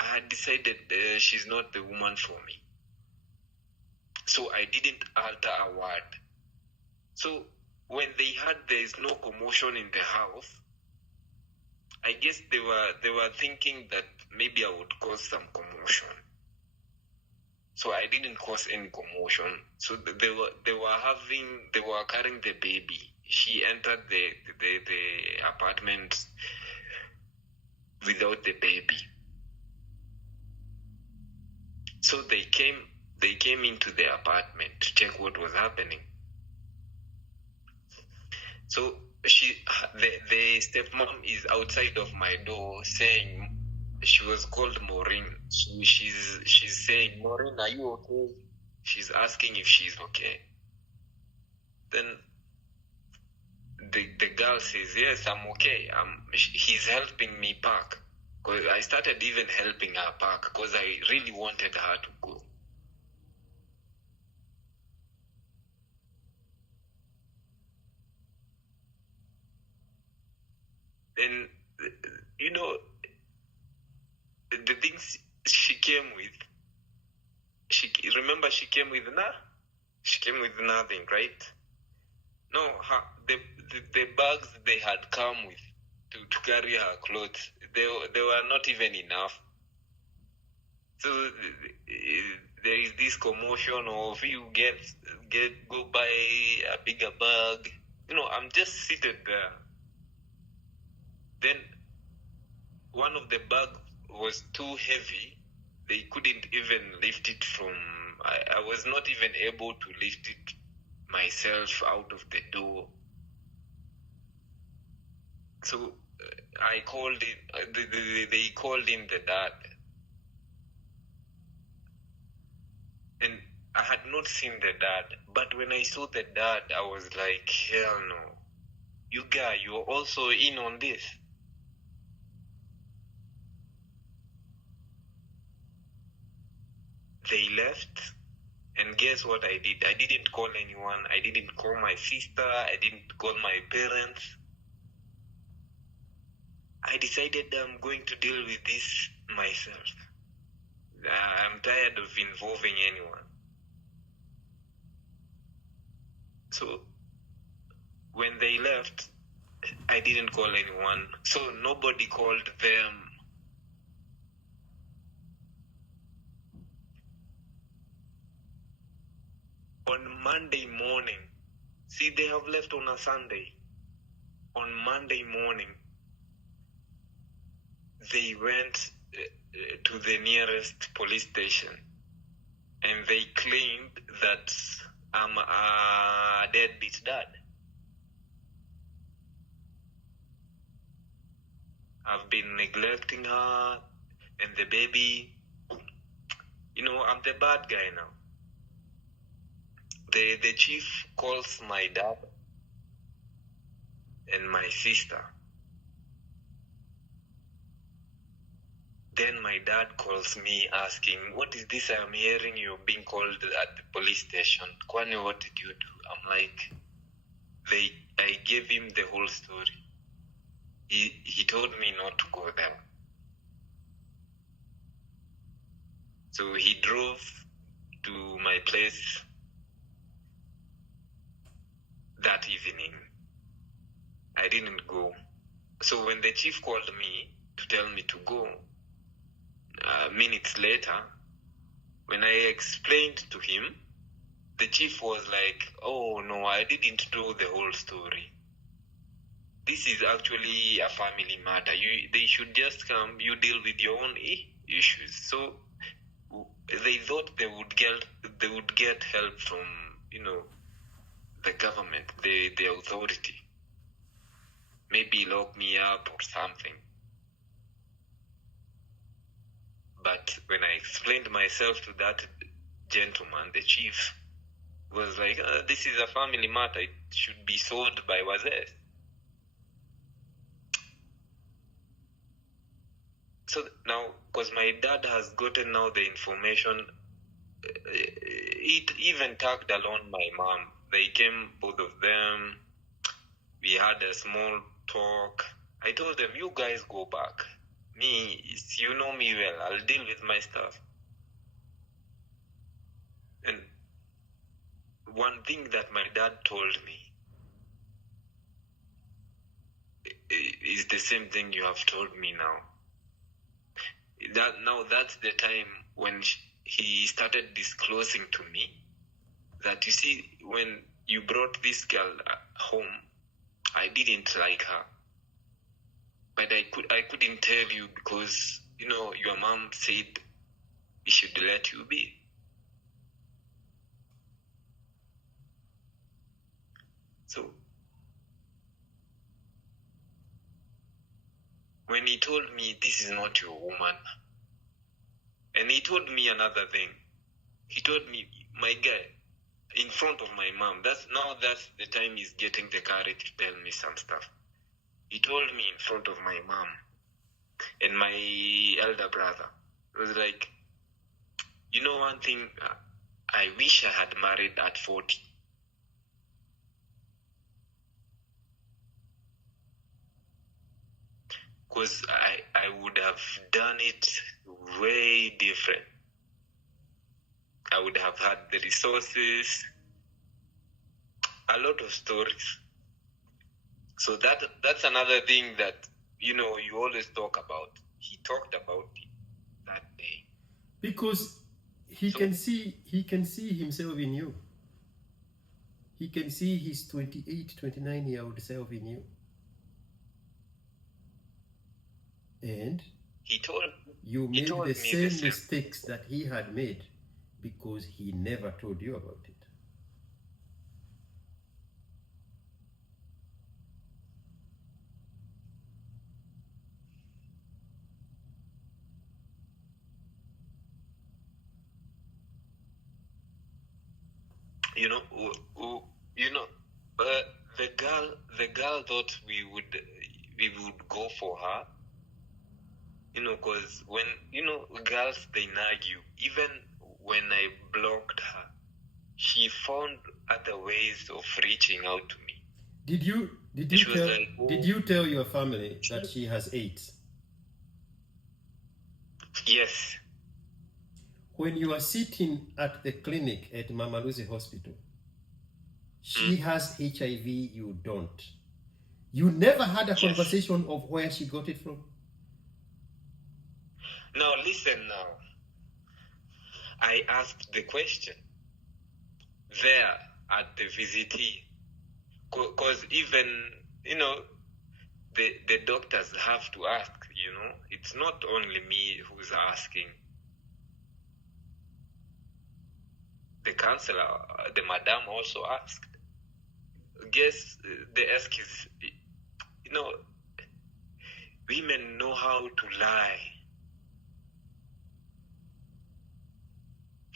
I had decided she's not the woman for me. So I didn't alter a word. So when they heard there is no commotion in the house, I guess they were thinking that maybe I would cause some commotion. So I didn't cause any commotion. So they were carrying the baby. She entered the apartment without the baby. So they came into the apartment to check what was happening. So the stepmom is outside of my door saying, she was called Maureen. So she's saying, Maureen, are you okay? She's asking if she's okay. Then the girl says, yes, I'm okay. He's helping me pack. Because I started even helping her pack because I really wanted her to go. Then, the things she came with, she came with nothing, right? No, the bags they had come with to carry her clothes, they were not even enough. So there is this commotion of you go buy a bigger bag. I'm just seated there. Then one of the bags was too heavy. They couldn't even lift it I was not even able to lift it myself out of the door. So I called in, they called in the dad. And I had not seen the dad, but when I saw the dad, I was like, hell no. You guy, you're also in on this. They left, and guess what I did? I didn't call anyone. I didn't call my sister. I didn't call my parents. I decided I'm going to deal with this myself. I'm tired of involving anyone. So when they left, I didn't call anyone. So nobody called them. On Monday morning, see, they have left on a Sunday. On Monday morning, they went to the nearest police station, and they claimed that I'm a deadbeat dad. I've been neglecting her and the baby. You know, I'm the bad guy now. The chief calls my dad and my sister. Then my dad calls me asking, what is this I'm hearing you're being called at the police station? Kwani, what did you do? I'm like, I gave him the whole story. He told me not to go there. So he drove to my place that evening. I didn't go. So when the chief called me to tell me to go, minutes later, when I explained to him, the chief was like, oh no, I didn't know the whole story. This is actually a family matter. They should just come, you deal with your own issues. So they thought they would get help from, the government, the authority. Maybe lock me up or something. But when I explained myself to that gentleman, the chief was like, this is a family matter. It should be solved by Wazir. So now, because my dad has gotten now the information, it even tagged along my mom. They came, both of them. We had a small talk. I told them, you guys go back. Me, you know me well. I'll deal with my stuff. And one thing that my dad told me is the same thing you have told me now. That's the time when he started disclosing to me that, you see, when you brought this girl home, I didn't like her. But I couldn't tell you because, your mom said we should let you be. So when he told me, this is not your woman, and he told me another thing. He told me, my guy, in front of my mom, that's the time he's getting the courage to tell me some stuff. He told me in front of my mom and my elder brother. It was like, one thing, I wish I had married at 40. Because I would have done it way different. I would have had the resources, a lot of stories. So that's another thing that, you always talk about. He talked about it that day. Because he can see himself in you. He can see his 28, 29-year-old self in you. And you made the same mistakes that he had made because he never told you about it. you know, the girl thought we would go for her, because when, girls, they nag you. Even when I blocked her, she found other ways of reaching out to me. Did you tell your family that she has AIDS? Yes. When you are sitting at the clinic at Mama Lucy Hospital, she has HIV, you don't. You never had a conversation of where she got it from? Now, listen now. I asked the question there at the VCT. Because even, the doctors have to ask, It's not only me who's asking. The counselor, the madam also asked. Guess the ask is, women know how to lie.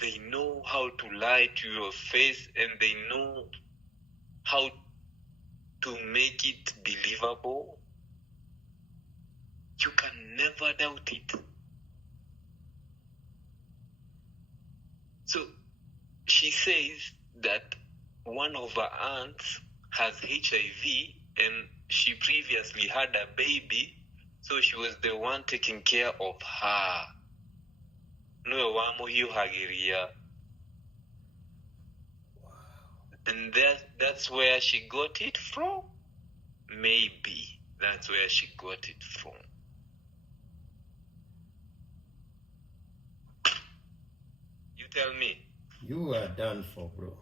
They know how to lie to your face, and they know how to make it believable. You can never doubt it. So she says that one of her aunts has HIV, and she previously had a baby, so she was the one taking care of her. And that's where she got it from. Maybe that's where she got it from. You tell me. You are done for, bro.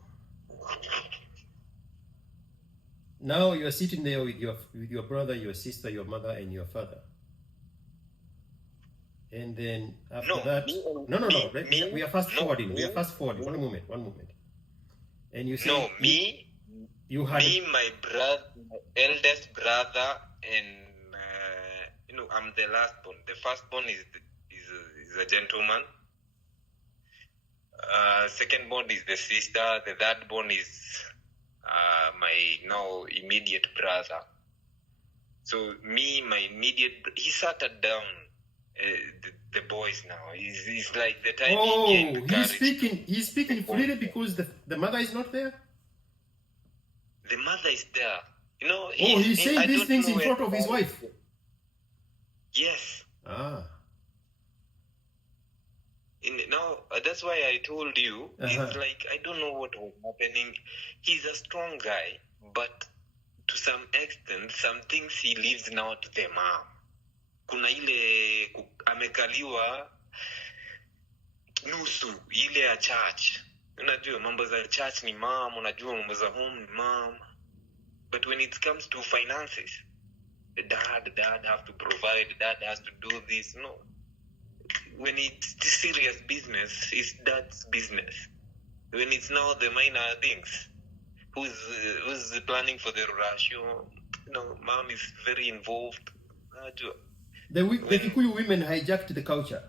Now you're sitting there with your brother, your sister, your mother, and your father. And then after that... We are fast forwarding. We are fast forwarding. One moment. And you say... No, me, my brother, my eldest brother, and, I'm the last born. The first born is a gentleman. Second born is the sister. The third born is my now immediate brother. So my immediate, he sat down the boys now. He's like the time he gained courage. He's speaking freely because the mother is not there? The mother is there. He's saying these things in front of his wife? Yes. Ah. That's why I told you, it's like, I don't know what was happening. He's a strong guy, but to some extent, some things he leaves now to the mom. Kuna ile amekaliwa nusu ile ya church. Unajua mambo za church ni mom, unajua mambo za home ni mom. But when it comes to finances, the dad have to provide, dad has to do this. No. When it's serious business, it's dad's business. When it's now the minor things, who's planning for the ratio? Mom is very involved. The Kikuyu women hijacked the culture.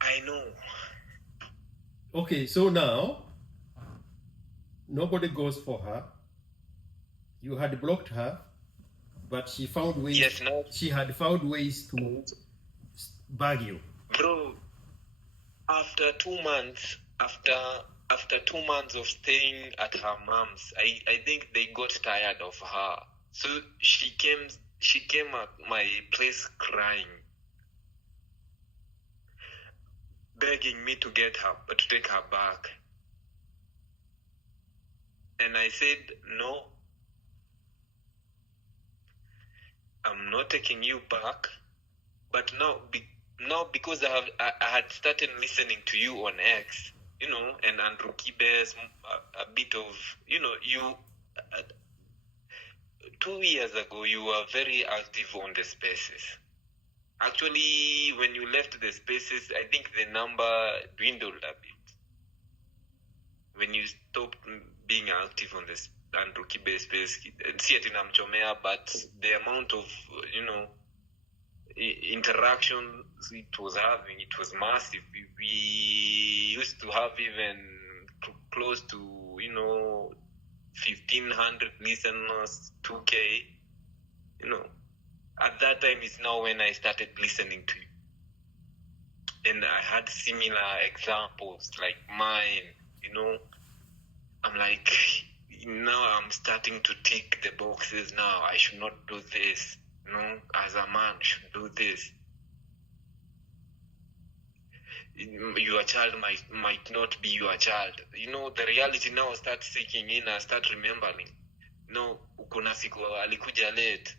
I know. Okay, so now nobody goes for her. You had blocked her, but she found ways. Yes, no. She had found ways to bag you. Bro, after 2 months, after 2 months of staying at her mom's, I think they got tired of her. So she came at my place crying, begging me to take her back. And I said, no, I'm not taking you back. But now because I had started listening to you on X, and Andrew Kibe's a bit of, you 2 years ago, you were very active on the spaces. Actually, when you left the spaces, I think the number dwindled a bit. When you stopped being active on the Andrew Kibe space, see it in Amchomea, but the amount of, interaction it was having, it was massive. We used to have even close to, 1,500 listeners, 2K. At that time is now when I started listening to you. And I had similar examples like mine, I'm like, now I'm starting to tick the boxes now. I should not do this, as a man, I should do this. Your child might not be your child. The reality now starts sinking in. I start remembering. Kuna siku alikuja late.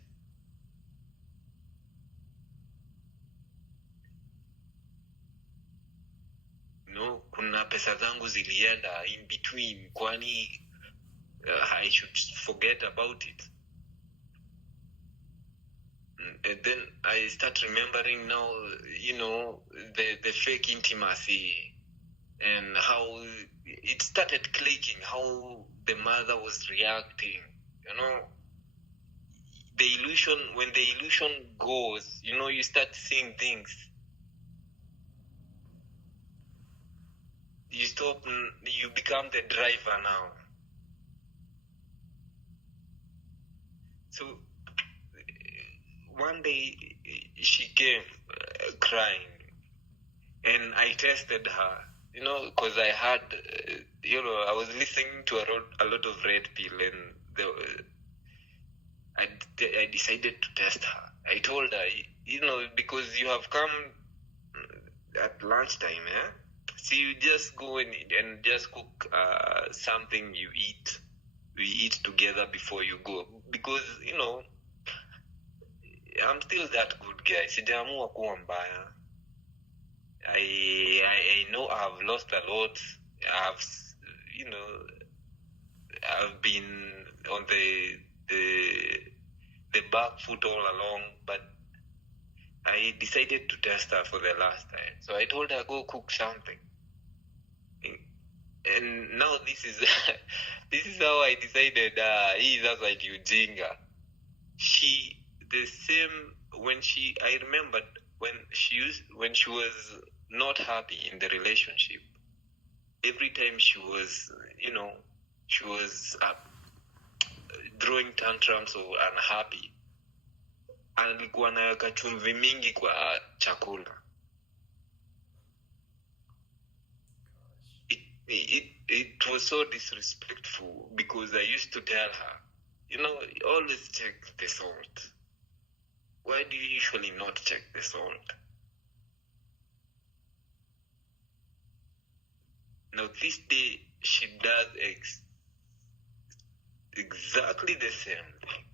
Kuna pesa zangu zilienda in between. Kwani I should forget about it. And then I start remembering now, the fake intimacy and how it started clicking, how the mother was reacting, the illusion, when the illusion goes, you start seeing things. You become the driver now. So one day she came crying, and I tested her, because I had, I was listening to a lot of Red Pill, and I decided to test her. I told her, because you have come at lunchtime, so you just go and just cook something you eat. We eat together before you go, because I'm still that good guy. Sijaamua kuwa mbaya. I know I've lost a lot. I've been on the back foot all along, but I decided to test her for the last time. So I told her, go cook something. And now this is how I decided. That's like ujinga. I remembered when she was not happy in the relationship. Every time she was, throwing tantrums or unhappy, alikuwa naweka chumvi mingi kwa chakula. It was so disrespectful, because I used to tell her, always check the salt. Why do you usually not check the salt? Now this day, she does exactly the same thing.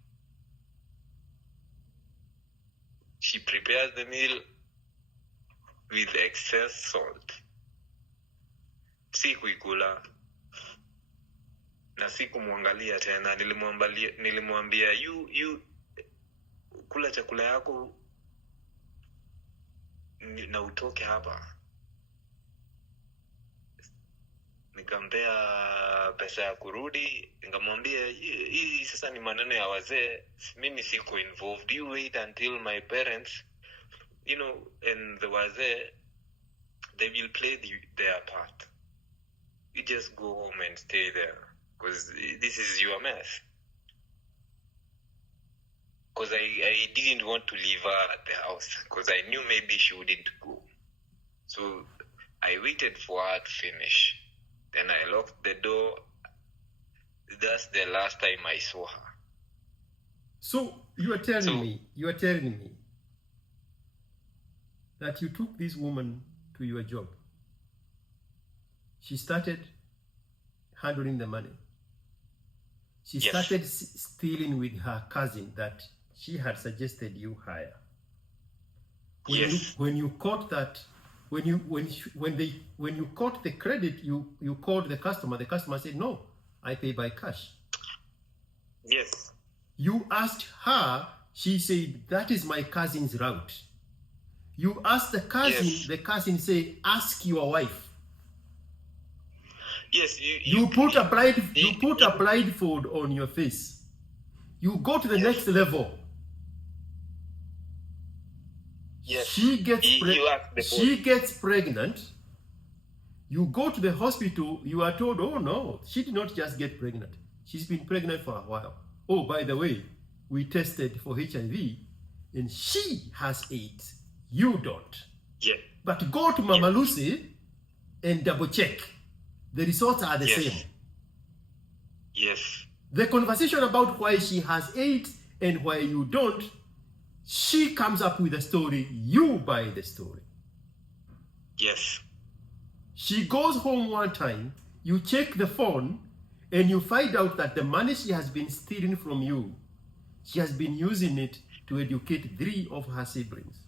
She prepares the meal with excess salt. Sikuikula na sikumwangalia tena. Nilimwambia you kula chakula yako na utoke hapa. Nikampea pesa ya kurudi, nikamwambia hii sasa ni maneno ya wazee, mimi siko involved. You wait until my parents, and the wazee, they will play their part. You just go home and stay there, because this is your mess. Because I didn't want to leave her at the house, because I knew maybe she wouldn't go. So I waited for her to finish. Then I locked the door. That's the last time I saw her. So you are telling me that you took this woman to your job. She started handling the money. She started stealing with her cousin that she had suggested you hire. When you caught that, when you caught the credit, you called the customer. The customer said, "No, I pay by cash." Yes. You asked her. She said, "That is my cousin's route." You asked the cousin. Yes. The cousin said, "Ask your wife." Yes. You put a blindfold on your face. You go to the next level. Yes. She gets pregnant. You go to the hospital, you are told, oh no, she did not just get pregnant. She's been pregnant for a while. Oh, by the way, we tested for HIV and she has AIDS. You don't. Yeah. But go to Mama Lucy and double check. The results are the same. Yes. The conversation about why she has AIDS and why you don't, she comes up with a story, you buy the story. Yes. She goes home one time, you check the phone, and you find out that the money she has been stealing from you, she has been using it to educate 3 of her siblings.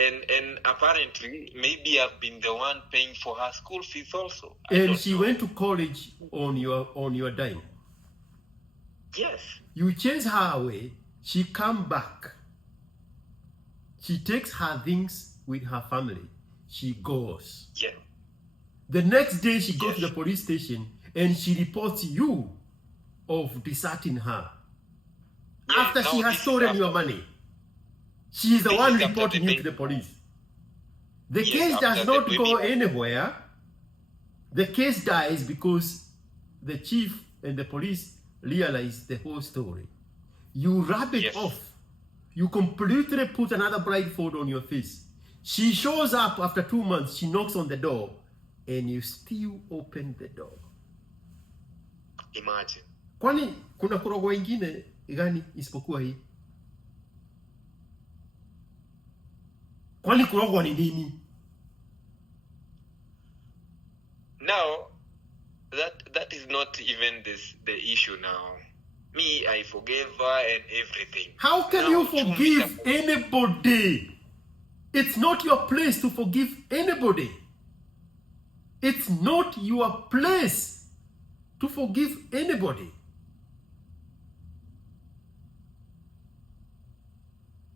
And apparently, maybe I've been the one paying for her school fees also. And she went to college on your dime. Yes. You chase her away, she come back. She takes her things with her family. She goes. Yeah. The next day she goes to the police station and she reports you of deserting her. Yeah, after she has stolen your money. She is the one reporting you to the police. The case does not go anywhere. The case dies because the chief and the police realize the whole story. You wrap it off. You completely put another blindfold on your face. She shows up after 2 months. She knocks on the door and you still open the door. Imagine. Kwani kuna kurogo ingine gani isipokuwa hii? Kwani kurogo ni nini? Now, that is not even the issue now. Me, I forgave her and everything. How can now, you forgive anybody? It's not your place to forgive anybody. It's not your place to forgive anybody.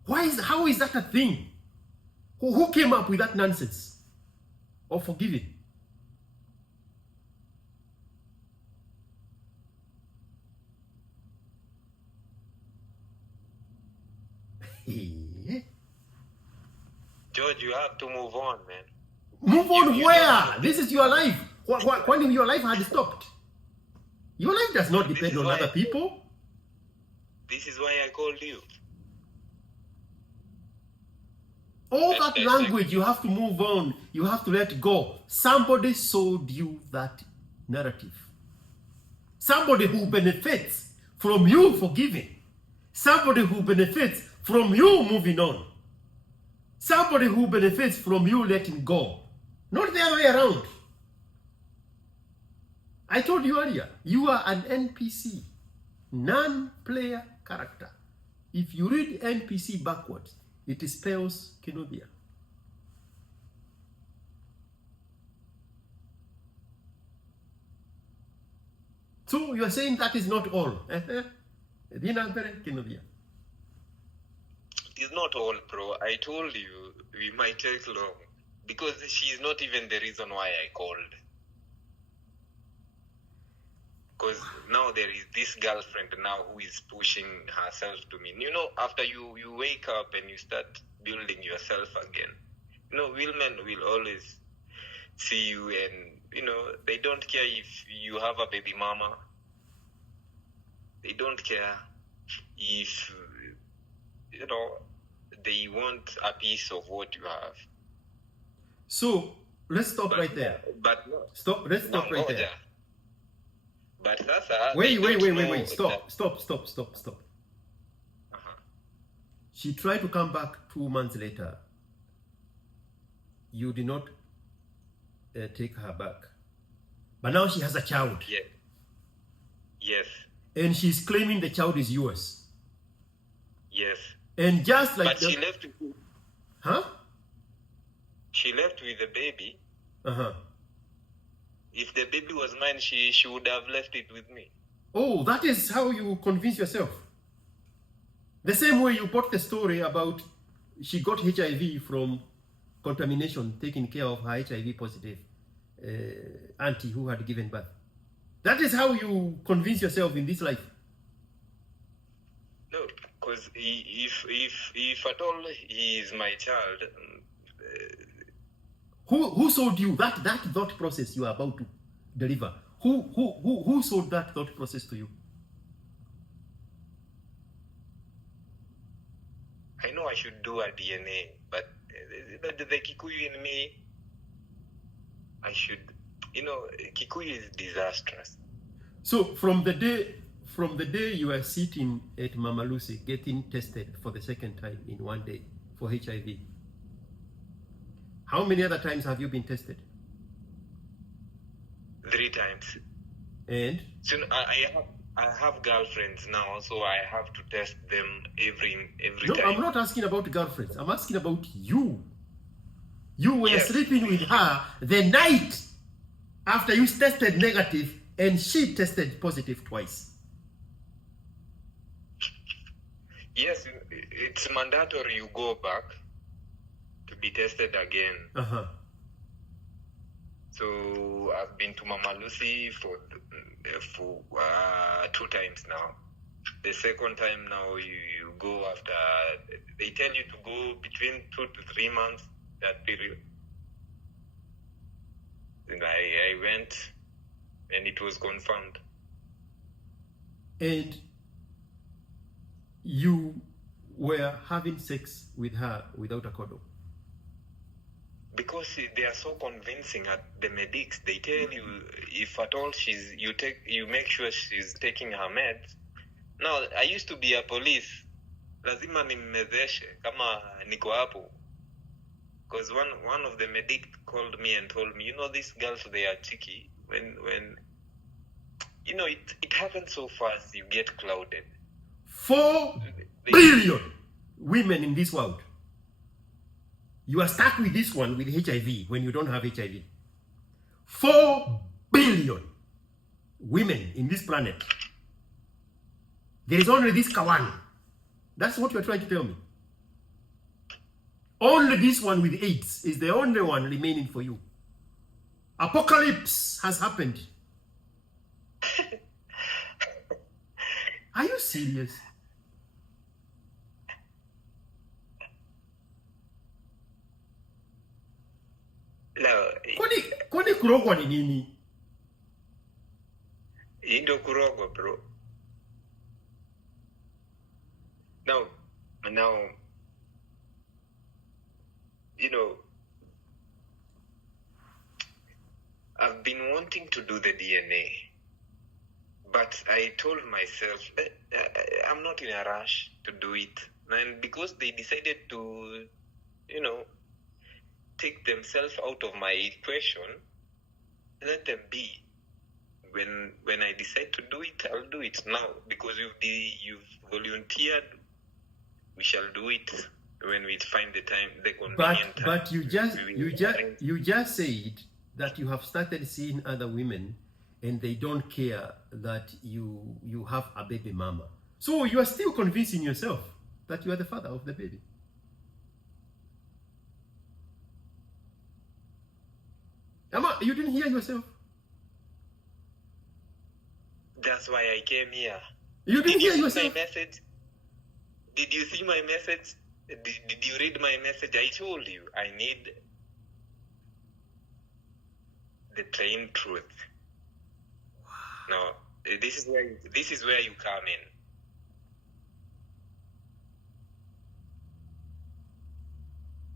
How is that a thing? Who came up with that nonsense of forgiving? George, you have to move on, man. Move on where? This is your life. When your life had stopped. Your life does not depend on other people. This is why I called you. All that language, you have to move on. You have to let go. Somebody sold you that narrative. Somebody who benefits from you forgiving. Somebody who benefits from you moving on. Somebody who benefits from you letting go. Not the other way around. I told you earlier, you are an NPC, non-player character. If you read NPC backwards, it spells Kenobia. So you are saying that is not all. It's not all, bro. I told you we might take long because she is not even the reason why I called. Because now there is this girlfriend now who is pushing herself to me. You know, after you wake up and you start building yourself again, you know, women will always see you and, you know, they don't care if you have a baby mama. They don't care if, you know, they want a piece of what you have. So, let's stop right there. But no. Let's stop right there. But that's wait. Stop. She tried to come back 2 months later. You did not take her back. But now she has a child. Yeah. Yes. And she's claiming the child is yours. Yes. And just like but she left. Huh? She left with the baby. Uh-huh. If the baby was mine, she would have left it with me. Oh, that is how you convince yourself. The same way you bought the story about she got HIV from contamination, taking care of her HIV positive auntie who had given birth. That is how you convince yourself in this life. No, because if at all he is my child. Who sold you that thought process you are about to deliver? Who sold that thought process to you? I know I should do a DNA, but the Kikuyu in me, I should, Kikuyu is disastrous. So from the day you are sitting at Mama Lucy getting tested for the second time in one day for HIV, how many other times have you been tested? 3 times. And? So I have girlfriends now, so I have to test them every no, time. I'm not asking about girlfriends. I'm asking about you. You were sleeping with her the night after you tested negative and she tested positive twice. Yes, it's mandatory you go back to be tested again. Uh-huh. So I've been to Mama Lucy for 2 times now. The second time now you go after, they tell you to go between 2 to 3 months, that period. And I went and it was confirmed. And you were having sex with her without a condom? Because they are so convincing at the medics. They tell you if at all you make sure she's taking her meds. Now, I used to be a police. Lazima nimmezeshe kama niko hapo. Because one of the medics called me and told me, these girls, they are cheeky. When it happens so fast, you get clouded. 4 billion women in this world. You are stuck with this one with HIV when you don't have HIV. 4 billion women in this planet. There is only this Kawan. That's what you're trying to tell me. Only this one with AIDS is the only one remaining for you. Apocalypse has happened. Are you serious? No. Kwani kurogwa ni nini? Indo kurogwa, bro. Now, I've been wanting to do the DNA, but I told myself I'm not in a rush to do it. And because they decided to, take themselves out of my equation, let them be. When I decide to do it, I'll do it now. Because you've volunteered, we shall do it when we find the time, the convenient time. But you just said that you have started seeing other women and they don't care that you have a baby mama. So you are still convincing yourself that you are the father of the baby. Amma, you didn't hear yourself. That's why I came here. You didn't hear yourself. My message? Did you see my message? Did you read my message? I told you I need the plain truth. Wow. Now, this is where you come in.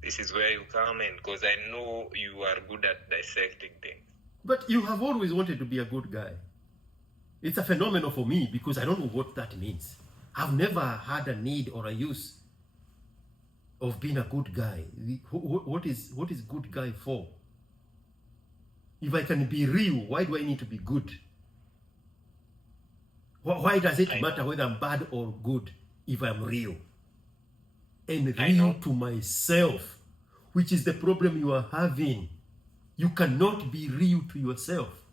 This is where you come in, because I know you are good at dissecting things. But you have always wanted to be a good guy. It's a phenomenon for me because I don't know what that means. I've never had a need or a use of being a good guy. What is good guy for? If I can be real, why do I need to be good? Why does it matter whether I'm bad or good if I'm real? And real to myself, which is the problem you are having. You cannot be real to yourself.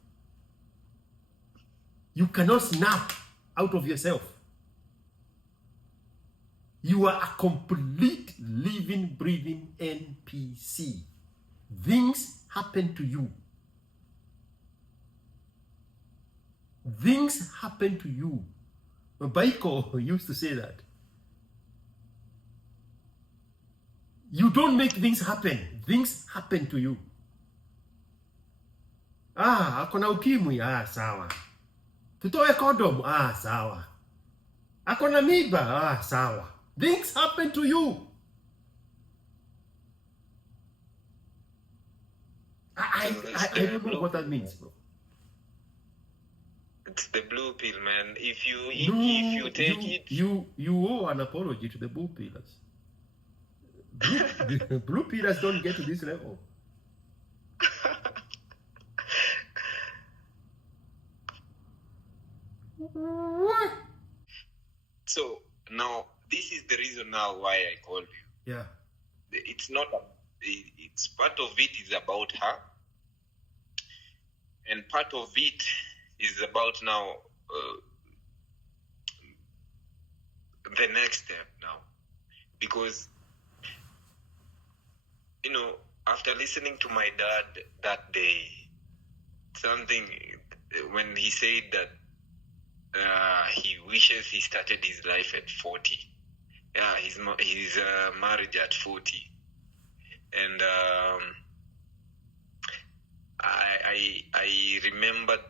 You cannot snap out of yourself. You are a complete living, breathing NPC. Things happen to you. Things happen to you. Baiko used to say that. You don't make things happen. Things happen to you. Akona ukimwi. Sawa. Tutoe condom. Sawa. Akona miba. Sawa. Things happen to you. I don't know what that means, bro. It's the blue pill, man. If you take it, you owe an apology to the blue pillers. Blue pillars don't get to this level. What? So now this is the reason now why I called you. Yeah. It's not. It's part of it is about her, and part of it is about now the next step now, because after listening to my dad that day, something when he said that he wishes he started his life at 40. Yeah, he's married at 40, and I remembered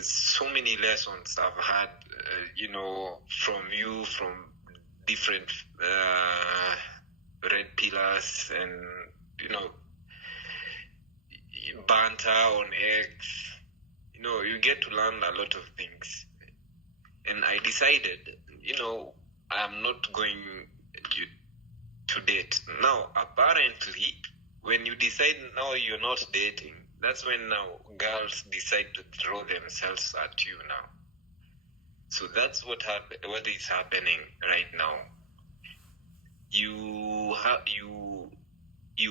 so many lessons I've had, from you, from different red pillars, and banter on X. You get to learn a lot of things, and I decided, I'm not going to date. Now, apparently, when you decide now you're not dating, that's when now girls decide to throw themselves at you now. So that's what is happening right now. You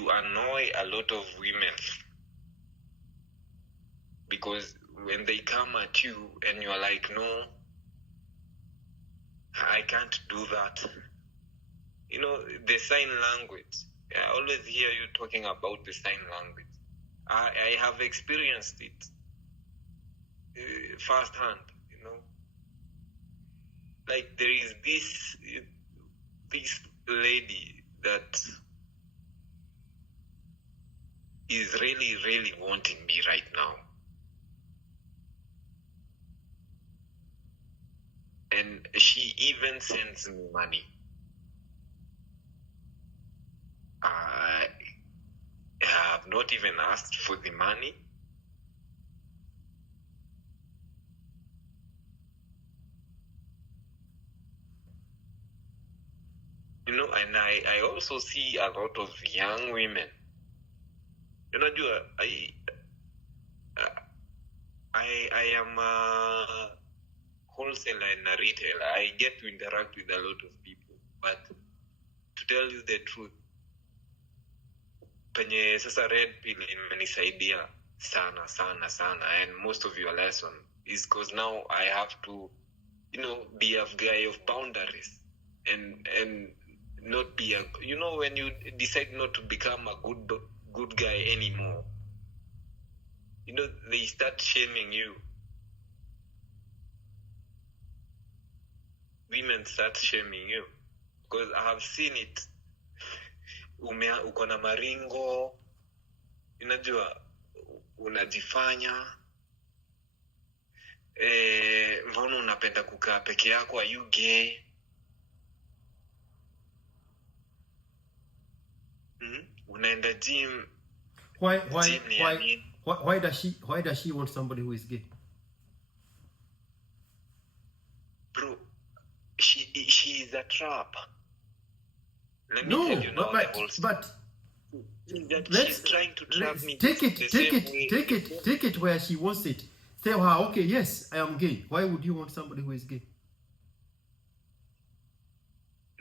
annoy a lot of women, because when they come at you and you're like, no, I can't do that. The sign language. I always hear you talking about the sign language. I have experienced it firsthand, Like there is this lady that is really, really wanting me right now. And she even sends me money. I have not even asked for the money. And I also see a lot of young women. I am a wholesaler and a retailer. I get to interact with a lot of people, but to tell you the truth, penye sasa red pill imenisaidia sana, and most of your lesson is because now I have to, be a guy of boundaries, and not be when you decide not to become a good guy anymore, they start shaming you. Women start shaming you, because I have seen it. Uko na maringo, unajua unajifanya, mbona unapenda kukaa peke yako, are you gay? Unaenda gym. Why does she want somebody who is gay? Bro, she is a trap. Let me tell you now the whole story. But she's trying to trap me. Take it where she wants it. Tell her, okay, yes, I am gay. Why would you want somebody who is gay?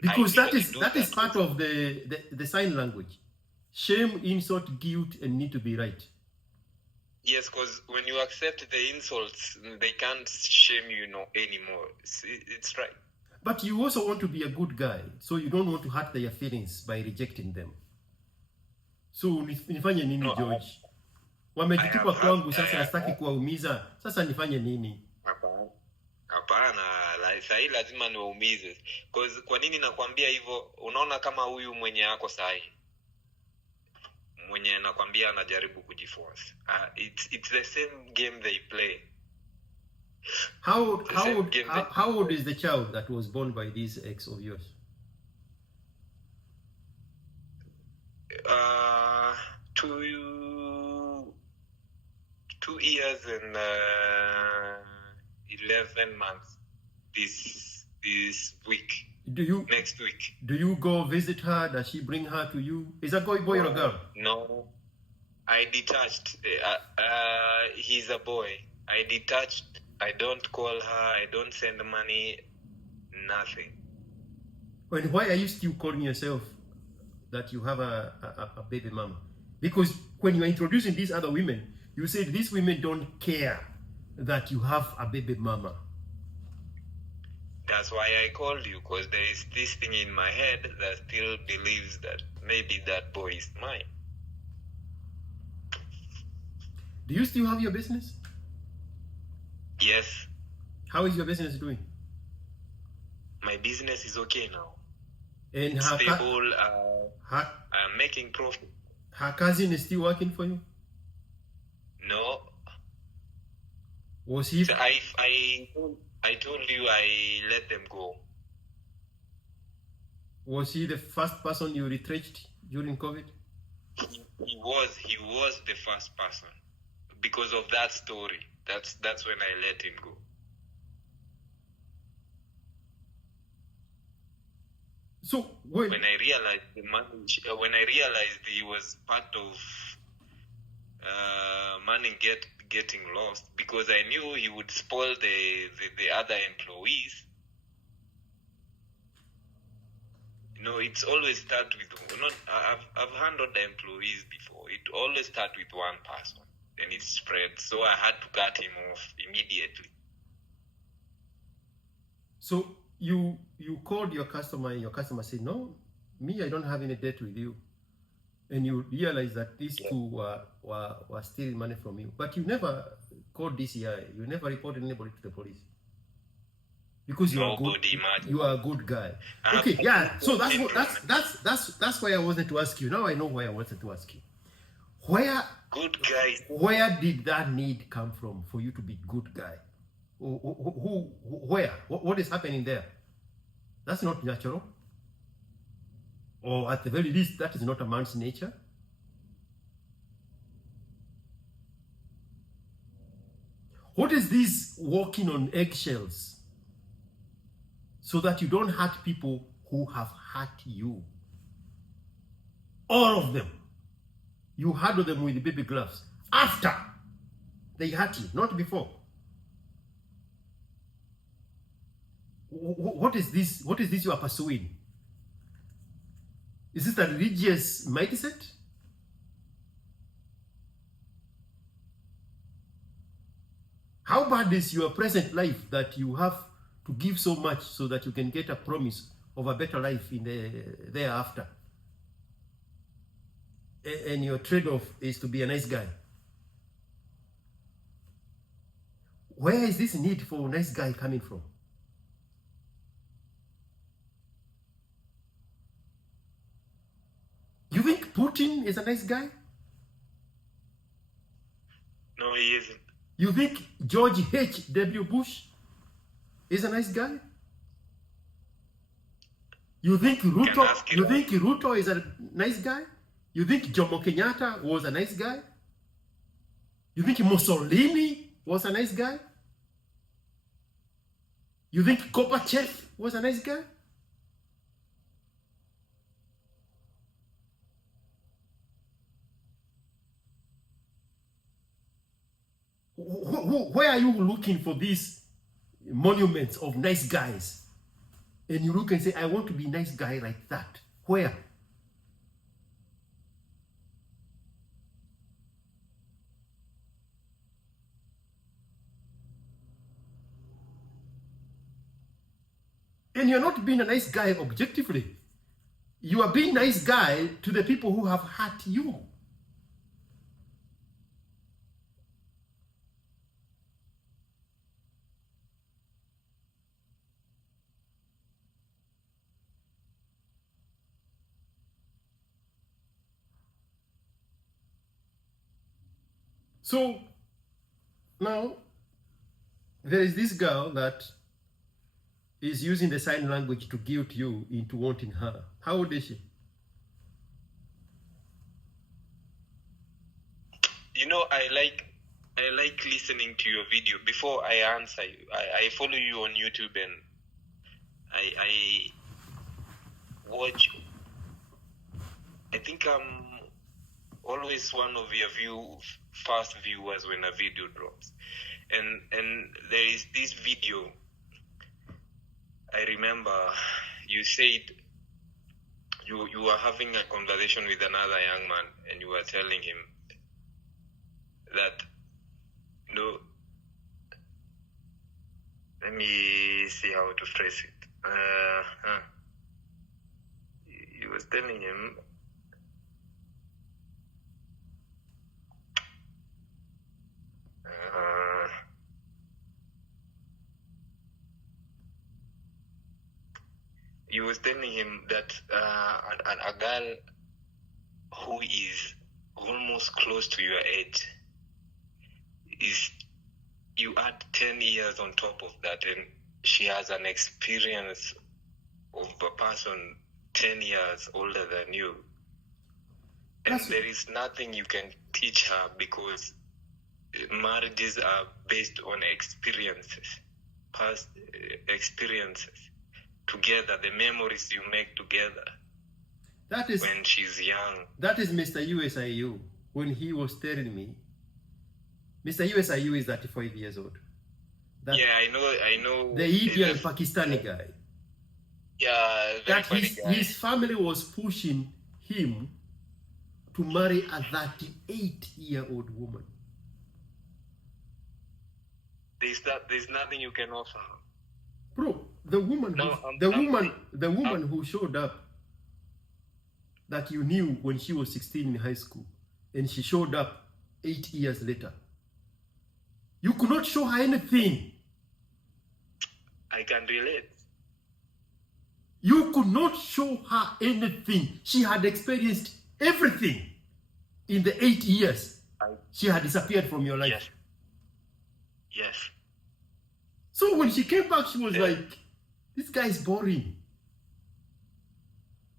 Because that is part of the sign language. Shame, insult, guilt, and need to be right. Yes, because when you accept the insults, they can't shame you anymore. It's right. But you also want to be a good guy, so you don't want to hurt their feelings by rejecting them. So nifanye nini, George? Wamejitupa kwangu, sasa nastaki kuwaumiza. Sasa nifanye nini? Hapana, sahi lazima niwaumize. Kwa nini nakwambia hivyo? Unaona kama huyu mwenye yako sahi, mwenye nakwambia anajaribu kujiforce. It's the same game they play. How old is the child that was born by this ex of yours? 2 years and 11 months this week. Next week? Do you go visit her? Does she bring her to you? Is that boy or a girl? No, I detached. He's a boy. I detached. I don't call her. I don't send money. Nothing. And why are you still calling yourself that you have a baby mama? Because when you are introducing these other women, you said these women don't care that you have a baby mama. That's why I called you, because there is this thing in my head that still believes that maybe that boy is mine. Do you still have your business? Yes. How is your business doing? My business is okay now. And stable. I'm making profit. Her cousin is still working for you? No. Was he? So I told you I let them go. Was he the first person you retrenched during COVID? He was the first person. Because of that story. That's when I let him go. So when I realized when I realized he was part of money getting lost, because I knew he would spoil the other employees. You know, it's always start with I've handled the employees before. It always start with one person, then it spreads. So I had to cut him off immediately. So you called your customer and your customer said, no, me, I don't have any debt with you. And you realize that these two were stealing money from you. But you never called DCI. You never reported anybody to the police. Because you are a good guy. Okay, yeah. So that's why I wanted to ask you. Now I know why I wanted to ask you. Good guy. Where did that need come from for you to be good guy? Where? What is happening there? That's not natural. Or at the very least, that is not a man's nature. What is this walking on eggshells so that you don't hurt people who have hurt you? All of them. You handle them with the baby gloves after they hurt you, not before. What is this? What is this you are pursuing? Is this a religious mindset? How bad is your present life that you have to give so much so that you can get a promise of a better life in the thereafter? And your trade-off is to be a nice guy. Where is this need for a nice guy coming from? You think Putin is a nice guy? No, he isn't. You think George H.W. Bush is a nice guy? You think Ruto is a nice guy? You think Jomo Kenyatta was a nice guy? You think Mussolini was a nice guy? You think Gorbachev was a nice guy? Where are you looking for these monuments of nice guys? And you look and say, I want to be a nice guy like that. Where? And you're not being a nice guy objectively. You are being a nice guy to the people who have hurt you. So now there is this girl that is using the sign language to guilt you into wanting her. How old is she? You know, I like listening to your video. Before I answer you, I follow you on YouTube and I watch. I think I'm always one of your first viewers when a video drops. And there is this video. I remember you said you were having a conversation with another young man and you were telling him that, let me see how to phrase it. You was telling him that a girl who is almost close to your age is, you add 10 years on top of that, and she has an experience of a person 10 years older than you. And there is nothing you can teach her, because marriages are based on experiences, past experiences together, the memories you make together. That is when she's young. That is Mr. USIU. When he was telling me, Mr. USIU is 35 years old. Yeah, I know. The Indian Pakistani guy. Yeah, that his family was pushing him to marry a 38-year-old woman. There's nothing you can offer. Bro, the woman who showed up, that you knew when she was 16 in high school, and she showed up 8 years later. You could not show her anything. I can relate. You could not show her anything. She had experienced everything in the 8 years. She had disappeared from your life. Yes. So when she came back, she was like, this guy is boring.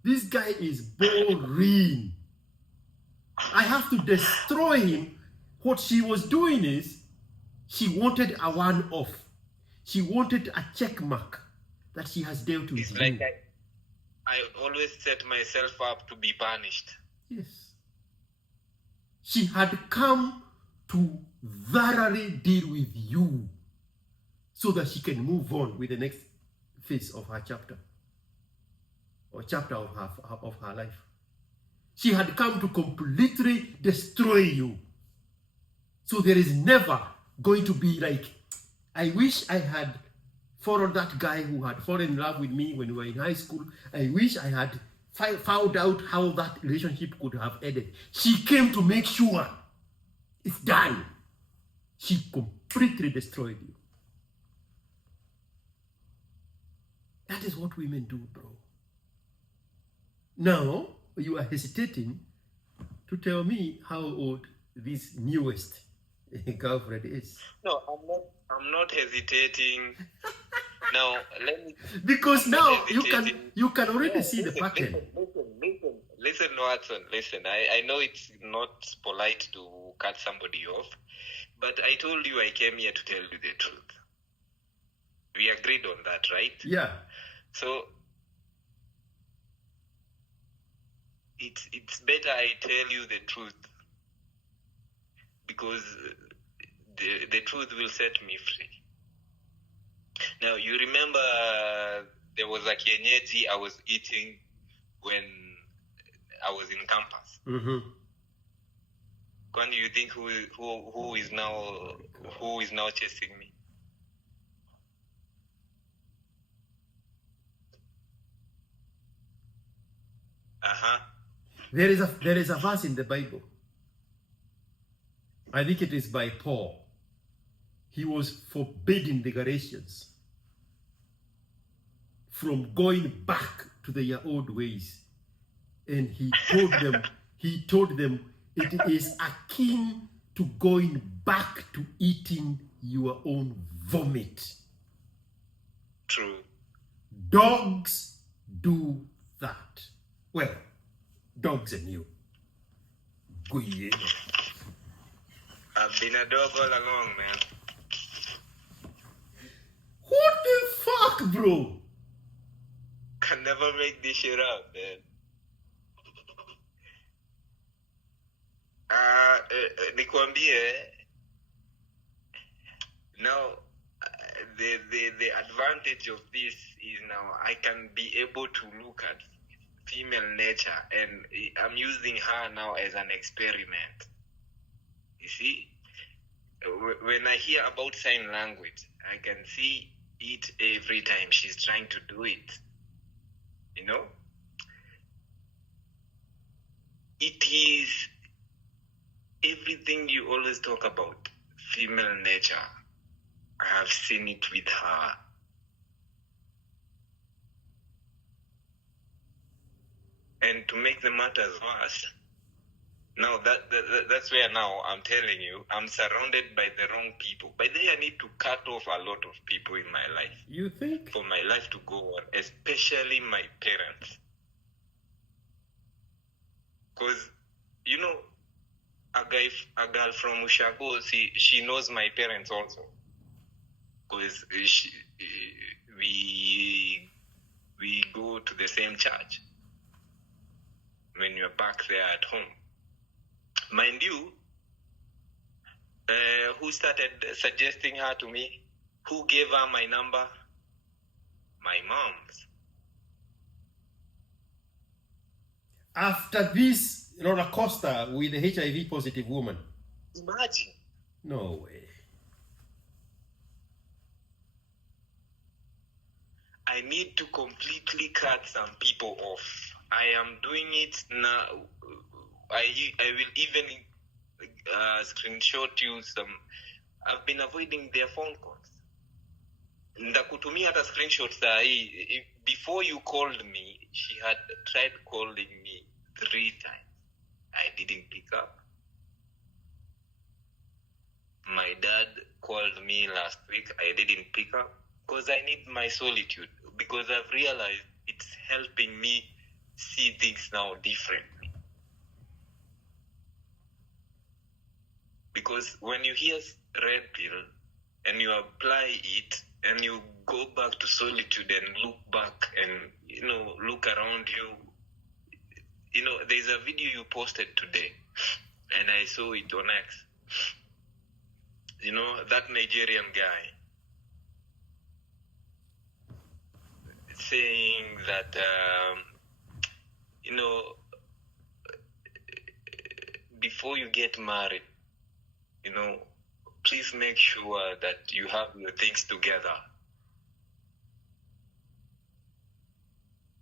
This guy is boring. I have to destroy him. What she was doing is, she wanted a one-off. She wanted a check mark that she has dealt with. It's like I always set myself up to be punished. Yes. She had come to thoroughly deal with you so that she can move on with the next phase of her chapter, or chapter of her life. She had come to completely destroy you. So there is never going to be like, I wish I had followed that guy who had fallen in love with me when we were in high school. I wish I had found out how that relationship could have ended. She came to make sure it's done. She completely destroyed you. That is what women do, bro. Now, you are hesitating to tell me how old this newest girlfriend is. No, I'm not hesitating. Now, let me... Because now you can already see the pattern. Listen, Watson, listen. I know it's not polite to cut somebody off, but I told you I came here to tell you the truth. We agreed on that, right? Yeah. So it's better I tell you the truth, because the truth will set me free. Now, you remember there was a kienyeji I was eating when I was in campus. Mm-hmm. When do you think who is now chasing me? There is a verse in the Bible. I think it is by Paul. He was forbidding the Galatians from going back to their old ways. And he told them it is akin to going back to eating your own vomit. True. Dogs do that. Well, dogs and you. Good. I've been a dog all along, man. What the fuck, bro? Can never make this shit up, man. Nikwambie, now the advantage of this is now I can be able to look at female nature, and I'm using her now as an experiment. You see, when I hear about sign language, I can see it every time she's trying to do it. You know, it is everything you always talk about, female nature. I have seen it with her. And to make the matters worse, now that's where now I'm telling you, I'm surrounded by the wrong people. By then I need to cut off a lot of people in my life. You think? For my life to go on, especially my parents. Because, you know, a girl from Ushago, she knows my parents also. Because we go to the same church when you're back there at home. Mind you, who started suggesting her to me? Who gave her my number? My mom's. After this roller coaster with the HIV positive woman. Imagine. No way. I need to completely cut some people off. I am doing it now. I will even screenshot you some. I've been avoiding their phone calls. Ndakutumia hata screenshots sahi. Before you called me, she had tried calling me 3 times. I didn't pick up. My dad called me last week. I didn't pick up because I need my solitude. Because I've realized it's helping me see things now differently. Because when you hear red pill and you apply it and you go back to solitude and look back and, you know, look around you, you know, there's a video you posted today and I saw it on X. You know, that Nigerian guy saying that, you know, before you get married, you know, please make sure that you have your things together.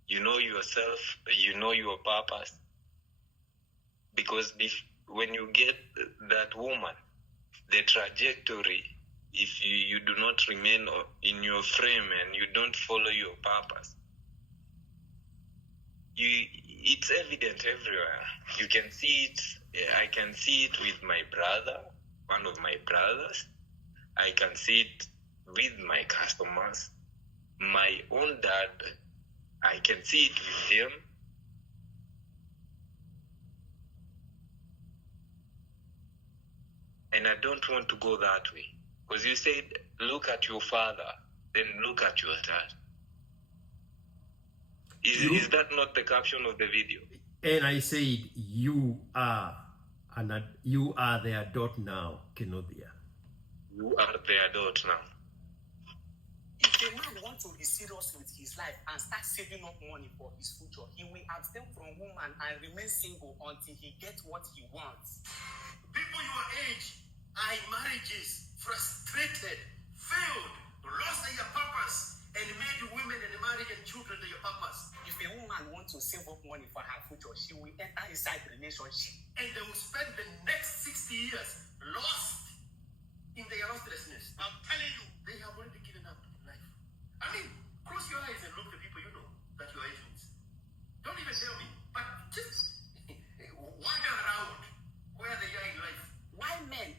You know yourself, you know your purpose. Because when you get that woman, the trajectory, if you do not remain in your frame and you don't follow your purpose, it's evident everywhere. You can see it. I can see it with my brother, one of my brothers. I can see it with my customers. My own dad, I can see it with him. And I don't want to go that way. Because you said, look at your father, then look at your dad. Is that not the caption of the video? And I said, you are the adult now, Kenodia. You are the adult now. If a man wants to be serious with his life and start saving up money for his future, he will abstain from woman and remain single until he gets what he wants. People your age are in marriages, frustrated, failed, lost their purpose, and made women and marriage and children their purpose. If a woman wants to save up money for her future, she will enter inside relationship. And they will spend the next 60 years lost in their restlessness. I'm telling you, they have already given up in life. I mean, close your eyes and look at the people you know that you are agents. Don't even tell me, but just wander around where they are in life. Why men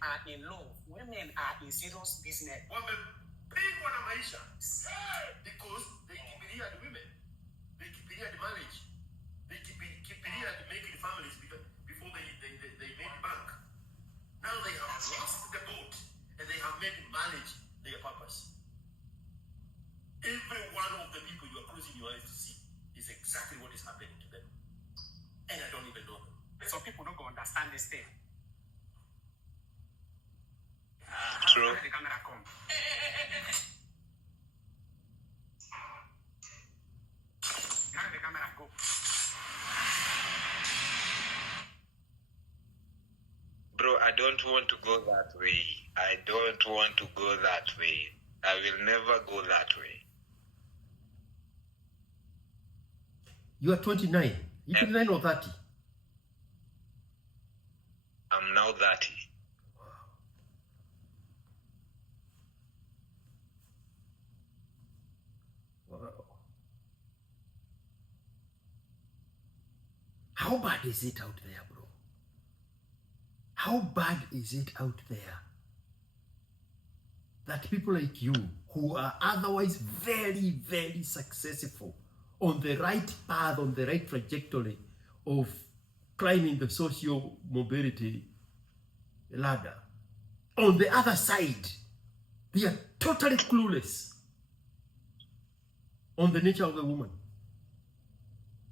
business. Wamepigwa na maisha because they kipiriad women, they kipiriad marriage, they kipiriad making families before they made bank. Now they have lost the boat and they have made marriage their purpose. Every one of the people you are closing your eyes to see is exactly what is happening to them. And I don't even know them. Some people don't go understand this thing. True. The camera come. How the camera go? Bro, I don't want to go that way. I don't want to go that way. I will never go that way. You are 29. You 29 or 30? I'm now 30. Wow. How bad is it out there, bro? How bad is it out there that people like you, who are otherwise very, very successful, on the right path, on the right trajectory of climbing the social mobility ladder, on the other side, they are totally clueless on the nature of the woman.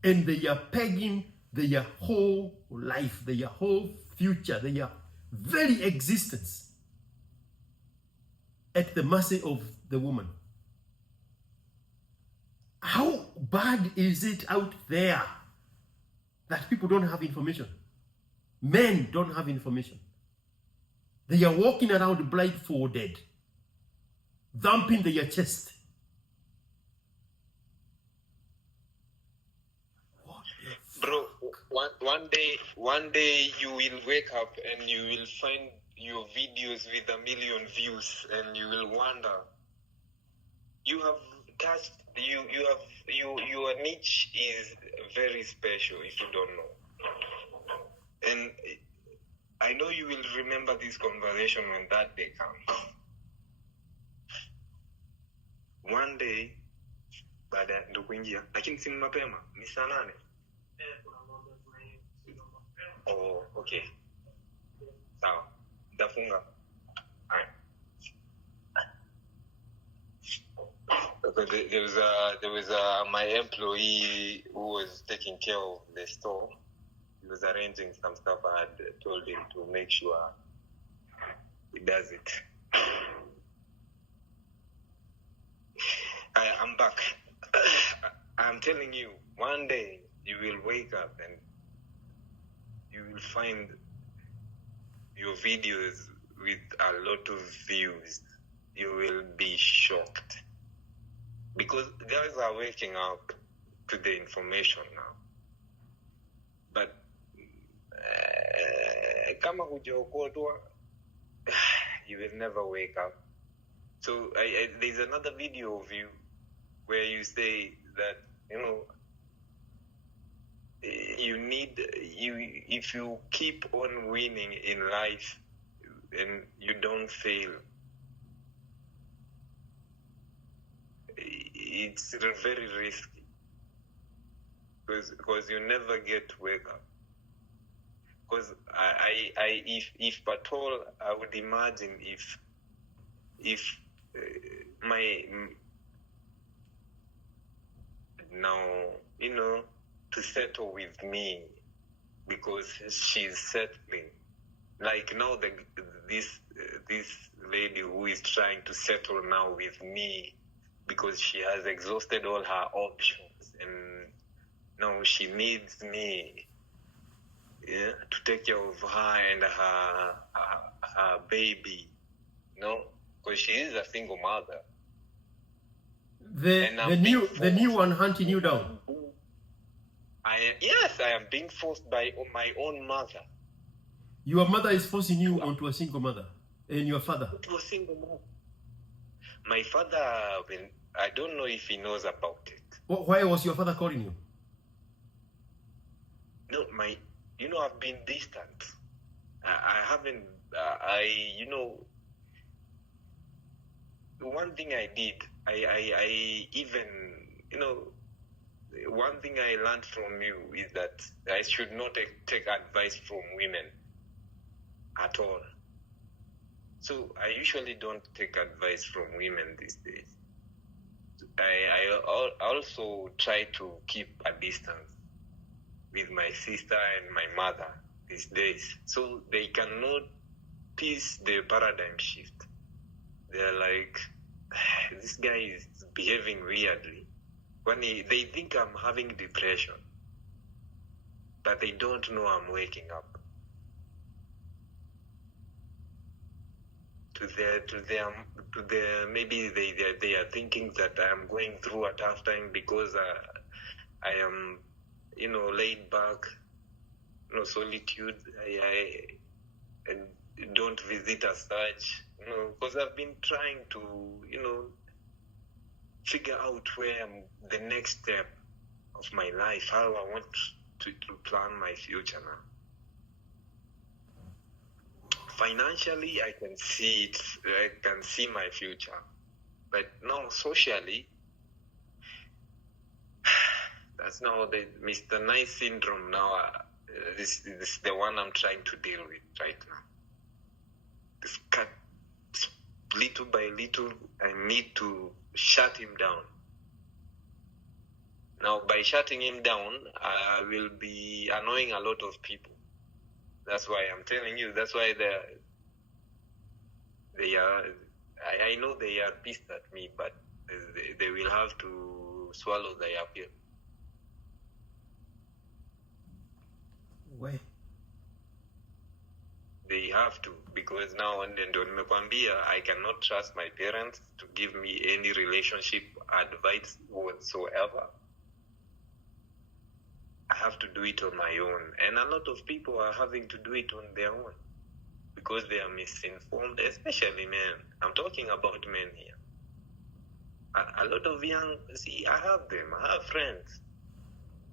And they are pegging their whole life, their whole future, their very existence at the mercy of the woman. How bad is it out there that people don't have information? Men don't have information. They are walking around blindfolded, thumping their chest. Bro, one day you will wake up and you will find your videos with 1 million views, and you will wonder. You have touched. Your niche is very special if you don't know. And I know you will remember this conversation when that day comes. One day, baada ndo kuingia, lakini si mapema, ni saa 8. Oh, okay. Sawa. Dafunga. Alright. Okay, there was my employee who was taking care of the store. He was arranging some stuff. I had told him to make sure he does it. I'm back. I'm telling you, one day you will wake up and you will find your videos with a lot of views. You will be shocked. Because guys are waking up to the information now. But kama hujaokotwa, you will never wake up. So there's another video of you where you say that, if you keep on winning in life and you don't fail, it's very risky, because you never get to wake up. Because if at all, I would imagine if my now, to settle with me because she's settling. Like now, this lady who is trying to settle now with me because she has exhausted all her options, and now she needs me, to take care of her and her baby, because she is a single mother. The new one hunting you down. Yes, I am being forced by my own mother. Your mother is forcing you onto a single mother, and your father. To a single mother. My father, I don't know if he knows about it. Why was your father calling you? No, I've been distant. I haven't. one thing I did, I even, one thing I learned from you is that I should not take advice from women at all. So I usually don't take advice from women these days. I also try to keep a distance with my sister and my mother these days, so they can notice the paradigm shift. They're like, this guy is behaving weirdly. When they think I'm having depression, but they don't know I'm waking up. To their maybe they are thinking that I'm going through a tough time because I am, laid back, solitude. I don't visit as such, because I've been trying to, figure out where the next step of my life, how I want to plan my future now. Financially, I can see it. I can see my future, but now socially, that's now the Mr. Nice syndrome. Now, this is the one I'm trying to deal with right now. This cut, little by little, I need to shut him down. Now, by shutting him down, I will be annoying a lot of people. That's why I'm telling you. That's why they are. I know they are pissed at me, but they will have to swallow their pill. Why? They have to, because now and then, I cannot trust my parents to give me any relationship advice whatsoever. I have to do it on my own. And a lot of people are having to do it on their own because they are misinformed, especially men. I'm talking about men here. A lot of young, I have them. I have friends.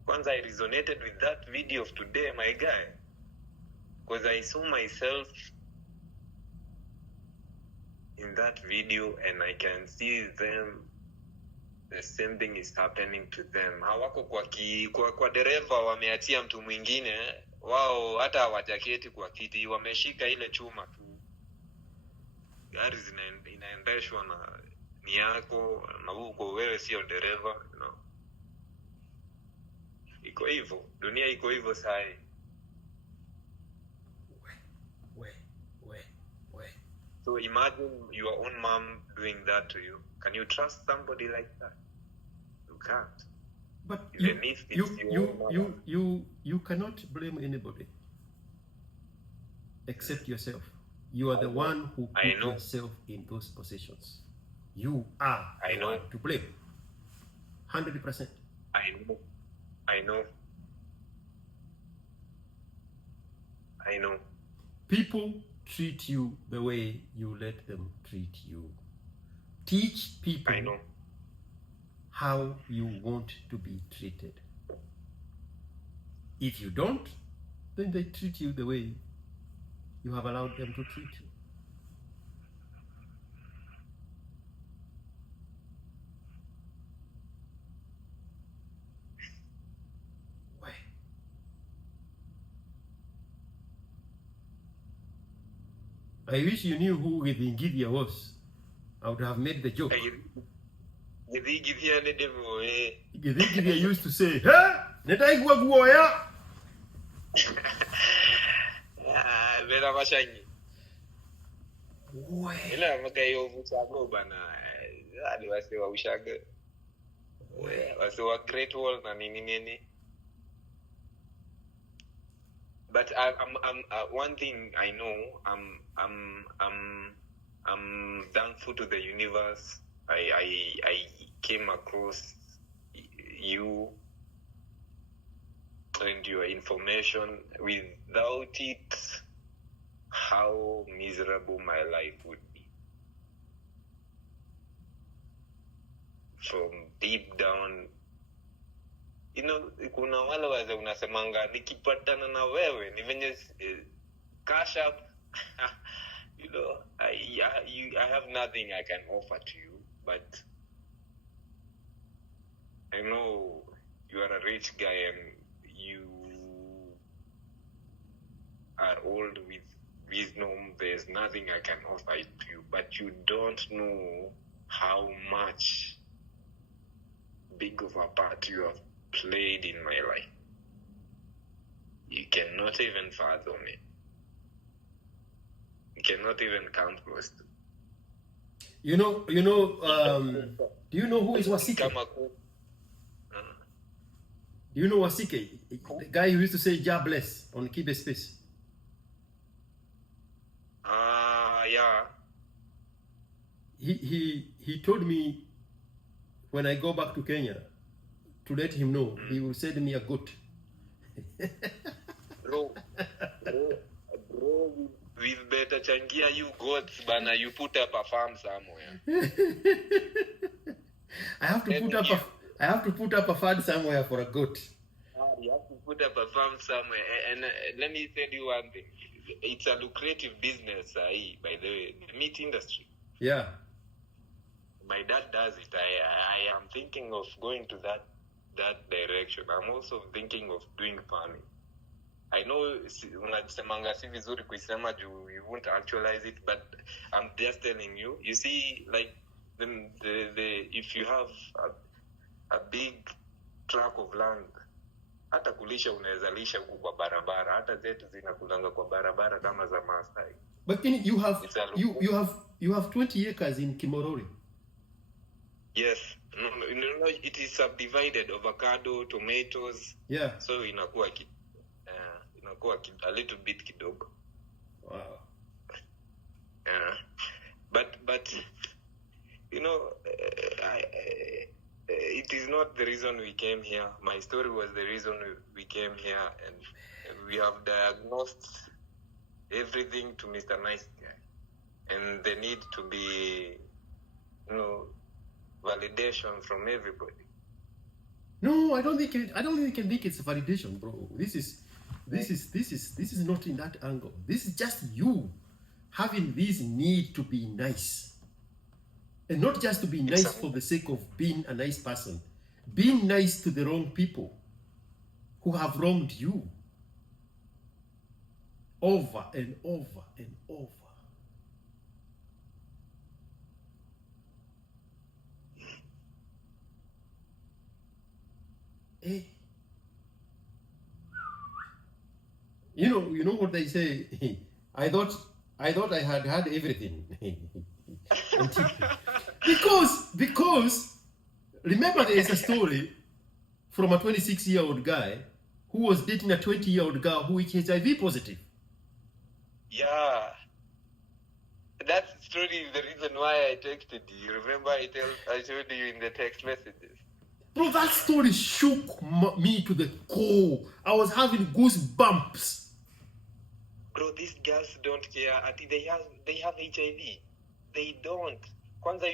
Once I resonated with that video of today, my guy, because I saw myself in that video and I can see them. The same thing is happening to them. Hawako kwa dereva wameachia mtu mwingine, wao hata hawajaketi kwa kiti, wameshika ile chuma tu. Gari inaendeshwa na ni yako, na huko wewe sio dereva, Iko hivyo. Dunia iko hivyo sai. So imagine your own mom doing that to you. Can you trust somebody like that? You can't. But even if it's you cannot blame anybody except yourself. You are the one who put yourself in those positions. You are the one to blame. 100%. I know. People treat you the way you let them treat you. Teach people how you want to be treated. If you don't, then they treat you the way you have allowed them to treat you. Why? I wish you knew who Githingithia was. I would have made the joke. Githingithia used to say, "Hey, netaigua guoya." Vera mashanyi. Why? Ila makayo vuchago bana. Hadi wase wa ushaga. Wase wa Great Wall na nini. But I'm one thing I know, I'm thankful to the universe. I came across you and your information. Without it, how miserable my life would be. From deep down, kuna wale waze unasemanga nikipatana na wewe ni venye cash up you know, I have nothing I can offer to you, but I know you are a rich guy and you are old with wisdom. There's nothing I can offer to you, but you don't know how much big of a part you have played in my life. You cannot even fathom it. You cannot even come close to. Do you know who is Wasike? Do you know Wasike? The guy who used to say "God bless" on Keep a Space. Yeah. He told me when I go back to Kenya to let him know he will send me a goat. Bro, we better changia you goats, bana. You put up a farm somewhere. I have to put up a fund somewhere for a goat. You have to put up a farm somewhere. And let me tell you one thing. It's a lucrative business, by the way, the meat industry. Yeah. My dad does it. I am thinking of going to that direction. I'm also thinking of doing farming. I know unasemanga si vizuri kuisema juu you won't actualize it, but I'm just telling you. You see, like the if you have a big tract of land, hata kulisha unaweza lisha huku kwa barabara, hata zetu zinakulanga kwa barabara kama za Maasai. But you have 20 acres in Kimorori. Yes, no, it is subdivided: avocado, tomatoes. Yeah. So inakuwa a little bit kidogo. Wow. But you know, it is not the reason we came here. My story was the reason we came here, and we have diagnosed everything to Mr. Nice Guy, and there need to be, validation from everybody. No, I don't think it's validation, bro. This is not in that angle. This is just you having this need to be nice. And not just to be nice for the sake of being a nice person. Being nice to the wrong people who have wronged you. Over and over and over. Hey. You know what they say? I thought I had everything. because remember there is a story from a 26-year-old guy who was dating a 20-year-old girl who is HIV positive. Yeah. That story is the reason why I texted you. Remember I told you in the text messages. Bro, that story shook me to the core. I was having goosebumps. Bro, these girls don't care. They have HIV. They don't. Kwanza,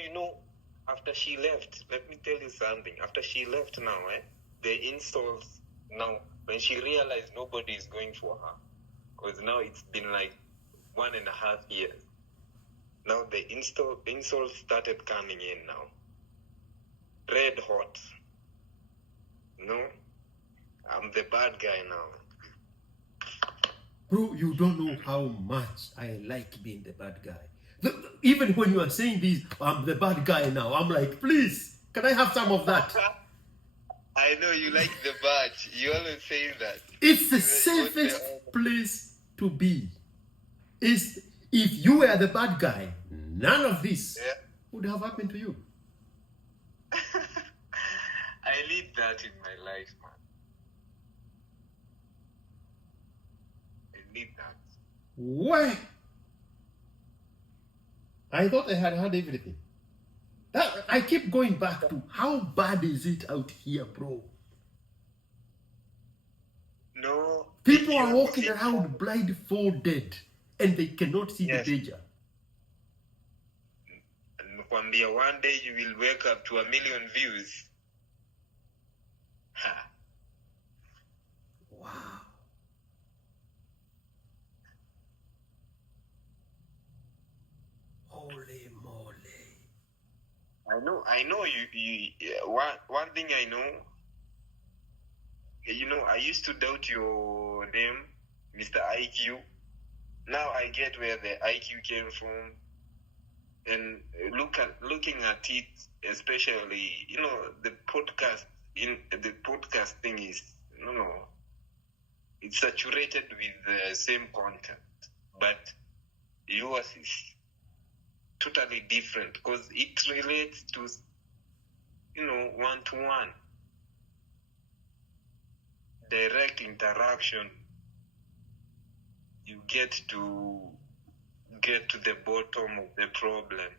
after she left, let me tell you something. After she left now, the insults now, when she realized nobody is going for her, because now it's been like 1.5 years. Now the insults started coming in now. Red hot. No? I'm the bad guy now. Bro, you don't know how much I like being the bad guy. Even when you are saying this, I'm the bad guy now, I'm like, please, can I have some of that? I know you like the badge. You always say that. It's the safest place to be. If you were the bad guy, none of this would have happened to you. I need that in my life, man. I need that. Why? I thought I had everything. I keep going back to how bad is it out here, bro? No. People are walking around blindfolded and they cannot see the danger. One day you will wake up to 1 million views. Ha. Wow. I know one thing I know, I used to doubt your name, Mr. IQ. Now I get where the IQ came from. And looking at it, especially, the podcast thing is, it's saturated with the same content, but yours is totally different because it relates to, one-to-one, direct interaction. You get to the bottom of the problem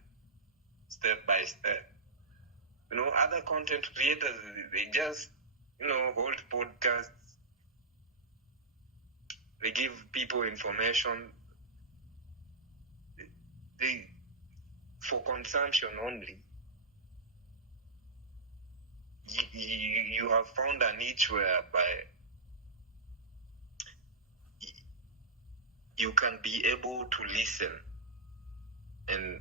step by step. Other content creators, they just, hold podcasts. They give people information for consumption only. You have found a niche whereby you can be able to listen and,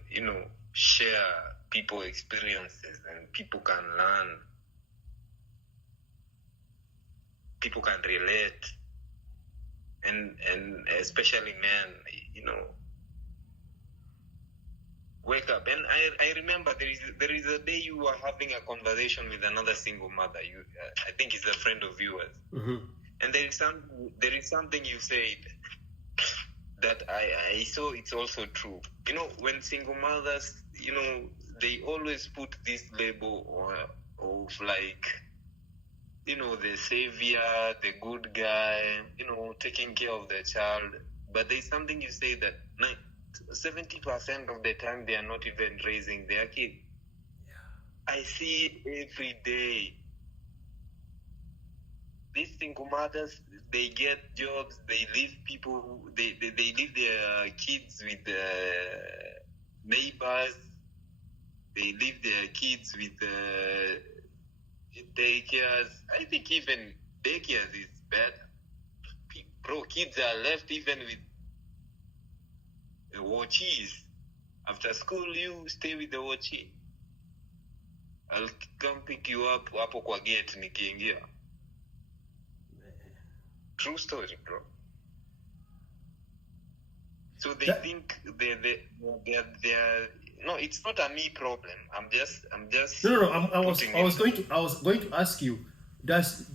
share people experiences, and people can learn. People can relate. And especially men, wake up. And I remember there is a day you were having a conversation with another single mother. I think it's a friend of yours. Mm-hmm. And there is something you said that I saw it's also true. When single mothers, they always put this label of like, the savior, the good guy, taking care of the child. But there's something you say that 70% of the time they are not even raising their kid. Yeah. I see every day. These single mothers, they get jobs, they leave people, they leave their kids with the neighbors, they leave their kids with daycares. I think even daycares is better. Bro, kids are left even with the watchies. After school, you stay with the watchie. I'll come pick you up hapo kwa gate nikiingia. True story, bro. So they think they're no, it's not a me problem. I'm just. No. I was going to ask you, does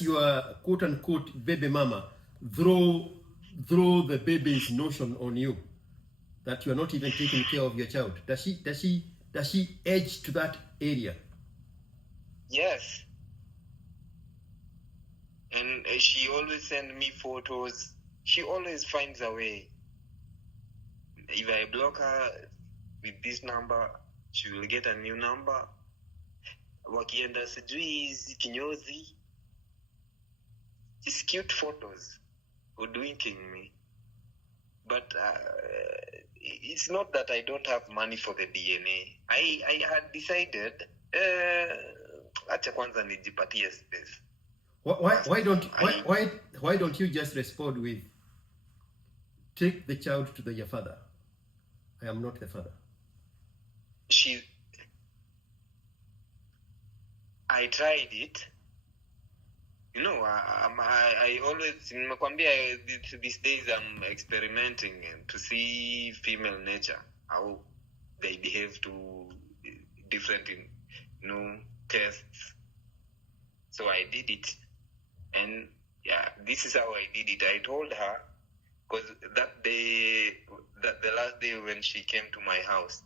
your quote unquote baby mama throw the baby's notion on you that you are not even taking care of your child? Does she edge to that area? Yes. And she always sends me photos. She always finds a way. If I block her with this number, she will get a new number. Wakienda sijui kinyozi. It's cute photos. Hoodwinking me. But it's not that I don't have money for the DNA. I had decided, acha kwanza nijipatie space. Why don't you just respond with, take the child to your father? I am not the father. I tried it. I always, these days I'm experimenting to see female nature, how they behave to different, tests. So I did it. And yeah, this is how I did it. I told her, because that day, the last day when she came to my house,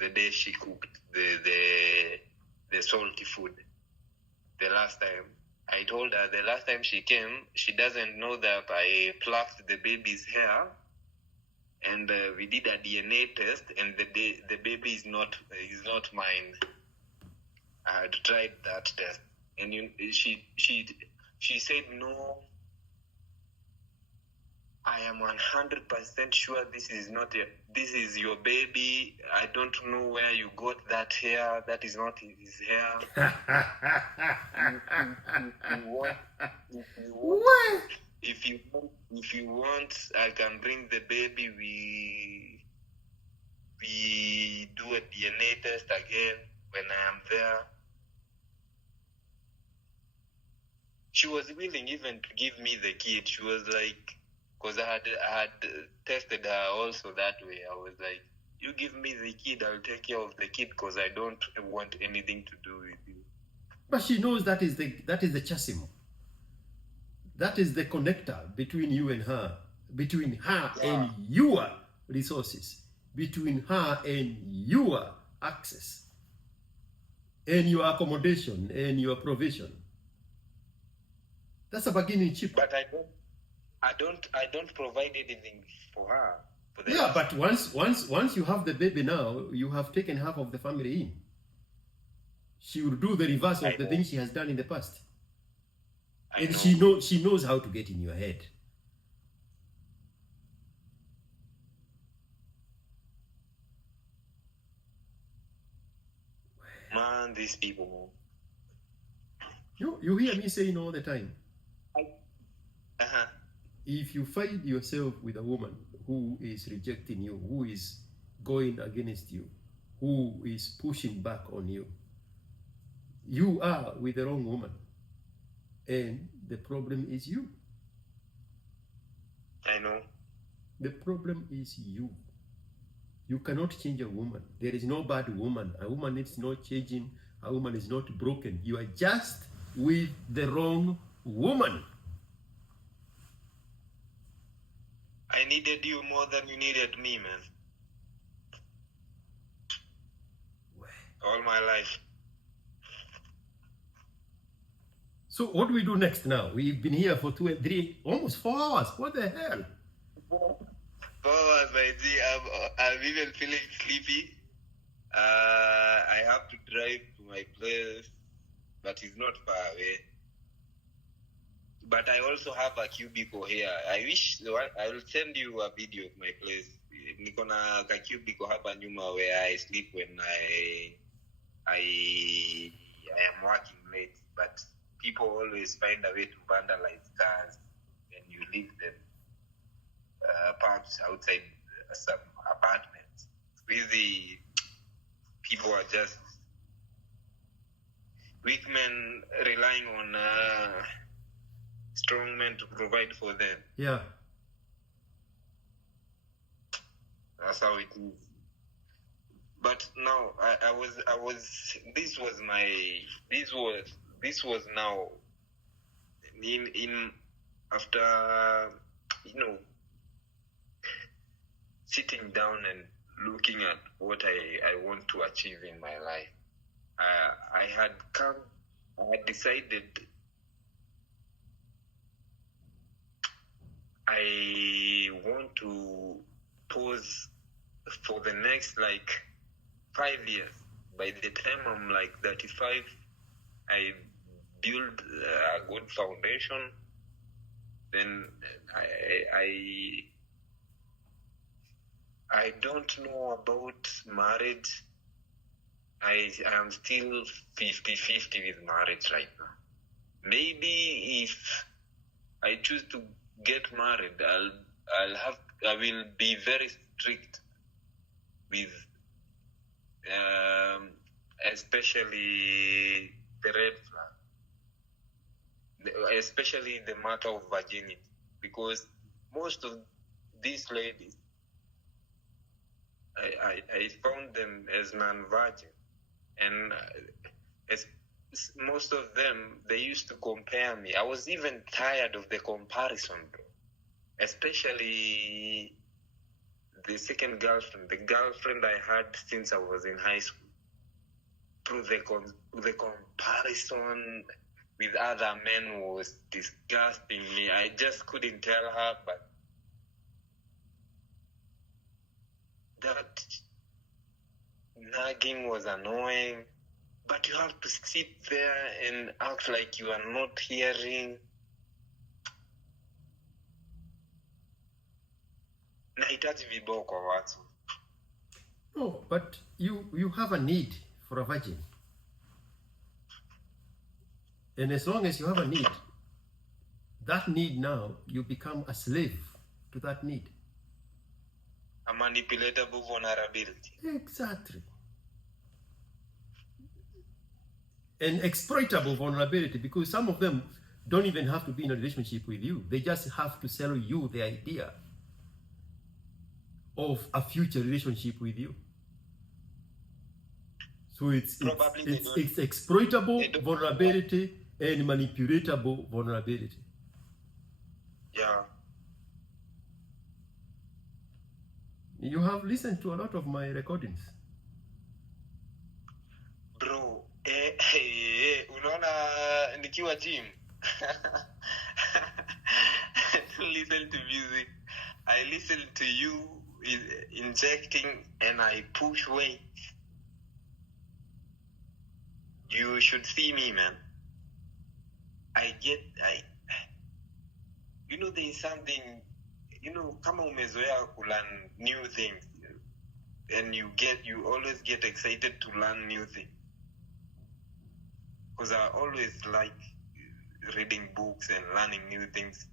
the day she cooked the salty food, the last time, I told her the last time she came, she doesn't know that I plucked the baby's hair, and we did a DNA test, and the baby is not mine. I had tried that test, and she said, no, I am 100% sure this is your baby. I don't know where you got that hair. That is not his hair. If you want, I can bring the baby. we do a DNA test again when I am there. She was willing even to give me the kid. She was like, because I had tested her also that way. I was like, you give me the kid, I'll take care of the kid because I don't want anything to do with you. But she knows that is the chassis. That is the connector between you and her, between her and your resources, between her and your access, and your accommodation and your provision. That's a bargaining chip. But I don't provide anything for her. Yeah, but once you have the baby now, you have taken half of the family in. She will do the reverse of the things she has done in the past. And she knows how to get in your head. Man, these people. You hear me saying all the time. Uh-huh. If you find yourself with a woman who is rejecting you, who is going against you, who is pushing back on you, you are with the wrong woman. And the problem is you. I know. The problem is you. You cannot change a woman. There is no bad woman. A woman is not changing. A woman is not broken. You are just with the wrong woman. I needed you more than you needed me, man. All my life. So what do we do next now? We've been here for 2 and 3, almost 4 hours. What the hell? 4 hours, I see. I'm even feeling sleepy. I have to drive to my place, but it's not far away. But I also have a cubicle here. I will send you a video of my place. Niko na ka cubicle hapa nyuma where I sleep when I am working late. But people always find a way to vandalize cars when you leave them parked outside some apartments. Really, people are just weak men relying on strong men to provide for them. Yeah. That's how it is. But now this was now in after sitting down and looking at what I want to achieve in my life. I had decided I want to pause for the next 5 years. By the time I'm 35, I build a good foundation. Then I don't know about marriage. I am still 50-50 with marriage right now. Maybe if I choose to get married, I will be very strict with especially the red flag, especially the matter of virginity, because most of these ladies, I found them as non-virgin, and most of them, they used to compare me. I was even tired of the comparison, bro. Especially the second girlfriend, the girlfriend I had since I was in high school. Through the comparison with other men was disgusting me. I just couldn't tell her, but that nagging was annoying. But you have to sit there and act like you are not hearing. Nahitaji viboko kwa watu. No, but you have a need for a virgin. And as long as you have a need, that need now, you become a slave to that need. I'm manipulatable vulnerability. Exactly. And exploitable vulnerability, because some of them don't even have to be in a relationship with you. They just have to sell you the idea of a future relationship with you. So it's exploitable vulnerability and manipulatable vulnerability. Yeah. You have listened to a lot of my recordings. Bro, unaona nikiwa gym. Listen to music. I listen to you injecting and I push weight. You should see me, man. There is something, kama umezoea to learn new things, and you always get excited to learn new things. Because I always like reading books and learning new things.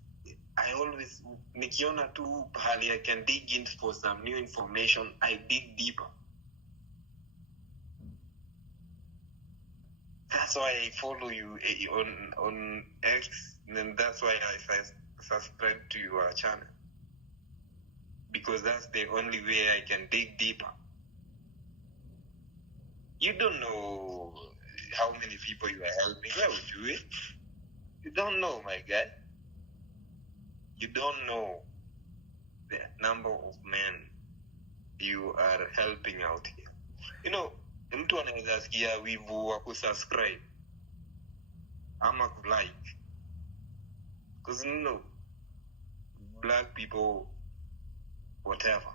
I always, nikiona tu pahali I can dig in for some new information, I dig deeper. That's why I follow you on X, and that's why I subscribe to your channel. Because that's the only way I can dig deeper. You don't know how many people you are helping. Why would you do it? You don't know, my guy. You don't know the number of men you are helping out here. Mtu anaweza sikia wivu wa kusubscribe ama kulike. Because black people, whatever.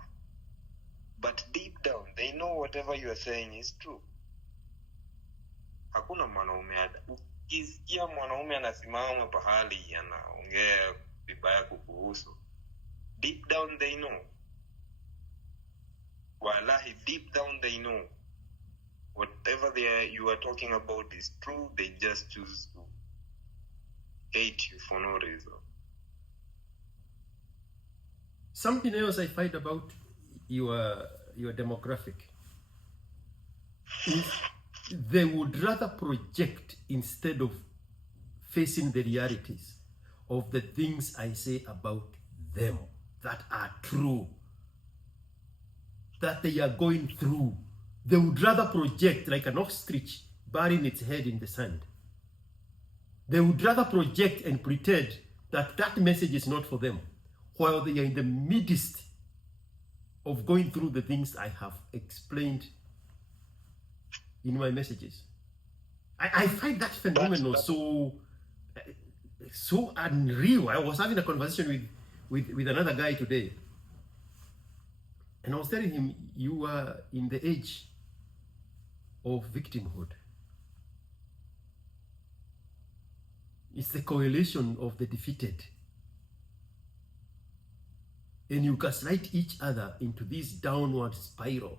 But deep down, they know whatever you are saying is true. Hakuna mwanaume ukisikia mwanaume anasimama pahali anaongea vibaya kukuhusu, deep down they know. Wallahi, deep down they know. Whatever you are talking about is true. They just choose to hate you for no reason. Something else I find about your demographic is they would rather project instead of facing the realities of the things I say about them that are true, that they are going through. They would rather project like an ostrich burying its head in the sand. They would rather project and pretend that that message is not for them, while they are in the midst of going through the things I have explained in my messages. I find that phenomenal so unreal. I was having a conversation with another guy today, and I was telling him, you are in the age of victimhood. It's the coalition of the defeated. And you gaslight each other into this downward spiral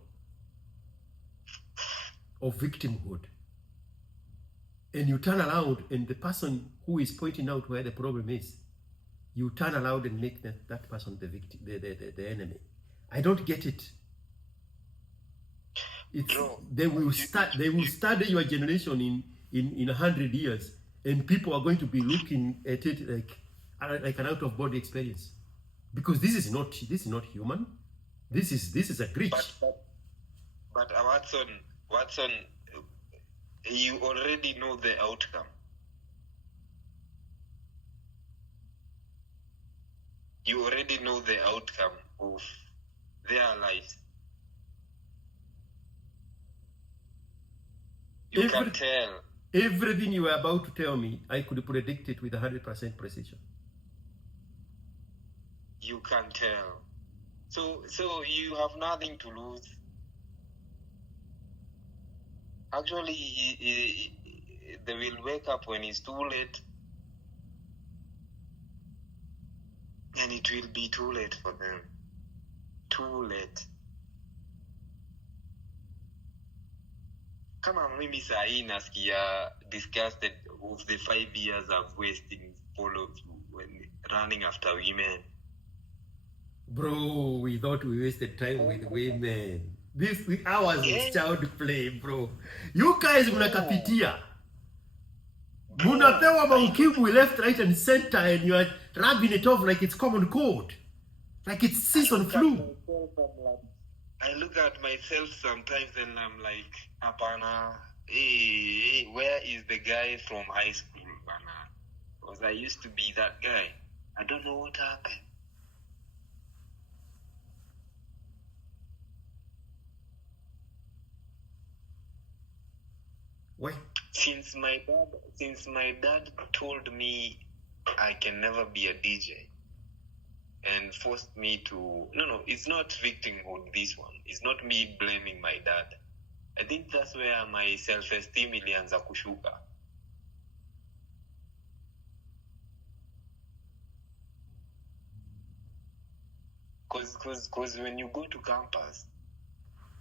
of victimhood. And you turn around, and the person who is pointing out where the problem is, you turn around and make that person the victim, the enemy. I don't get it. They will study your generation in 100 years, and people are going to be looking at it like an out-of-body experience, because this is not human. This is a glitch. But Watson, you already know the outcome. You already know the outcome of their lives. You can tell. Everything you are about to tell me, I could predict it with 100% precision. You can tell. So you have nothing to lose. Actually, they will wake up when it's too late. And it will be too late for them. Too late. Kama mimi sahi nasikia disgusted with the 5 years I've wasted when running after women. Bro, we thought we wasted time with women. This hours of child play, bro. You guys mnakapitia. Munapewa maukimwi left, right, and center, and you are rubbing it off like it's common cold. Like it's season flu. I look at myself sometimes and I'm like, Apana, hey, where is the guy from high school, Bana? Because I used to be that guy. I don't know what happened. Why? Since my dad told me I can never be a DJ and forced me to it's not victimhood, this one. It's not me blaming my dad. I think that's where my self-esteem ilianza kushuka. Because when you go to campus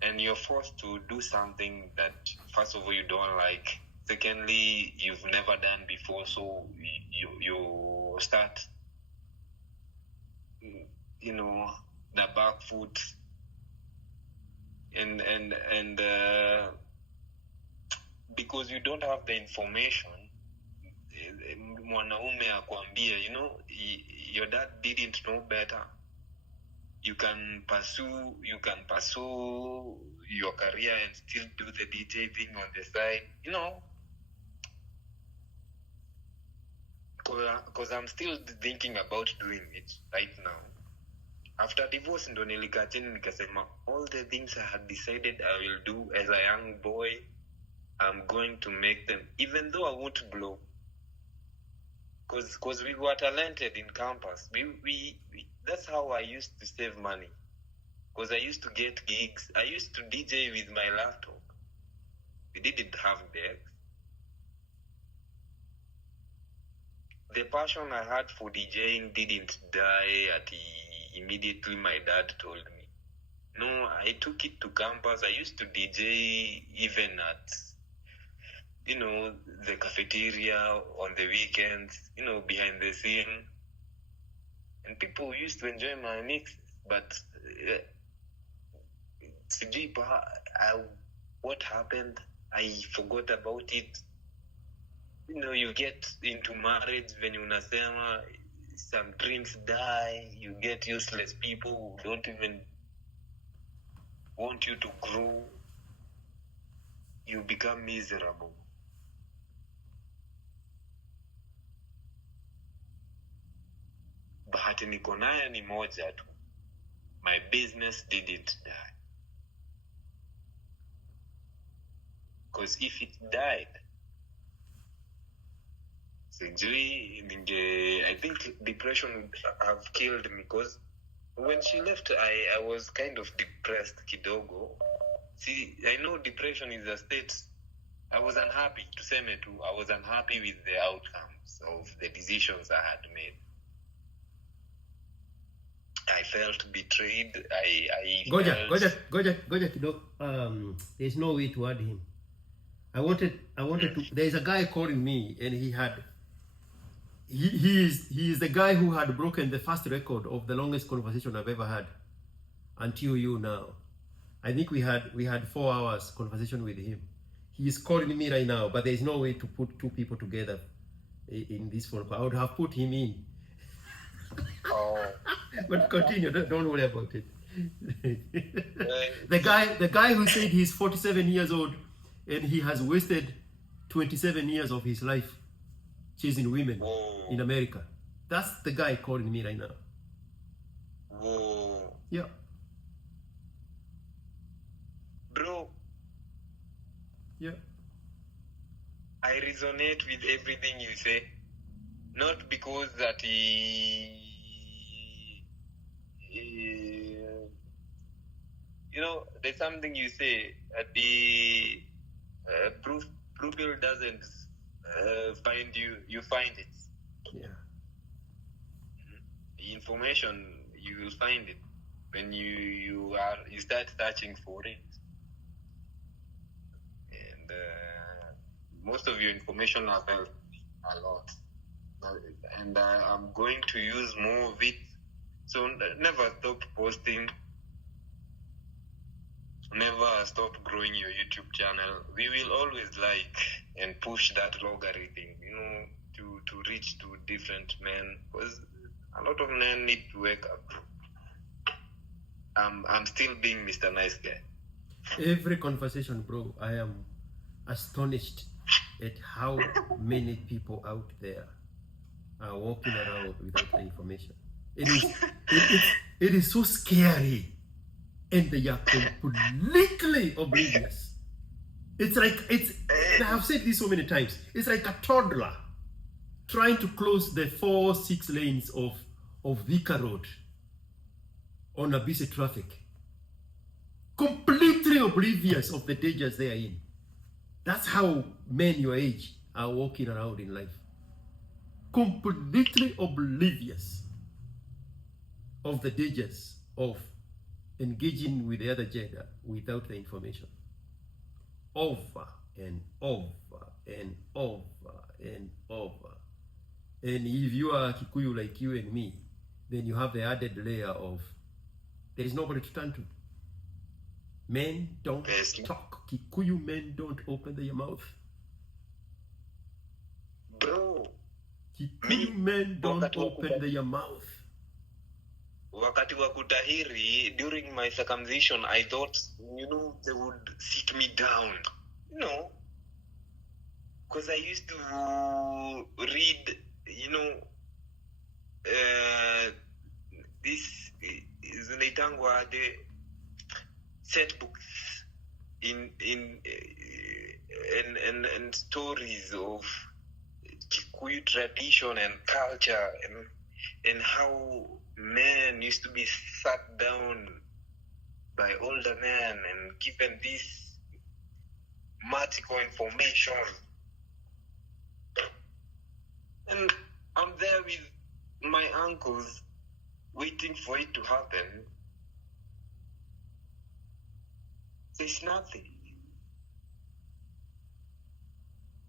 and you're forced to do something that, first of all, you don't like, secondly, you've never done before, so you start, the back foot, and because you don't have the information, mwanaume akwambie, your dad didn't know better. You can pursue your career and still do the DJ thing on the side, because I'm still thinking about doing it right now. After divorce, ndo nilikaa chini nikasema, all the things I had decided I will do as a young boy, I'm going to make them, even though I won't blow. Because we were talented in campus. We that's how I used to save money. Because I used to get gigs. I used to DJ with my laptop. We didn't have decks. The passion I had for DJing didn't die immediately my dad told me. No, I took it to campus. I used to DJ even at, the cafeteria on the weekends, behind the scene. And people used to enjoy my mixes. But what happened? I forgot about it. You get into marriage when unasema, some dreams die, you get useless people who don't even want you to grow. You become miserable. Bahati niko nayo ni moja tu. My business didn't die. Because if it died, I think depression would have killed me, because when she left, I was kind of depressed kidogo. See, I know depression is a state. I was unhappy, tuseme tu. I was unhappy with the outcomes of the decisions I had made. I felt betrayed. Goja kidogo. There's no way to add him. I wanted to. There's a guy calling me, and he is the guy who had broken the first record of the longest conversation I've ever had until you now. I think we had 4 hours conversation with him. He is calling me right now, but there's no way to put 2 people together in this phone call. I would have put him in. Oh. But continue. Don't worry about it. The guy who said he's 47 years old and he has wasted 27 years of his life chasing women in America. That's the guy calling me right now. Whoa. Yeah. Bro. Yeah. I resonate with everything you say. Not because that there's something you say at the proof doesn't find you, you find it. Yeah. Information, you will find it when you start searching for it. And most of your information has helped a lot. And I'm going to use more of it So never stop posting. Never stop growing your YouTube channel. We will always like and push that logarithm, to reach to different men. Because a lot of men need to wake up. I'm still being Mr. Nice Guy. Every conversation, bro, I am astonished at how many people out there are walking around without the information. It is so scary, and they are completely oblivious. It's like, and I have said this so many times, it's like a toddler trying to close the 4-6 lanes of Vika Road on a busy traffic. Completely oblivious of the dangers they are in. That's how men your age are walking around in life. Completely oblivious of the dangers of engaging with the other gender without the information. Over and over and over and over. And if you are Kikuyu like you and me, then you have the added layer of there is nobody to turn to. Men don't talk. Kikuyu men don't open their mouth. Bro, Kikuyu men don't open their mouth. Wakati wa kutahiri, during my circumcision, I thought, they would sit me down. Because I used to read, this is the set books and stories of Kikuyu tradition and culture and how men used to be sat down by older men and given this magical information. And I'm there with my uncles waiting for it to happen. There's nothing.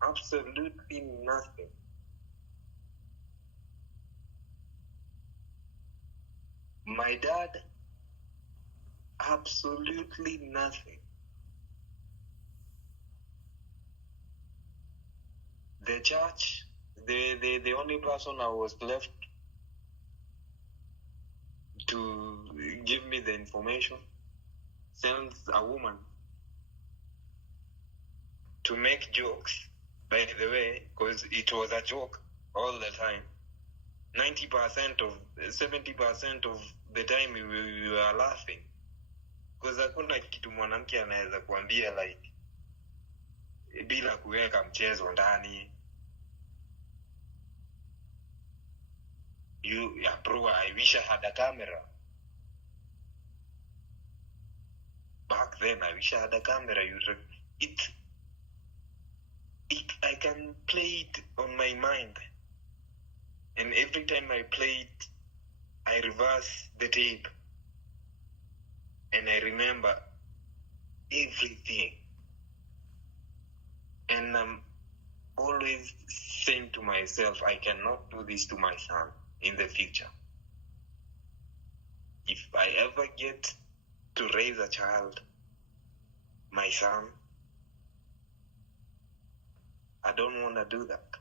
Absolutely nothing. My dad, absolutely nothing. The church, the only person I was left to give me the information sends a woman to make jokes, by the way, because it was a joke all the time. 70% of the time we were laughing. Because hakuna kitu mwanamke anaweza kuambia like bila kuweka mchezo ndani. Bro, I wish I had a camera. Back then, I wish I had a camera. I can play it on my mind. And every time I play it, I reverse the tape. And I remember everything. And I'm always saying to myself, I cannot do this to my son in the future. If I ever get to raise a child, my son, I don't want to do that.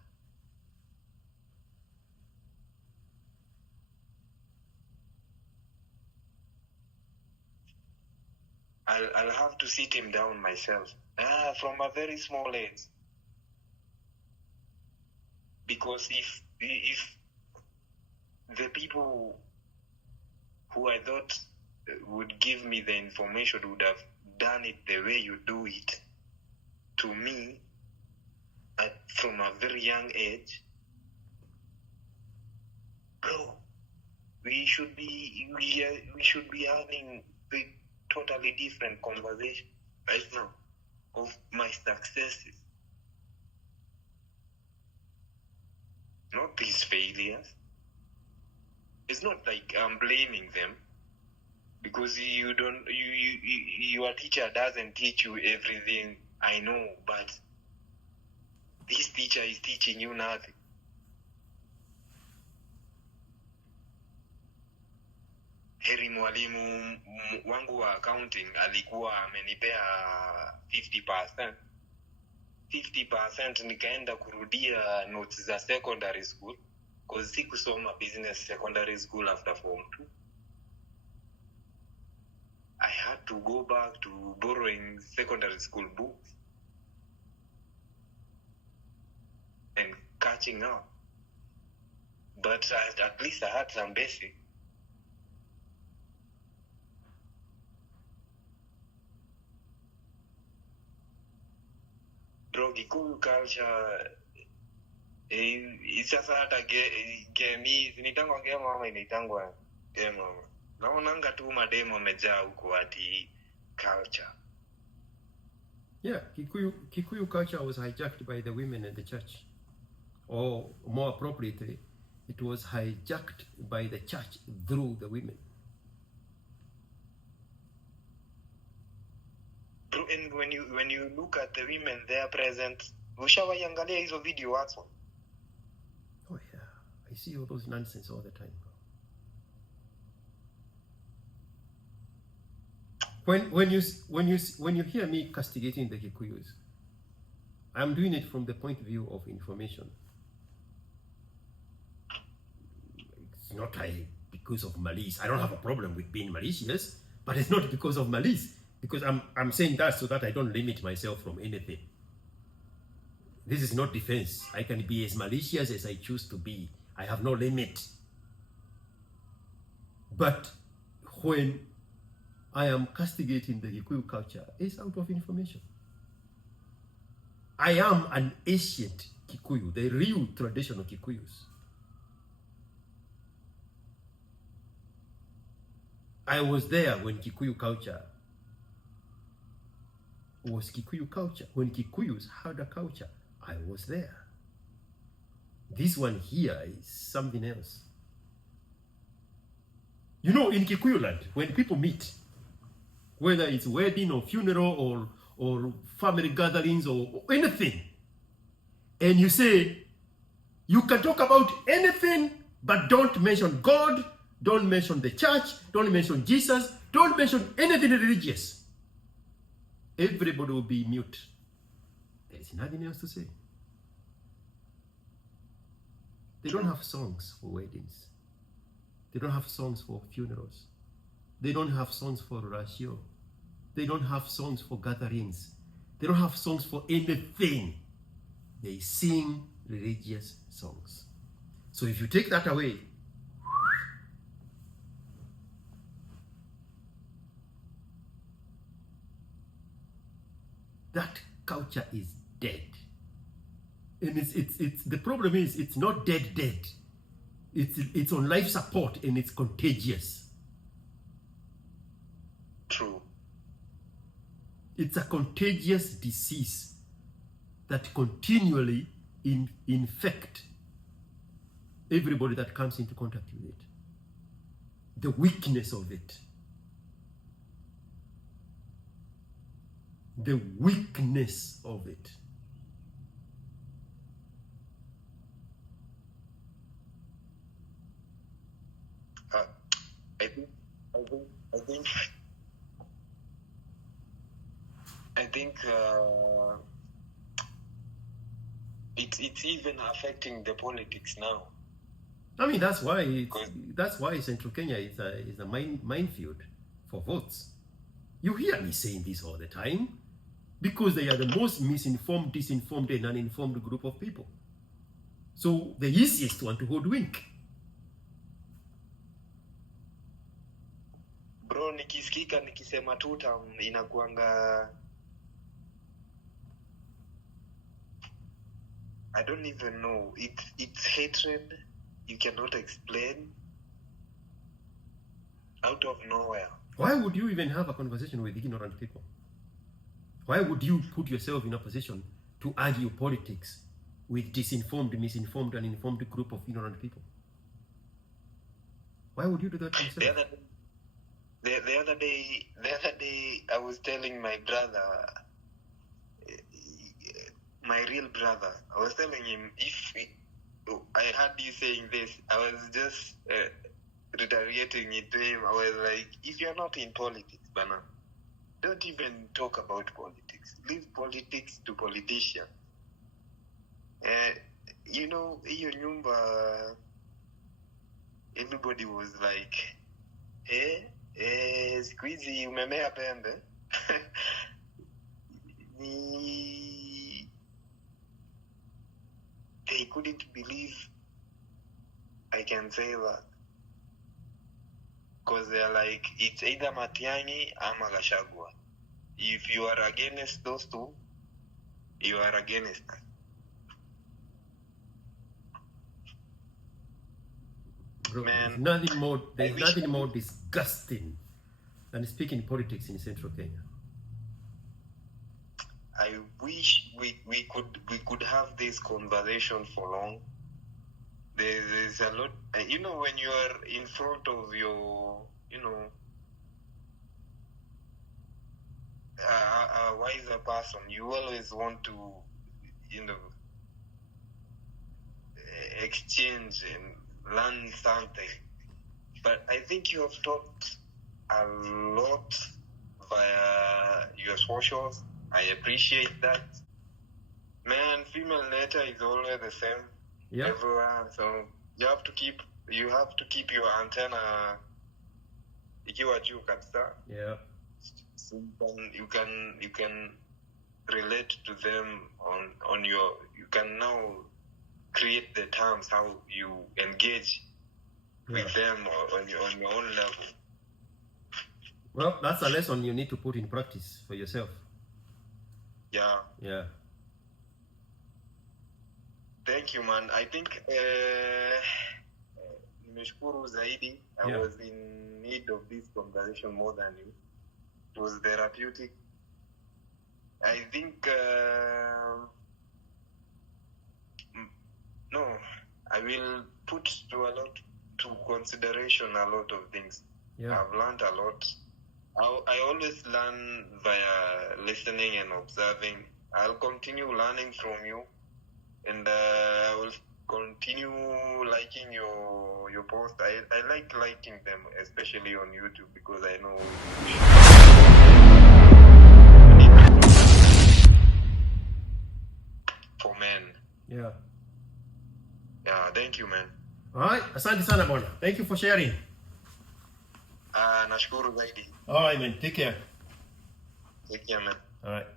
I'll have to sit him down myself from a very small age. Because if the people who I thought would give me the information would have done it the way you do it to me from a very young age, bro, we should be having a totally different conversation right now of my successes, not these failures. It's not like I'm blaming them because your teacher doesn't teach you everything. I know, but this teacher is teaching you nothing. heri mwalimu wangu wa accounting alikuwa amenipea 50%. 50% nikaenda kurudia notes za secondary school because sikusoma business secondary school after form 2. I had to go back to borrowing secondary school books and catching up. But at least I had some basic. Bro, Kikuyu culture sasa hata game zinaitangwa game ama inaitangwa game. Naonanga tu mademo wamejaa huko ati culture. Yeah, Kikuyu culture was hijacked by the women in the church. Or more appropriately, it was hijacked by the church through the women. And when you look at the women there present, ushawaangalia hizo video watu? Oh yeah, I see all those nonsense all the time. When you hear me castigating the Kikuyus, I'm doing it from the point of view of information. It's not because of malice. I don't have a problem with being malicious, but it's not because of malice. Because I'm saying that so that I don't limit myself from anything. This is not defense. I can be as malicious as I choose to be. I have no limit. But when I am castigating the Kikuyu culture, it's out of information. I am an ancient Kikuyu, the real traditional Kikuyus. I was there when Kikuyu culture was Kikuyu culture. When Kikuyus had a culture, I was there. This one here is something else. You know, in Kikuyu land, when people meet, whether it's wedding or funeral or family gatherings or anything, and you say, you can talk about anything, but don't mention God, don't mention the church, don't mention Jesus, don't mention anything religious. Everybody will be mute. There is nothing else to say. They don't have songs for weddings. They don't have songs for funerals. They don't have songs for ratio. They don't have songs for gatherings. They don't have songs for anything. They sing religious songs. So if you take that away, that culture is dead. And it's the problem is it's not dead. It's on life support and it's contagious. True. It's a contagious disease that continually infect everybody that comes into contact with it. The weakness of it. The weakness of it. I think it's even affecting the politics now. I mean, that's why Central Kenya is a minefield for votes. You hear me saying this all the time because they are the most misinformed, disinformed, and uninformed group of people. So the easiest one to hoodwink. Bro, nikisikika nikisema tuta inakuanga, I don't even know. It's hatred you cannot explain out of nowhere. Why would you even have a conversation with ignorant people? Why would you put yourself in a position to argue politics with disinformed, misinformed, and informed group of ignorant people? Why would you do that to yourself? The other day, I was telling my brother, my real brother, I was telling him, I heard you saying this, I was just retaliating it to him. I was like, if you're not in politics, Bana, don't even talk about politics. Leave politics to politicians. You know, hiyo nyumba, everybody was like, siku hizi umemea pembe. They couldn't believe I can say that. Because they're like, it's either Matiang'i or Gachagua. If you are against those two, you are against us. Bro, Man, there's nothing more disgusting than speaking politics in Central Kenya. I wish we could have this conversation for long. There's a lot, you know, when you are in front of your, you know, a wiser person, you always want to, you know, exchange and learn something. But I think you have talked a lot via your socials. I appreciate that. Man, female nature is always the same everywhere. So you have to keep your antenna ikiwa juu kabisa. Yeah. So you can relate to them on your, you can now create the terms how you engage with them on your own level. Well, that's a lesson you need to put in practice for yourself. Yeah. Thank you, man. I think nimeshukuru zaidi. I was in need of this conversation more than you. It was therapeutic. I think I will put to consideration a lot of things. I've learned a lot. I always learn via listening and observing. I'll continue learning from you, and I will continue liking your post. I like liking them, especially on YouTube, because I know for men. Yeah, thank you, man. All right, asante sana bwana. Thank you for sharing. Nashukuru zaidi. All right, man. Take care. Take care, man. All right.